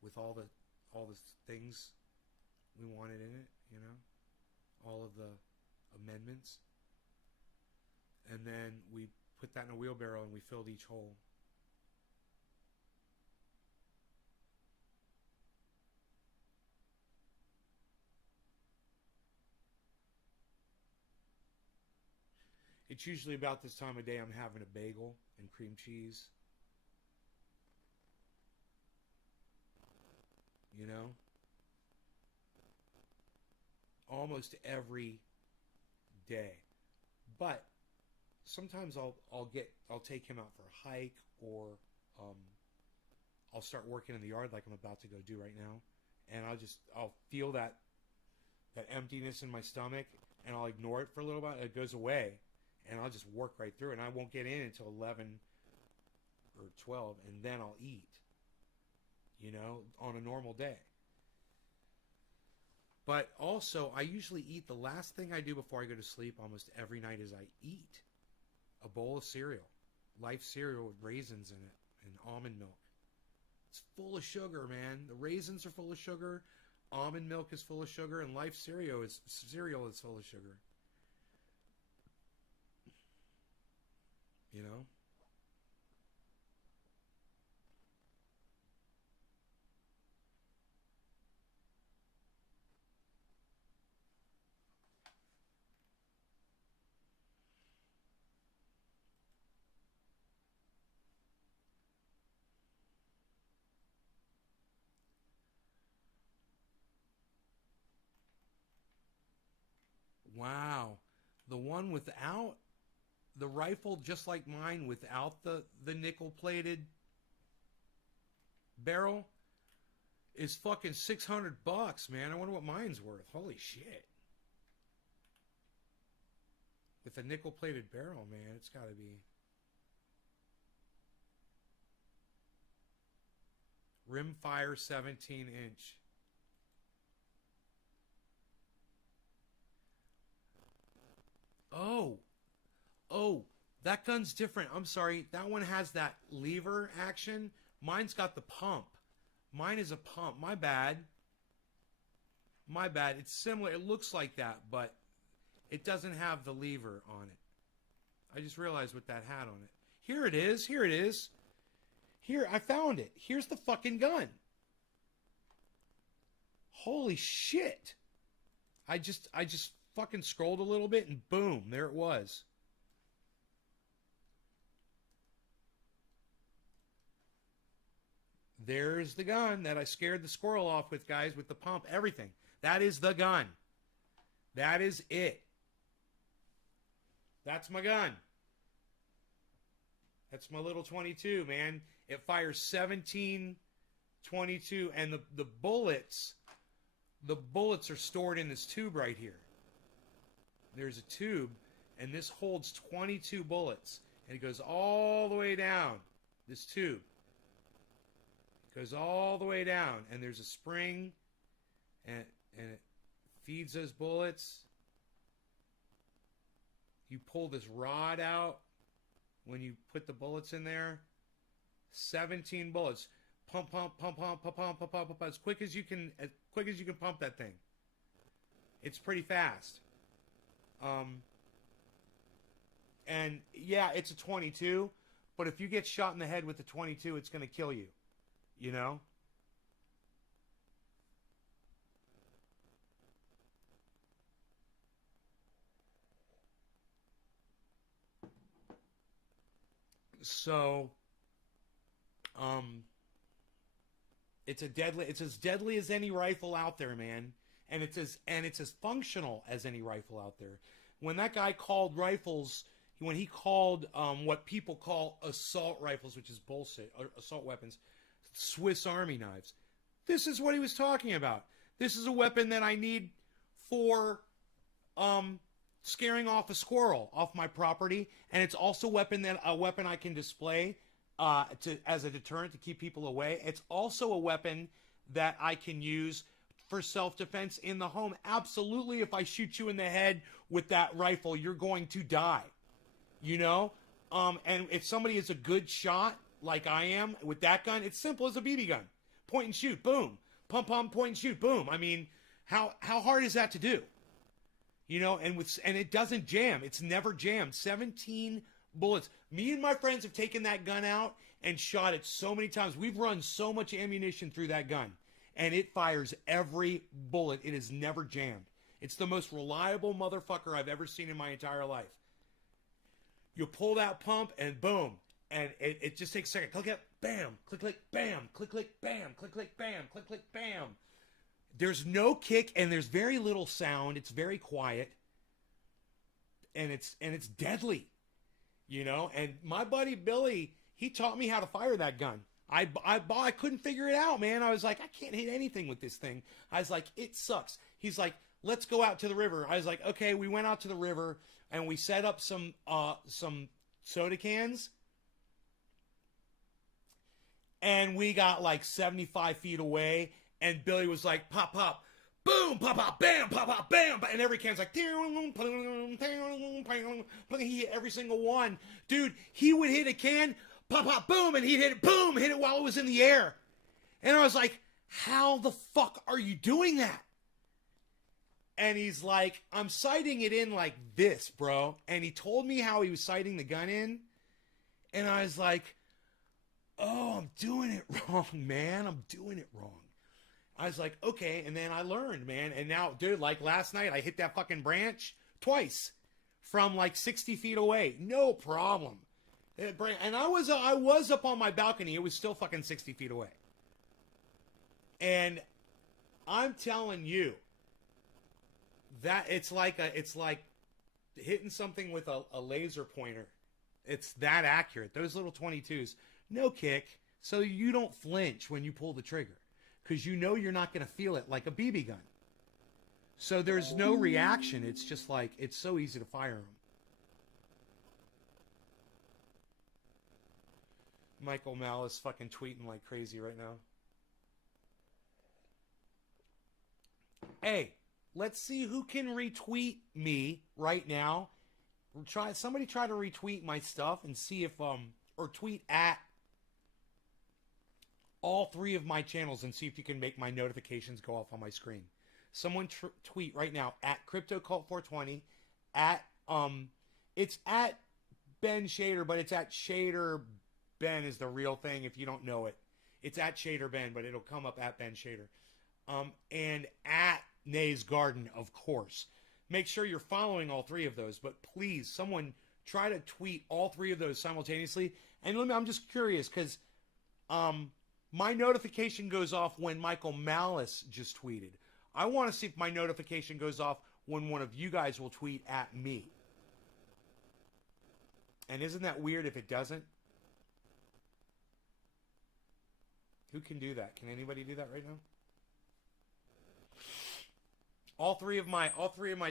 with all the things we wanted in it, you know, all of the amendments. And then we put that in a wheelbarrow and we filled each hole. It's usually about this time of day I'm having a bagel and cream cheese. You know? Almost every day. But sometimes I'll take him out for a hike, or I'll start working in the yard like I'm about to go do right now, and I'll feel that emptiness in my stomach, and I'll ignore it for a little while. It goes away, and I'll just work right through it, and I won't get in until 11 or 12, and then I'll eat, you know, on a normal day. But also, I usually eat, the last thing I do before I go to sleep almost every night is I eat a bowl of cereal. Life cereal with raisins in it and almond milk. It's full of sugar, man. The raisins are full of sugar. Almond milk is full of sugar, and Life cereal is full of sugar. You know? Wow. The one without the rifle, just like mine, without the nickel-plated barrel, is fucking $600, man. I wonder what mine's worth. Holy shit. With a nickel-plated barrel, man, it's got to be. Rimfire 17-inch. Oh, that gun's different. I'm sorry. That one has that lever action. Mine's got the pump. Mine is a pump. My bad. My bad. It's similar. It looks like that, but it doesn't have the lever on it. I just realized what that had on it. Here it is. Here it is. Here, I found it. Here's the fucking gun. Holy shit. I just fucking scrolled a little bit and boom, there it was. There's the gun that I scared the squirrel off with, guys, with the pump, everything. That is the gun. That is it. That's my gun. That's my little 22, man. It fires 17, 22, and the bullets are stored in this tube right here. There's a tube, and this holds 22 bullets, and it goes all the way down, this tube. It goes all the way down, and there's a spring, and it feeds those bullets. You pull this rod out when you put the bullets in there. 17 bullets. Pump, pump, pump, pump, pump, pump, pump, pump, pump, as quick as you can pump that thing. It's pretty fast. And yeah, it's a 22, but if you get shot in the head with the 22, it's going to kill you, you know? So, it's as deadly as any rifle out there, man. And it's as functional as any rifle out there. When that guy called rifles, when he called what people call assault rifles, which is bullshit, or assault weapons, Swiss Army knives, this is what he was talking about. This is a weapon that I need for scaring off a squirrel off my property, and it's also a weapon I can display as a deterrent to keep people away. It's also a weapon that I can use for self-defense in the home. Absolutely, if I shoot you in the head with that rifle, you're going to die. You know? And if somebody is a good shot, like I am, with that gun, it's simple as a BB gun. Point and shoot, boom. Pump, point and shoot, boom. I mean, how hard is that to do? You know, and it doesn't jam. It's never jammed. 17 bullets. Me and my friends have taken that gun out and shot it so many times. We've run so much ammunition through that gun. And it fires every bullet. It is never jammed. It's the most reliable motherfucker I've ever seen in my entire life. You pull that pump and boom. And it just takes a second. Click it, bam, click, click, bam, click, click, bam, click, click, bam, click, click, bam. There's no kick and there's very little sound. It's very quiet. And it's deadly. You know? And my buddy Billy, he taught me how to fire that gun. I couldn't figure it out, man. I was like, I can't hit anything with this thing. I was like, it sucks. He's like, let's go out to the river. I was like, okay. We went out to the river and we set up some soda cans. And we got like 75 feet away. And Billy was like, pop, pop, boom, pop, pop, bam, pop, pop, bam. And every can's like, he hit every single one. Dude, he would hit a can, pop, pop, boom, and he'd hit it, boom, hit it while it was in the air. And I was like, how the fuck are you doing that? And he's like, I'm sighting it in like this, bro. And he told me how he was sighting the gun in. And I was like, oh, I'm doing it wrong, man. I'm doing it wrong. I was like, okay. And then I learned, man. And now, dude, like last night, I hit that fucking branch twice from like 60 feet away. No problem. And I was up on my balcony. It was still fucking 60 feet away. And I'm telling you that it's like hitting something with a laser pointer. It's that accurate. Those little 22s, no kick. So you don't flinch when you pull the trigger because you know you're not going to feel it like a BB gun. So there's no reaction. It's just like, it's so easy to fire them. Michael Malice fucking tweeting like crazy right now. Hey, let's see who can retweet me right now. Somebody try to retweet my stuff and see if or tweet at all three of my channels and see if you can make my notifications go off on my screen. Someone tweet right now at CryptoCult420 at it's at Ben Shader, but it's at Shader Ben is the real thing if you don't know it. It's at Shader Ben, but it'll come up at Ben Shader. And at Nay's Garden, of course. Make sure you're following all three of those, but please, someone try to tweet all three of those simultaneously. And I'm just curious because my notification goes off when Michael Malice just tweeted. I want to see if my notification goes off when one of you guys will tweet at me. And isn't that weird if it doesn't? Who can do that? Can anybody do that right now? All three of my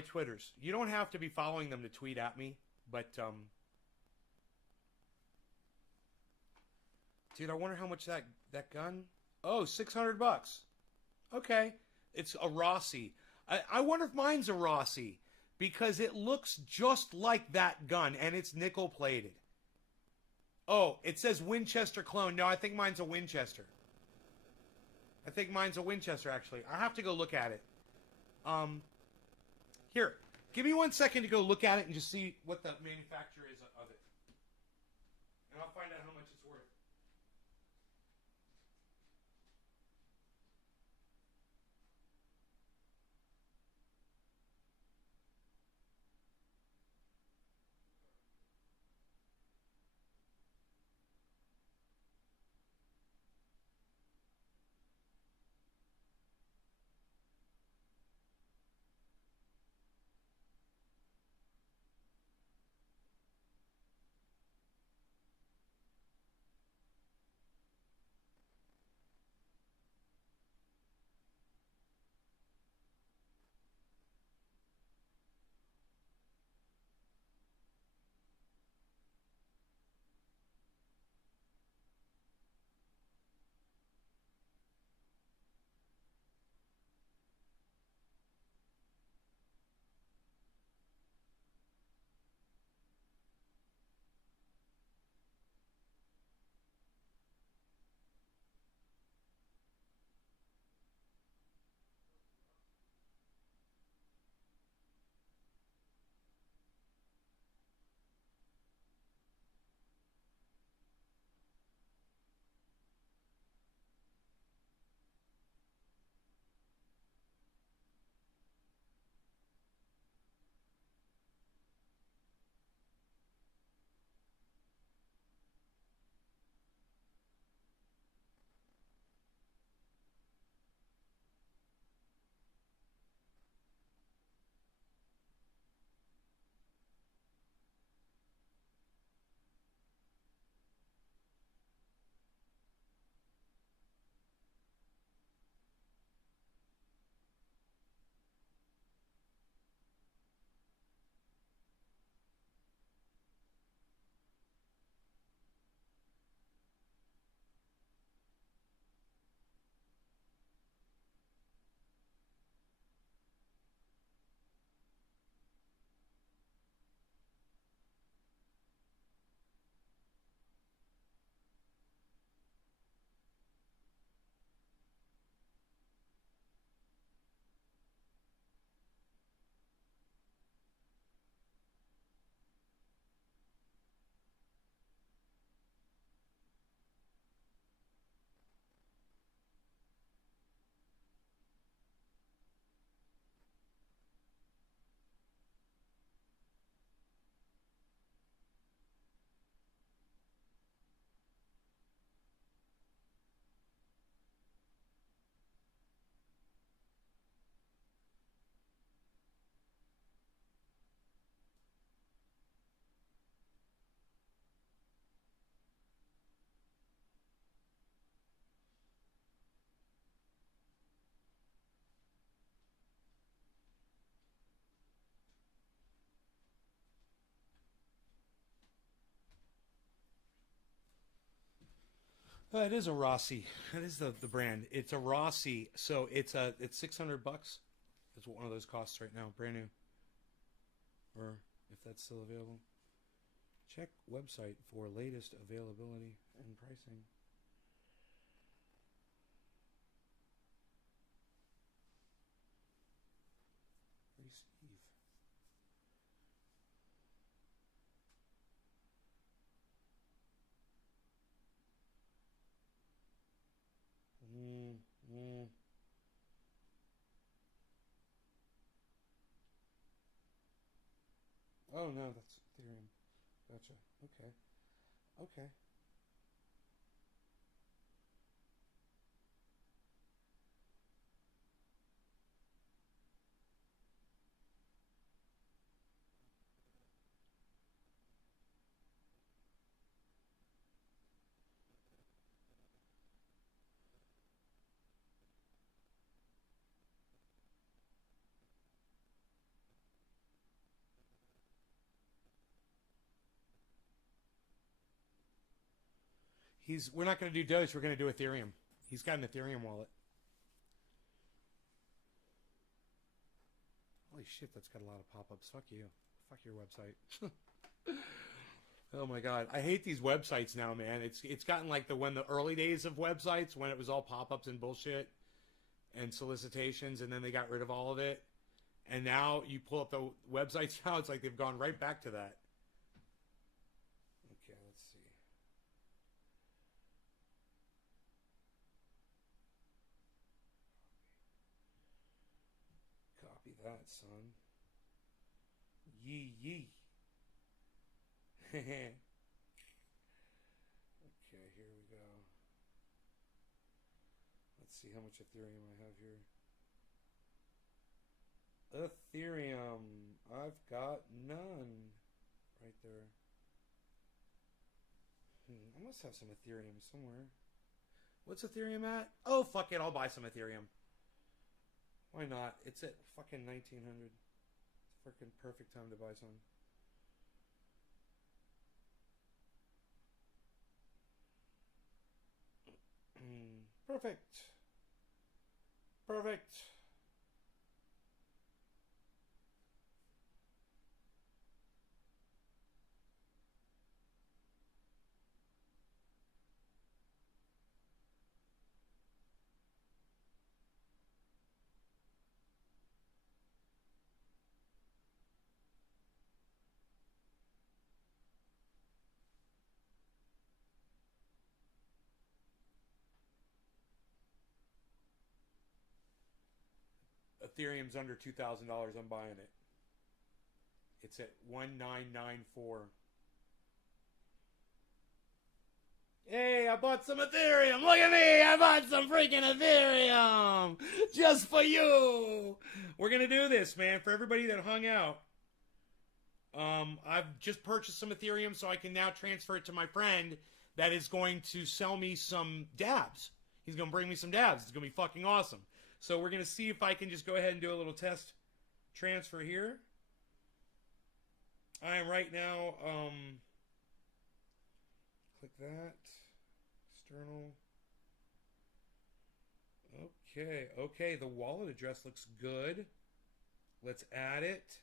Twitters. You don't have to be following them to tweet at me, but dude, I wonder how much that gun. Oh, $600. Okay, it's a Rossi. I wonder if mine's a Rossi because it looks just like that gun and it's nickel plated. Oh, it says Winchester clone. No, I think mine's a Winchester. I think mine's a Winchester actually. I have to go look at it. Here, give me 1 second to go look at it and just see what the manufacturer is of it. And I'll find out how much it's worth. It is a Rossi. That is the brand. It's a Rossi. So it's $600. That's what one of those costs right now, brand new. Or if that's still available. Check website for latest availability and pricing. Receive. Oh no, that's Ethereum. Gotcha. Okay. Okay. We're not going to do Doge. We're going to do Ethereum. He's got an Ethereum wallet. Holy shit, that's got a lot of pop-ups. Fuck you. Fuck your website. Oh my god, I hate these websites now, man. It's gotten like the early days of websites when it was all pop-ups and bullshit and solicitations, and then they got rid of all of it. And now you pull up the websites now, it's like they've gone right back to that. Okay, let's see. Copy that, son. Yee yee. Okay, here we go. Let's see how much Ethereum I have here. Ethereum. I've got none. Right there. I must have some Ethereum somewhere. What's Ethereum at? Oh, fuck it. I'll buy some Ethereum. Why not? It's at fucking 1900. It's a freaking perfect time to buy some. Perfect. Perfect. Ethereum's under $2,000. I'm buying it. It's at 1994. Hey, I bought some Ethereum. Look at me. I bought some freaking Ethereum. Just for you. We're going to do this, man. For everybody that hung out. I've just purchased some Ethereum so I can now transfer it to my friend that is going to sell me some dabs. He's going to bring me some dabs. It's going to be fucking awesome. So we're going to see if I can just go ahead and do a little test transfer here. I am right now, click that, external. Okay, the wallet address looks good. Let's add it.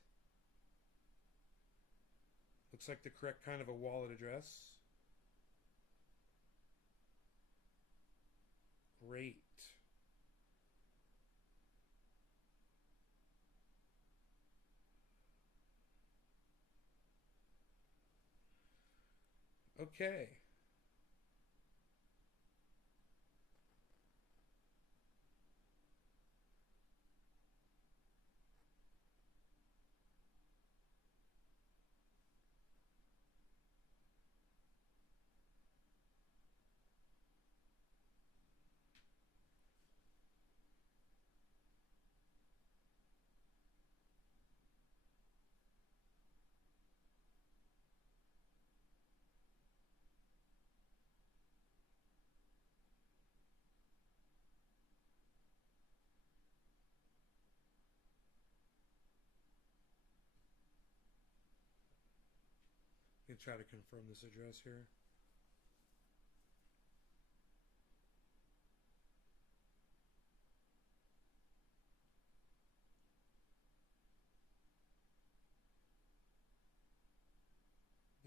Looks like the correct kind of a wallet address. Great. Okay. I'm going to try to confirm this address here.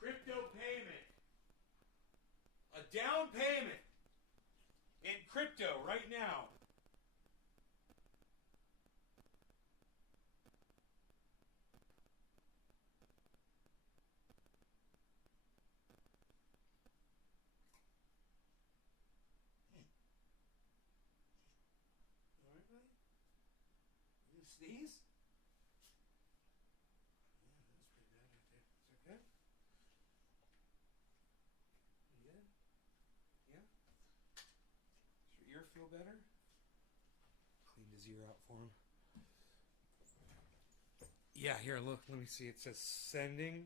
crypto payment. A down payment in crypto right now. All right, buddy? You gonna sneeze? Yeah, that was pretty bad right there. Is that good? Yeah? Yeah? Does your ear feel better? Cleaned his ear out for him. Yeah, here, look. Let me see. It says sending.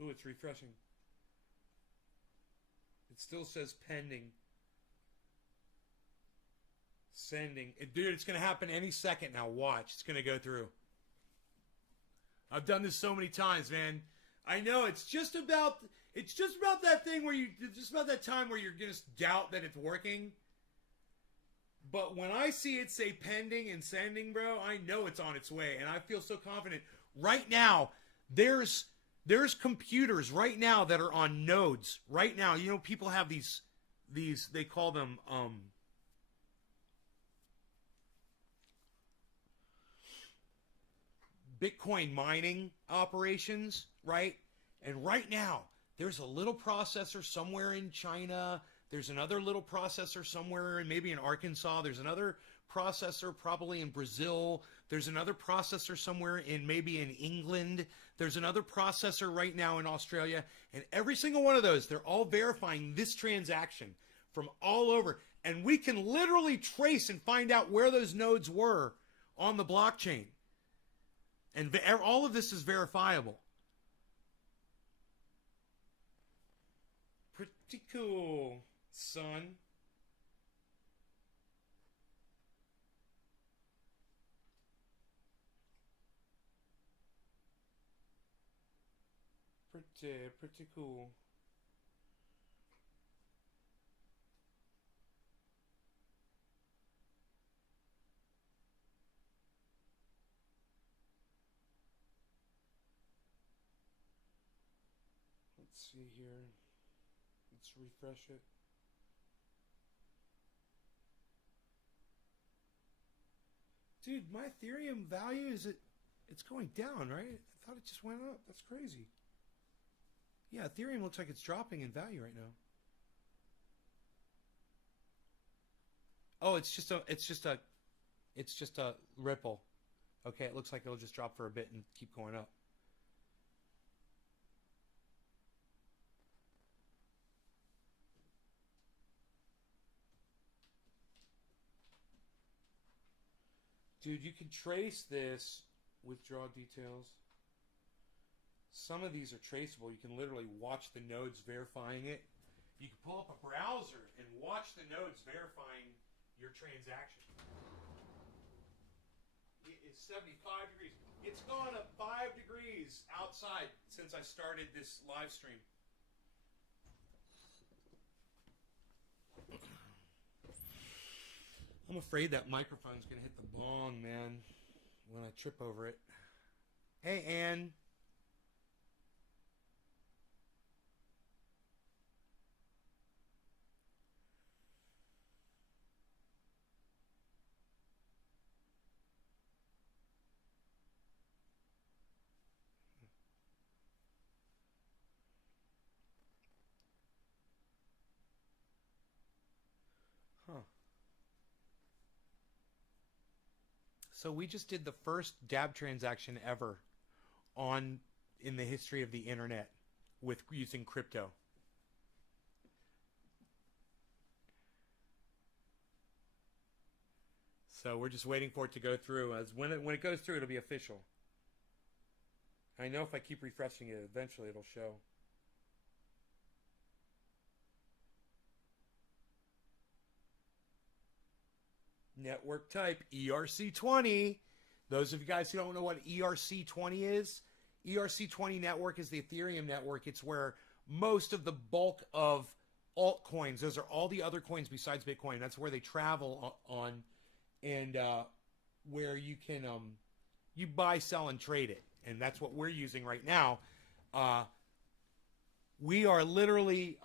Ooh, it's refreshing. It still says pending. Sending. Dude, it's going to happen any second now. Watch. It's going to go through. I've done this so many times, man. I know it's just about that thing where it's just about that time where you're going to doubt that it's working. But when I see it say pending and sending, bro, I know it's on its way, and I feel so confident. Right now, there's computers right now that are on nodes. Right now, you know, people have these they call them Bitcoin mining operations, right? And right now, there's a little processor somewhere in China. There's another little processor somewhere in maybe in Arkansas. There's another processor probably in Brazil. There's another processor somewhere in maybe in England. There's another processor right now in Australia. And every single one of those, they're all verifying this transaction from all over. And we can literally trace and find out where those nodes were on the blockchain. And all of this is verifiable. Pretty cool, son. Pretty cool. Let's see here. Let's refresh it. Dude, my Ethereum value it's going down, right? I thought it just went up. That's crazy. Yeah, Ethereum looks like it's dropping in value right now. Oh, it's just a ripple. Okay, it looks like it'll just drop for a bit and keep going up. Dude, you can trace this withdraw details. Some of these are traceable. You can literally watch the nodes verifying it. You can pull up a browser and watch the nodes verifying your transaction. It is 75 degrees. It's gone up 5 degrees outside since I started this live stream. I'm afraid that microphone's going to hit the bong, man, when I trip over it. Hey, Ann. Huh. So we just did the first dab transaction ever in the history of the internet with using crypto. So we're just waiting for it to go through. As when it goes through, it'll be official. I know if I keep refreshing it, eventually it'll show. Network type ERC20. Those of you guys who don't know what ERC20 is, ERC20 network is the Ethereum network. It's where most of the bulk of altcoins, those are all the other coins besides Bitcoin. That's where they travel on. And where you can you buy, sell, and trade it, and that's what we're using right now. We are literally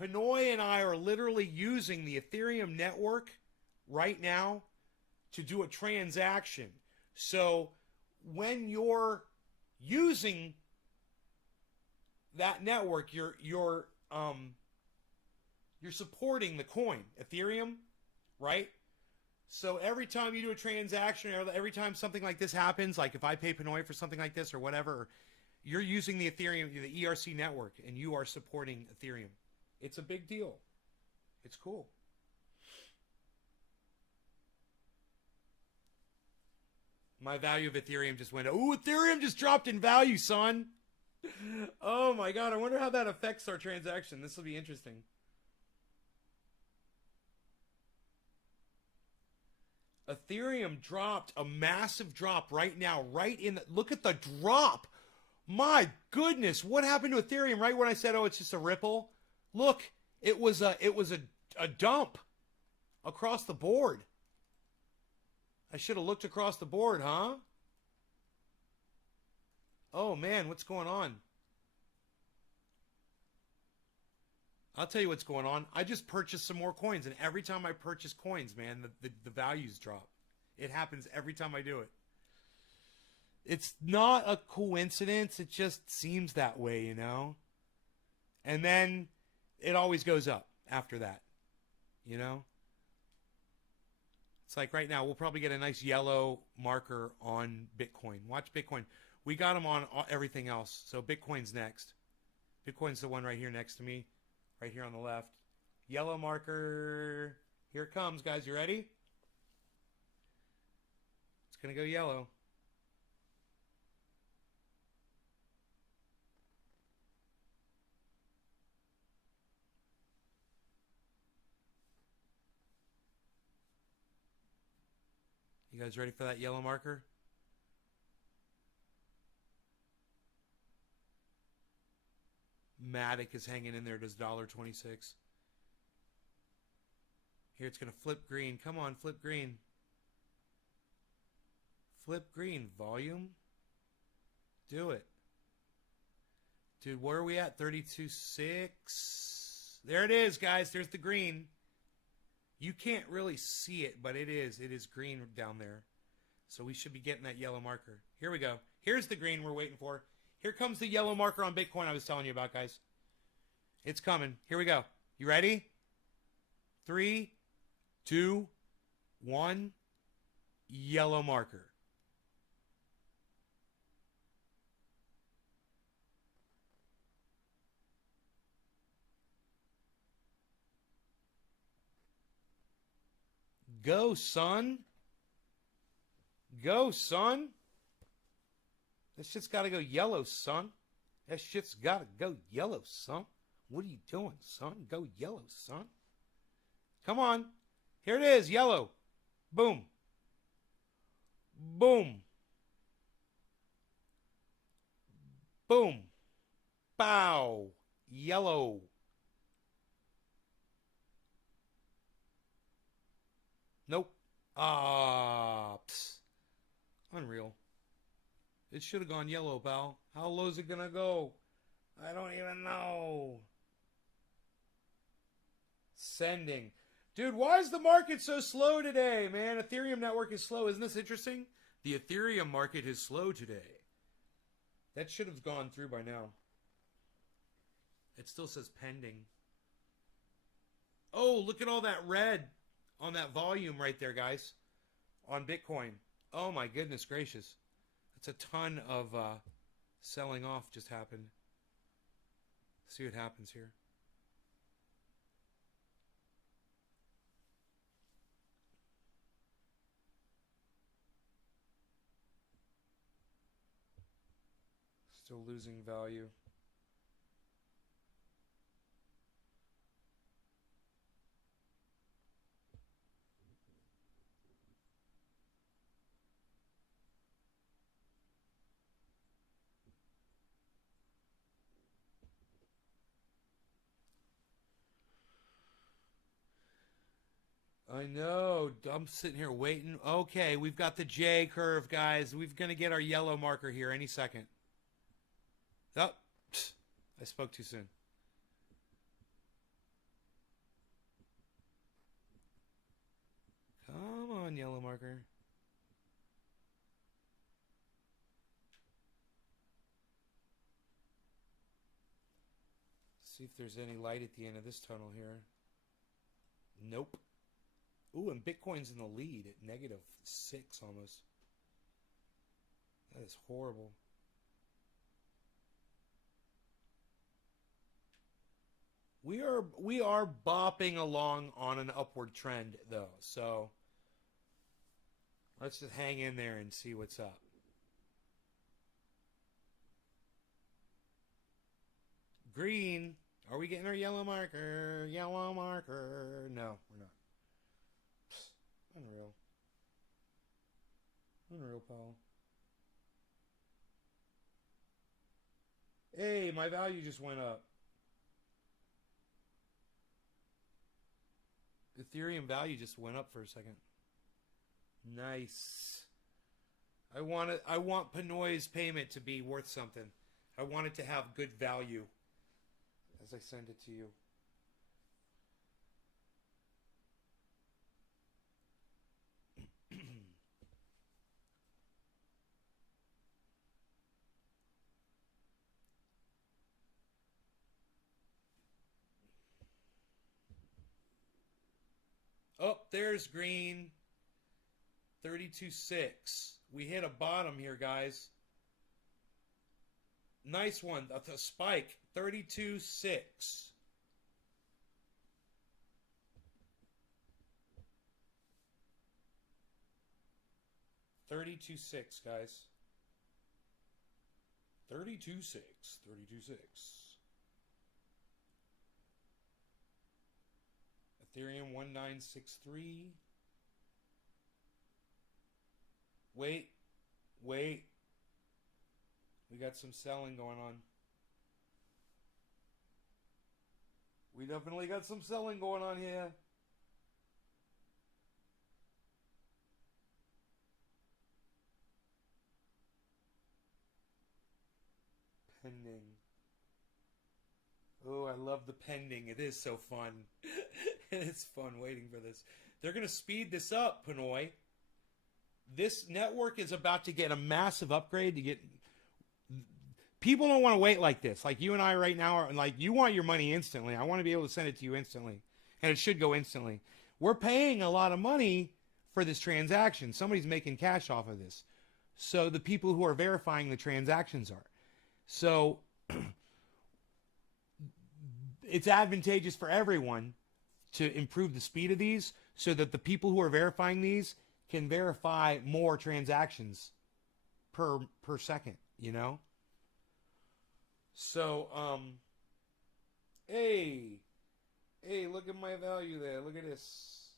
Pinoy and I are literally using the Ethereum network right now to do a transaction. So when you're using that network, you're supporting the coin Ethereum, right? So every time you do a transaction, or every time something like this happens, like if I pay Pinoy for something like this or whatever, you're using the Ethereum, the ERC network, and you are supporting Ethereum. It's a big deal. It's cool. My value of Ethereum just went, ooh, Ethereum just dropped in value, son. Oh my God, I wonder how that affects our transaction. This will be interesting. Ethereum dropped a massive drop right now, right in the, look at the drop. My goodness, what happened to Ethereum right when I said, oh, it's just a ripple? Look, it was a dump across the board. I should have looked across the board, huh? Oh man, what's going on? I'll tell you what's going on. I just purchased some more coins, and every time I purchase coins, man, the values drop. It happens every time I do it. It's not a coincidence. It just seems that way, you know? And then it always goes up after that, you know? It's like right now, we'll probably get a nice yellow marker on Bitcoin. Watch Bitcoin. We got them on everything else. So Bitcoin's next. Bitcoin's the one right here next to me. Right here on the left. Yellow marker. Here it comes, guys. You ready? It's going to go yellow. You guys ready for that yellow marker? Matic is hanging in there. Does $1.26. Here it's going to flip green. Come on, flip green. Flip green. Volume. Do it. Dude, where are we at? 32.6. There it is, guys. There's the green. You can't really see it, but it is. It is green down there. So we should be getting that yellow marker. Here we go. Here's the green we're waiting for. Here comes the yellow marker on Bitcoin I was telling you about, guys. It's coming. Here we go. You ready? 3, 2, 1. Yellow marker. Go, son. Go, son. That shit's got to go yellow, son. That shit's got to go yellow, son. What are you doing, son? Go yellow, son. Come on. Here it is, yellow. Boom. Boom. Boom. Bow. Yellow. Nope. Unreal. It should have gone yellow, pal. How low is it going to go? I don't even know. Sending. Dude, why is the market so slow today, man? Ethereum network is slow. Isn't this interesting? The Ethereum market is slow today. That should have gone through by now. It still says pending. Oh, look at all that red on that volume right there, guys. On Bitcoin. Oh, my goodness gracious. That's a ton of selling off just happened. See what happens here. Still losing value. I know. I'm sitting here waiting. Okay, we've got the J curve, guys. We're going to get our yellow marker here any second. Oh, I spoke too soon. Come on, yellow marker. See if there's any light at the end of this tunnel here. Nope. Ooh, and Bitcoin's in the lead at -6 almost. That is horrible. We are bopping along on an upward trend though, so let's just hang in there and see what's up. Green, are we getting our yellow marker? Yellow marker. No, we're not. Unreal. Unreal, pal. Hey, my value just went up. Ethereum value just went up for a second. Nice. I want Pinoy's payment to be worth something. I want it to have good value as I send it to you. Oh, there's green. 32.6. We hit a bottom here, guys. Nice one. That's a spike. 32.6. $32.6, guys. 32.6. 32.6. Ethereum 1963. Wait. We got some selling going on. We definitely got some selling going on here. Pending. Oh, I love the pending. It is so fun. It's fun waiting for this. They're going to speed this up, Pinoy. This network is about to get a massive upgrade to get... People don't want to wait like this. Like you and I right now are like, you want your money instantly. I want to be able to send it to you instantly. And it should go instantly. We're paying a lot of money for this transaction. Somebody's making cash off of this. So the people who are verifying the transactions are. So it's advantageous for everyone to improve the speed of these so that the people who are verifying these can verify more transactions per second, you know? So, hey, look at my value there. Look at this.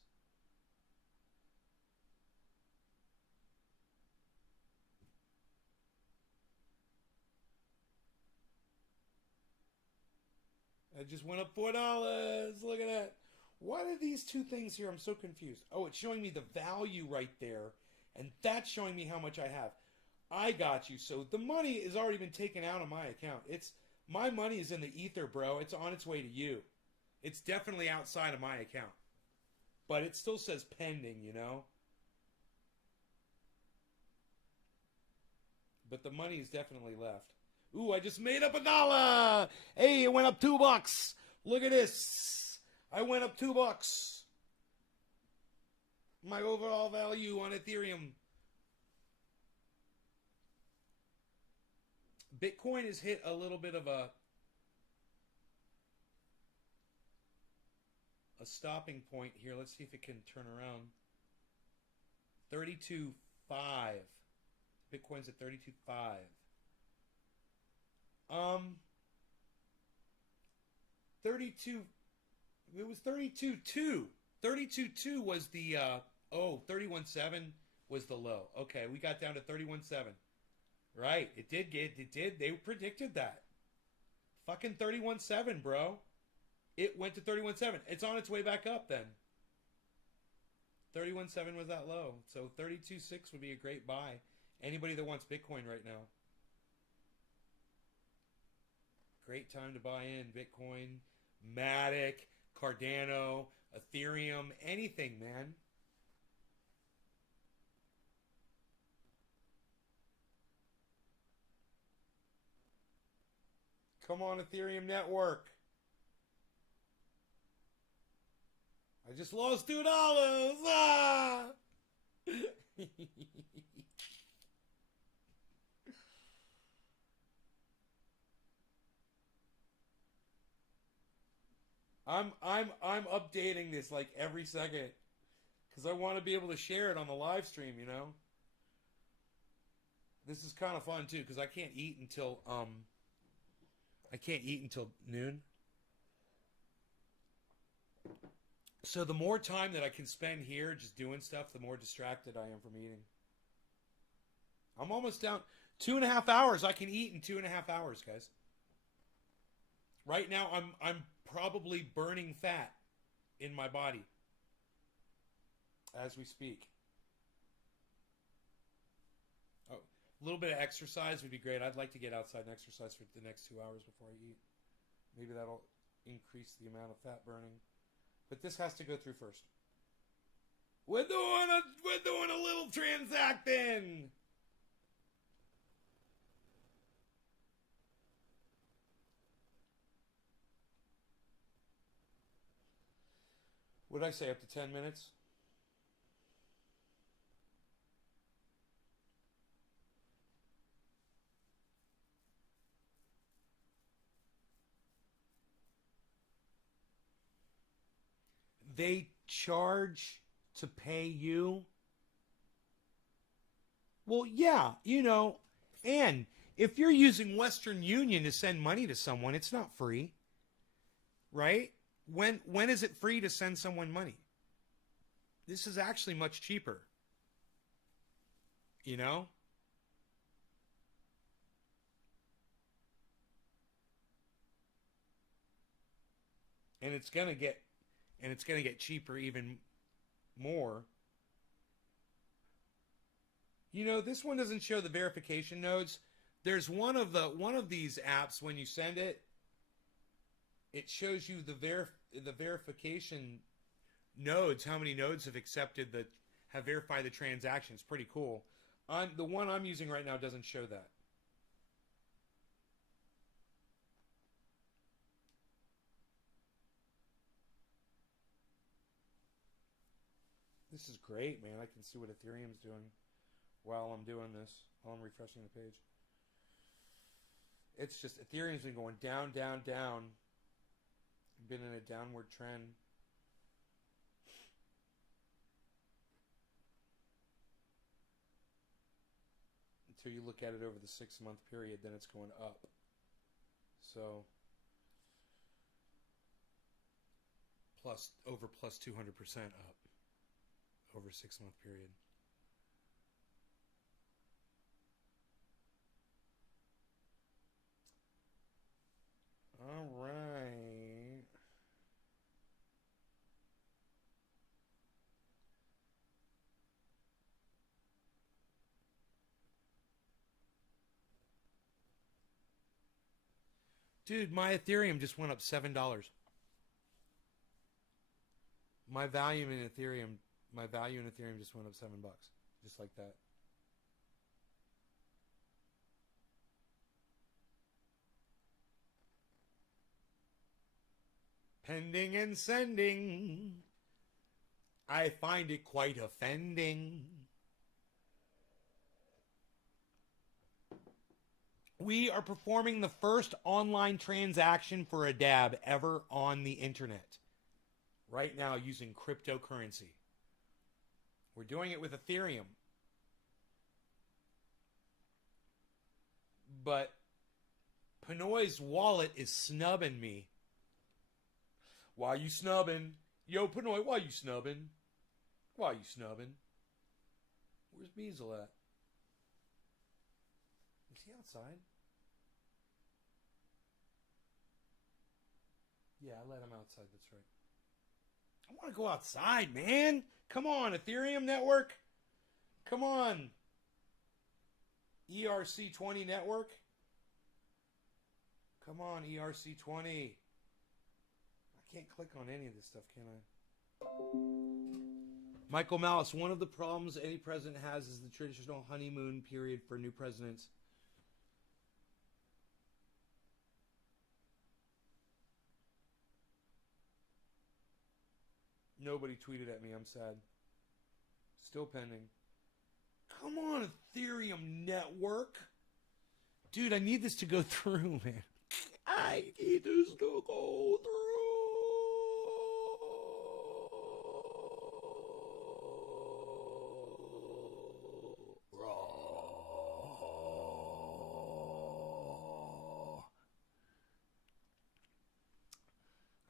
I just went up $4. Look at that. What are these two things here? I'm so confused. Oh, it's showing me the value right there. And that's showing me how much I have. I got you. So the money has already been taken out of my account. My money is in the ether, bro. It's on its way to you. It's definitely outside of my account. But it still says pending, you know? But the money is definitely left. Ooh, I just made up $1. Hey, it went up $2. Look at this. I went up $2. My overall value on Ethereum. Bitcoin has hit a little bit of a stopping point here. Let's see if it can turn around. 32.5. Bitcoin's at 32.5. 32. It was 32.2. 32.2 was the 31.7 was the low. Okay, we got down to 31.7. Right, it did. They predicted that. Fucking 31.7, bro. It went to 31.7. It's on its way back up then. 31.7 was that low. So 32.6 would be a great buy. Anybody that wants Bitcoin right now. Great time to buy in Bitcoin, Matic, Cardano, Ethereum, anything, man. Come on, Ethereum network. I just lost $2. Ah! I'm updating this like every second because I want to be able to share it on the live stream. You know, this is kind of fun too because I can't eat until noon. So the more time that I can spend here just doing stuff, the more distracted I am from eating. I'm almost down 2.5 hours. I can eat in 2.5 hours, guys. Right now, I'm probably burning fat in my body as we speak. Oh, a little bit of exercise would be great. I'd like to get outside and exercise for the next 2 hours before I eat. Maybe that'll increase the amount of fat burning. But this has to go through first. We're doing a little transacting. What did I say? Up to 10 minutes? They charge to pay you? Well, yeah, you know, and if you're using Western Union to send money to someone, it's not free. Right? When is it free to send someone money? This is actually much cheaper. You know? And it's going to get cheaper even more. You know, this one doesn't show the verification nodes. There's one of these apps when you send it, it shows you the verification nodes, how many nodes have verified the transaction. It's pretty cool. The one I'm using right now doesn't show that. This is great, man. I can see what Ethereum's doing while I'm doing this, while I'm refreshing the page. It's just, Ethereum's been going down, down, down. Been in a downward trend. Until you look at it over the 6-month period, then it's going up. So, over 200% up over a 6-month period. All right. Dude, my Ethereum just went up $7. My value in Ethereum just went up $7, just like that. Pending and sending. I find it quite offending. We are performing the first online transaction for a dab ever on the internet. Right now using cryptocurrency. We're doing it with Ethereum. But Pinoy's wallet is snubbing me. Why you snubbing? Yo, Pinoy, why you snubbing? Why you snubbing? Where's Beazle at? Is he outside? Yeah, I let him outside, that's right. I want to go outside, man. Come on, Ethereum network. Come on. ERC20 network. Come on, ERC20. I can't click on any of this stuff, can I? Michael Malice, one of the problems any president has is the traditional honeymoon period for new presidents. Nobody tweeted at me. I'm sad. Still pending. Come on, Ethereum network. Dude, I need this to go through, man. I need this to go through.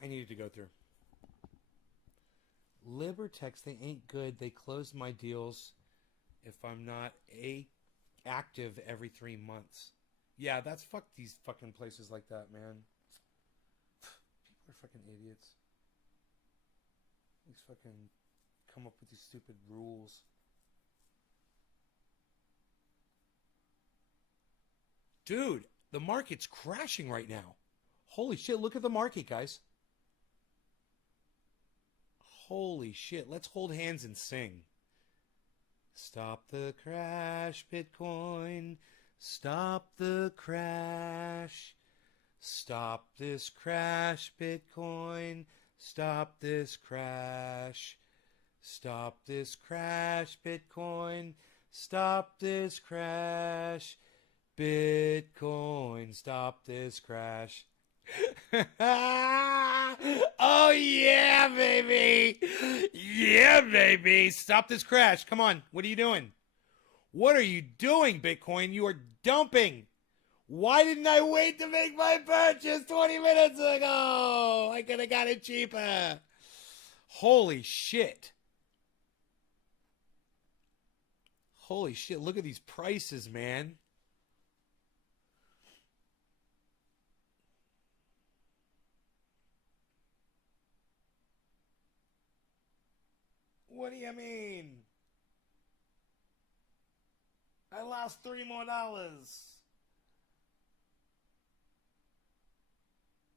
I needed to go through. Libertex, they ain't good. They close my deals if I'm not active every 3 months. Yeah, that's fuck these fucking places like that, man. People are fucking idiots. These fucking come up with these stupid rules. Dude, the market's crashing right now. Holy shit, look at the market, guys. Holy shit, let's hold hands and sing. Stop the crash, Bitcoin. Stop the crash. Stop this crash, Bitcoin. Stop this crash. Stop this crash, Bitcoin. Stop this crash. Bitcoin, stop this crash. Oh yeah, baby. Yeah, baby. Stop this crash. Come on. What are you doing? What are you doing, Bitcoin? You are dumping. Why didn't I wait to make my purchase 20 minutes ago? I could have got it cheaper. Holy shit. Holy shit. Look at these prices, man. What do you mean? I lost $3 more.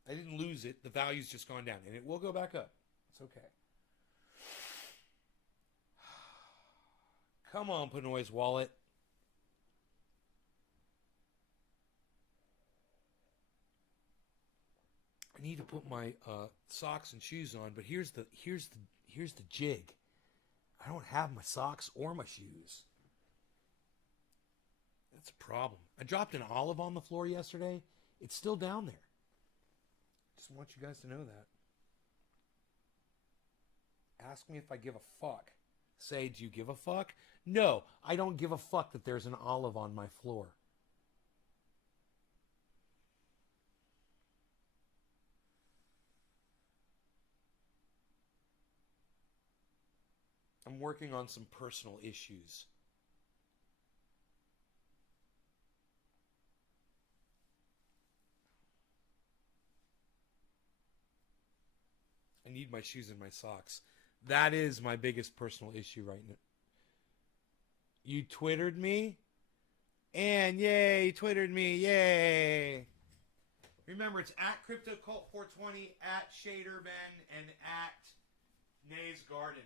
I didn't lose it. The value's just gone down. And it will go back up. It's okay. Come on, Pinoy's wallet. I need to put my socks and shoes on, but here's the jig. I don't have my socks or my shoes. That's a problem. I dropped an olive on the floor yesterday. It's still down there. Just want you guys to know that. Ask me if I give a fuck. Say, do you give a fuck? No, I don't give a fuck that there's an olive on my floor. I'm working on some personal issues. I need my shoes and my socks. That is my biggest personal issue right now. You Twittered me? And yay, you Twittered me, yay. Remember, it's at CryptoCult420, at ShaderBen, and at Nays Garden.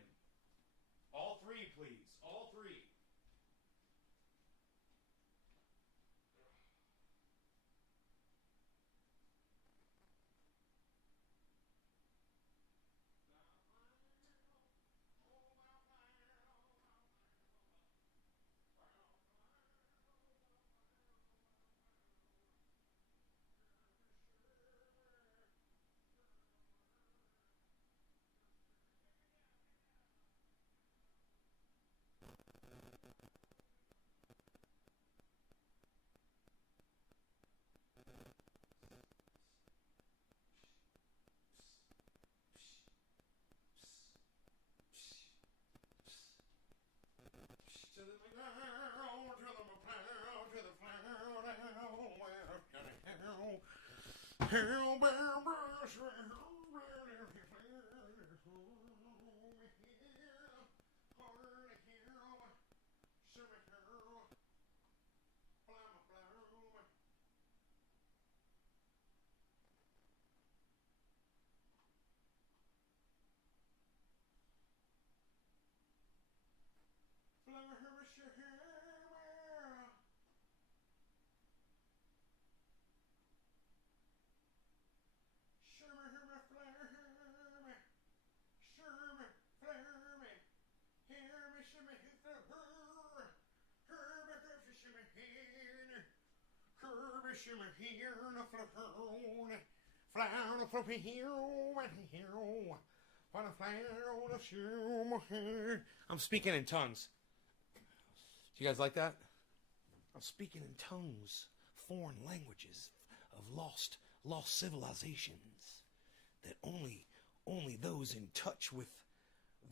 All three, please. All three. I'm speaking in tongues. Do you guys like that? I'm speaking in tongues, foreign languages of lost civilizations that only those in touch with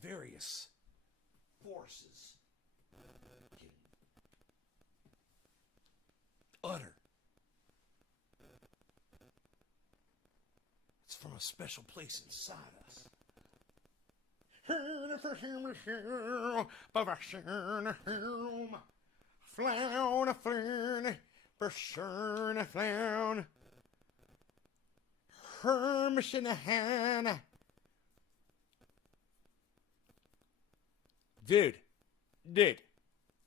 various forces can utter. It's from a special place inside us. Dude,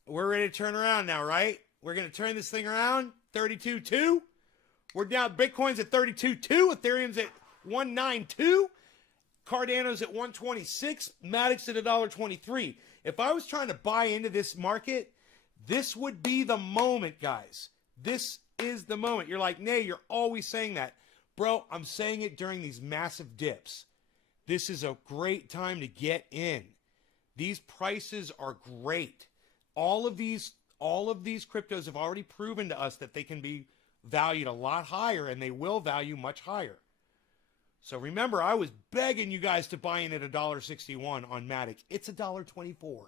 we're ready to turn around now, right? We're going to turn this thing around. 32.2. We're down. Bitcoin's at 32.2. Ethereum's at 192. Cardano's at 126. Matic's at $1.23. If I was trying to buy into this market, this would be the moment, guys. This is the moment. You're like, Nay, you're always saying that. Bro, I'm saying it during these massive dips. This is a great time to get in. These prices are great. All of these cryptos have already proven to us that they can be valued a lot higher, and they will value much higher. So remember, I was begging you guys to buy in at $1.61 on Matic. It's $1.24.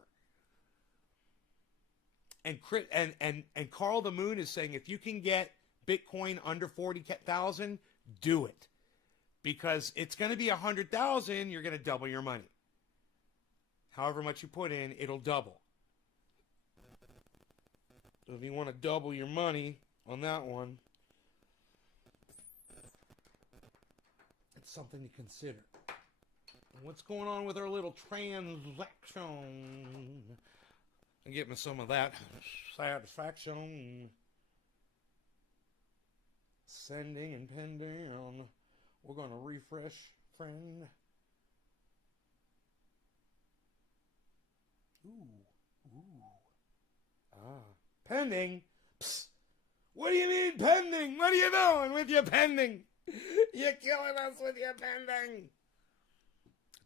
And Carl the Moon is saying if you can get Bitcoin under 40,000, do it, because it's going to be 100,000. You're going to double your money. However much you put in, it'll double. So if you want to double your money on that one, it's something to consider. And what's going on with our little transaction? I'm getting some of that satisfaction. Sending and pending. We're going to refresh, friend. Ooh. Pending? Psst. What do you mean pending? What are you doing with your pending? You're killing us with your pending.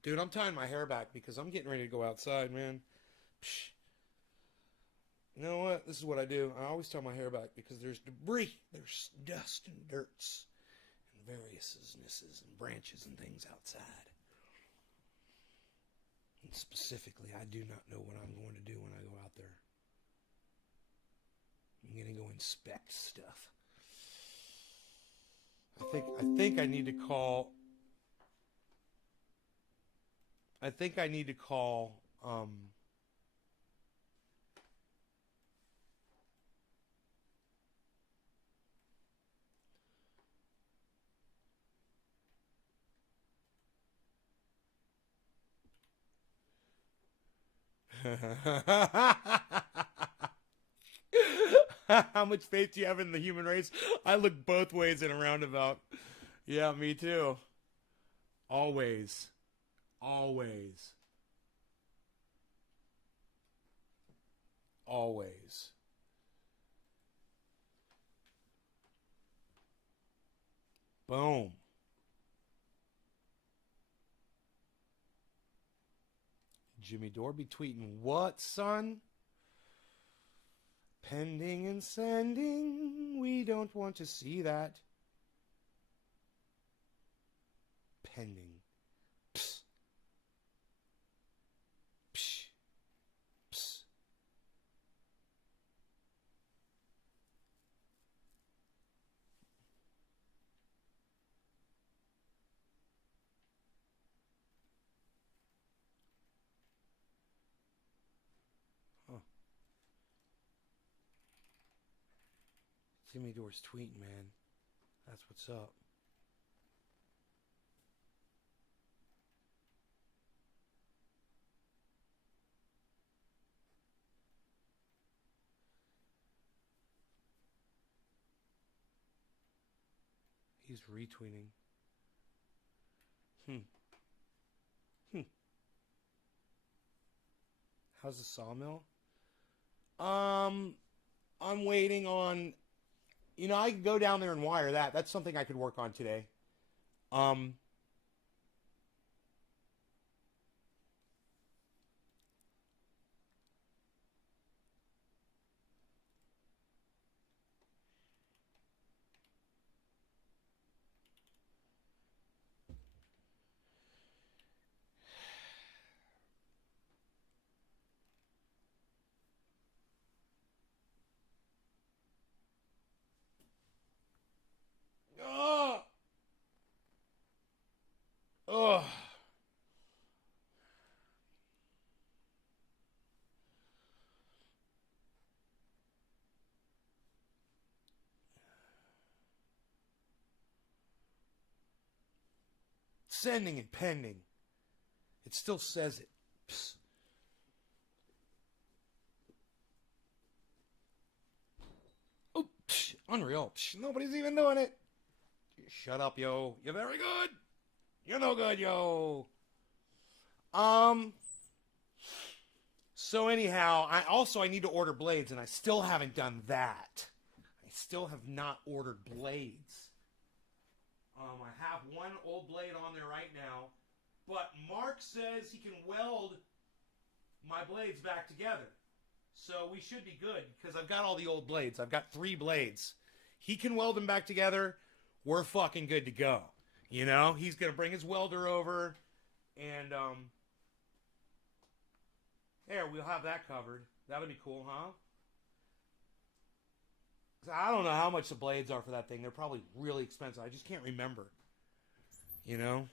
Dude, I'm tying my hair back because I'm getting ready to go outside, man. Psh. You know what? This is what I do. I always tie my hair back because there's debris. There's dust and dirts and variousnesses and branches and things outside. And specifically, I do not know what I'm going to do when I go out there. I'm going to go inspect stuff. I think I need to call. How much faith do you have in the human race? I look both ways in a roundabout. Yeah, me too. Always. Always. Always. Boom. Jimmy Dorby tweeting, what, son? Pending and sending. We don't want to see that. Pending. Psst. Psh. Psst. Jimmy Dore's tweeting, man. That's what's up. He's retweeting. How's the sawmill? I'm waiting on, You know, I could go down there and wire that. That's something I could work on today. Oh. Oh. Sending and pending. It still says it. Psst. Oh, psh, unreal. Psh, nobody's even doing it. Shut up, yo. You're very good. You're no good, yo. So anyhow, I need to order blades, and I still haven't done that. I still have not ordered blades. I have one old blade on there right now, but Mark says he can weld my blades back together. So we should be good, because I've got all the old blades. I've got 3 blades. He can weld them back together. We're fucking good to go. You know, he's going to bring his welder over, and, there, we'll have that covered. That would be cool, huh? I don't know how much the blades are for that thing. They're probably really expensive. I just can't remember. You know?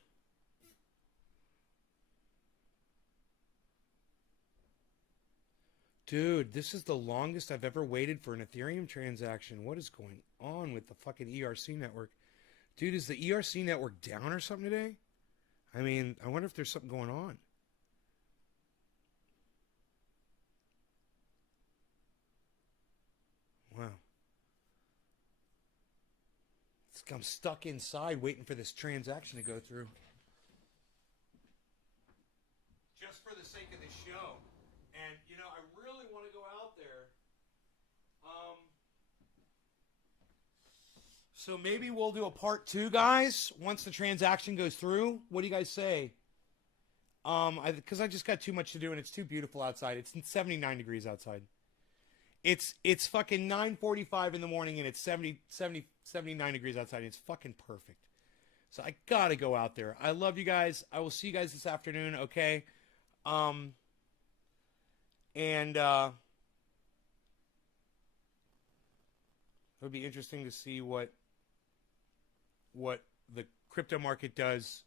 Dude, this is the longest I've ever waited for an Ethereum transaction. What is going on with the fucking ERC network? Dude, is the ERC network down or something today? I mean, I wonder if there's something going on. Wow. I'm stuck inside waiting for this transaction to go through. Just for the sake of the show. And, you know, I really want to go out there. So maybe we'll do a part 2, guys, once the transaction goes through. What do you guys say? Because I just got too much to do, and it's too beautiful outside. It's 79 degrees outside. It's fucking 9:45 in the morning, and it's 79 degrees outside. And it's fucking perfect. So I gotta go out there. I love you guys. I will see you guys this afternoon, okay? It would be interesting to see what the crypto market does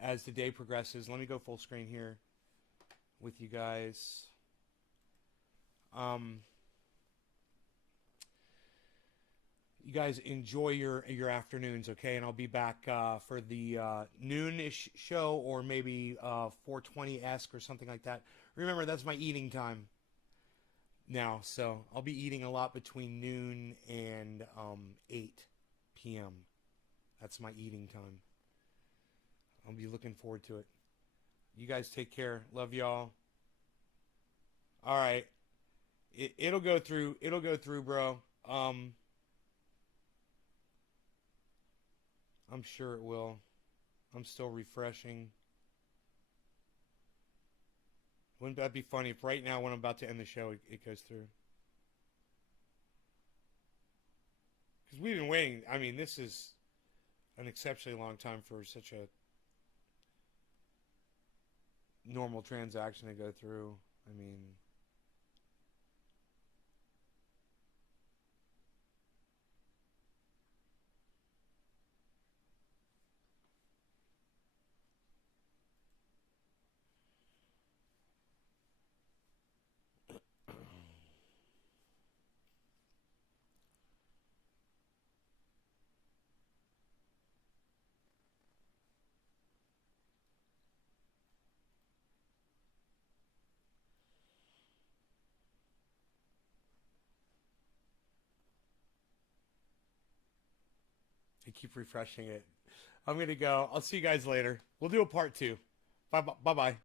as the day progresses. Let me go full screen here with you guys. You guys enjoy your afternoons, okay? And I'll be back for the noon-ish show, or maybe 4:20-esque or something like that. Remember, that's my eating time now, so I'll be eating a lot between noon and 8 p.m. That's my eating time. I'll be looking forward to it. You guys take care. Love y'all. All right. It'll go through. It'll go through, bro. I'm sure it will. I'm still refreshing. Wouldn't that be funny if right now, when I'm about to end the show, it goes through? Because we've been waiting. I mean, this is an exceptionally long time for such a normal transaction to go through. I mean... I keep refreshing it. I'm going to go. I'll see you guys later. We'll do a part 2. Bye-bye.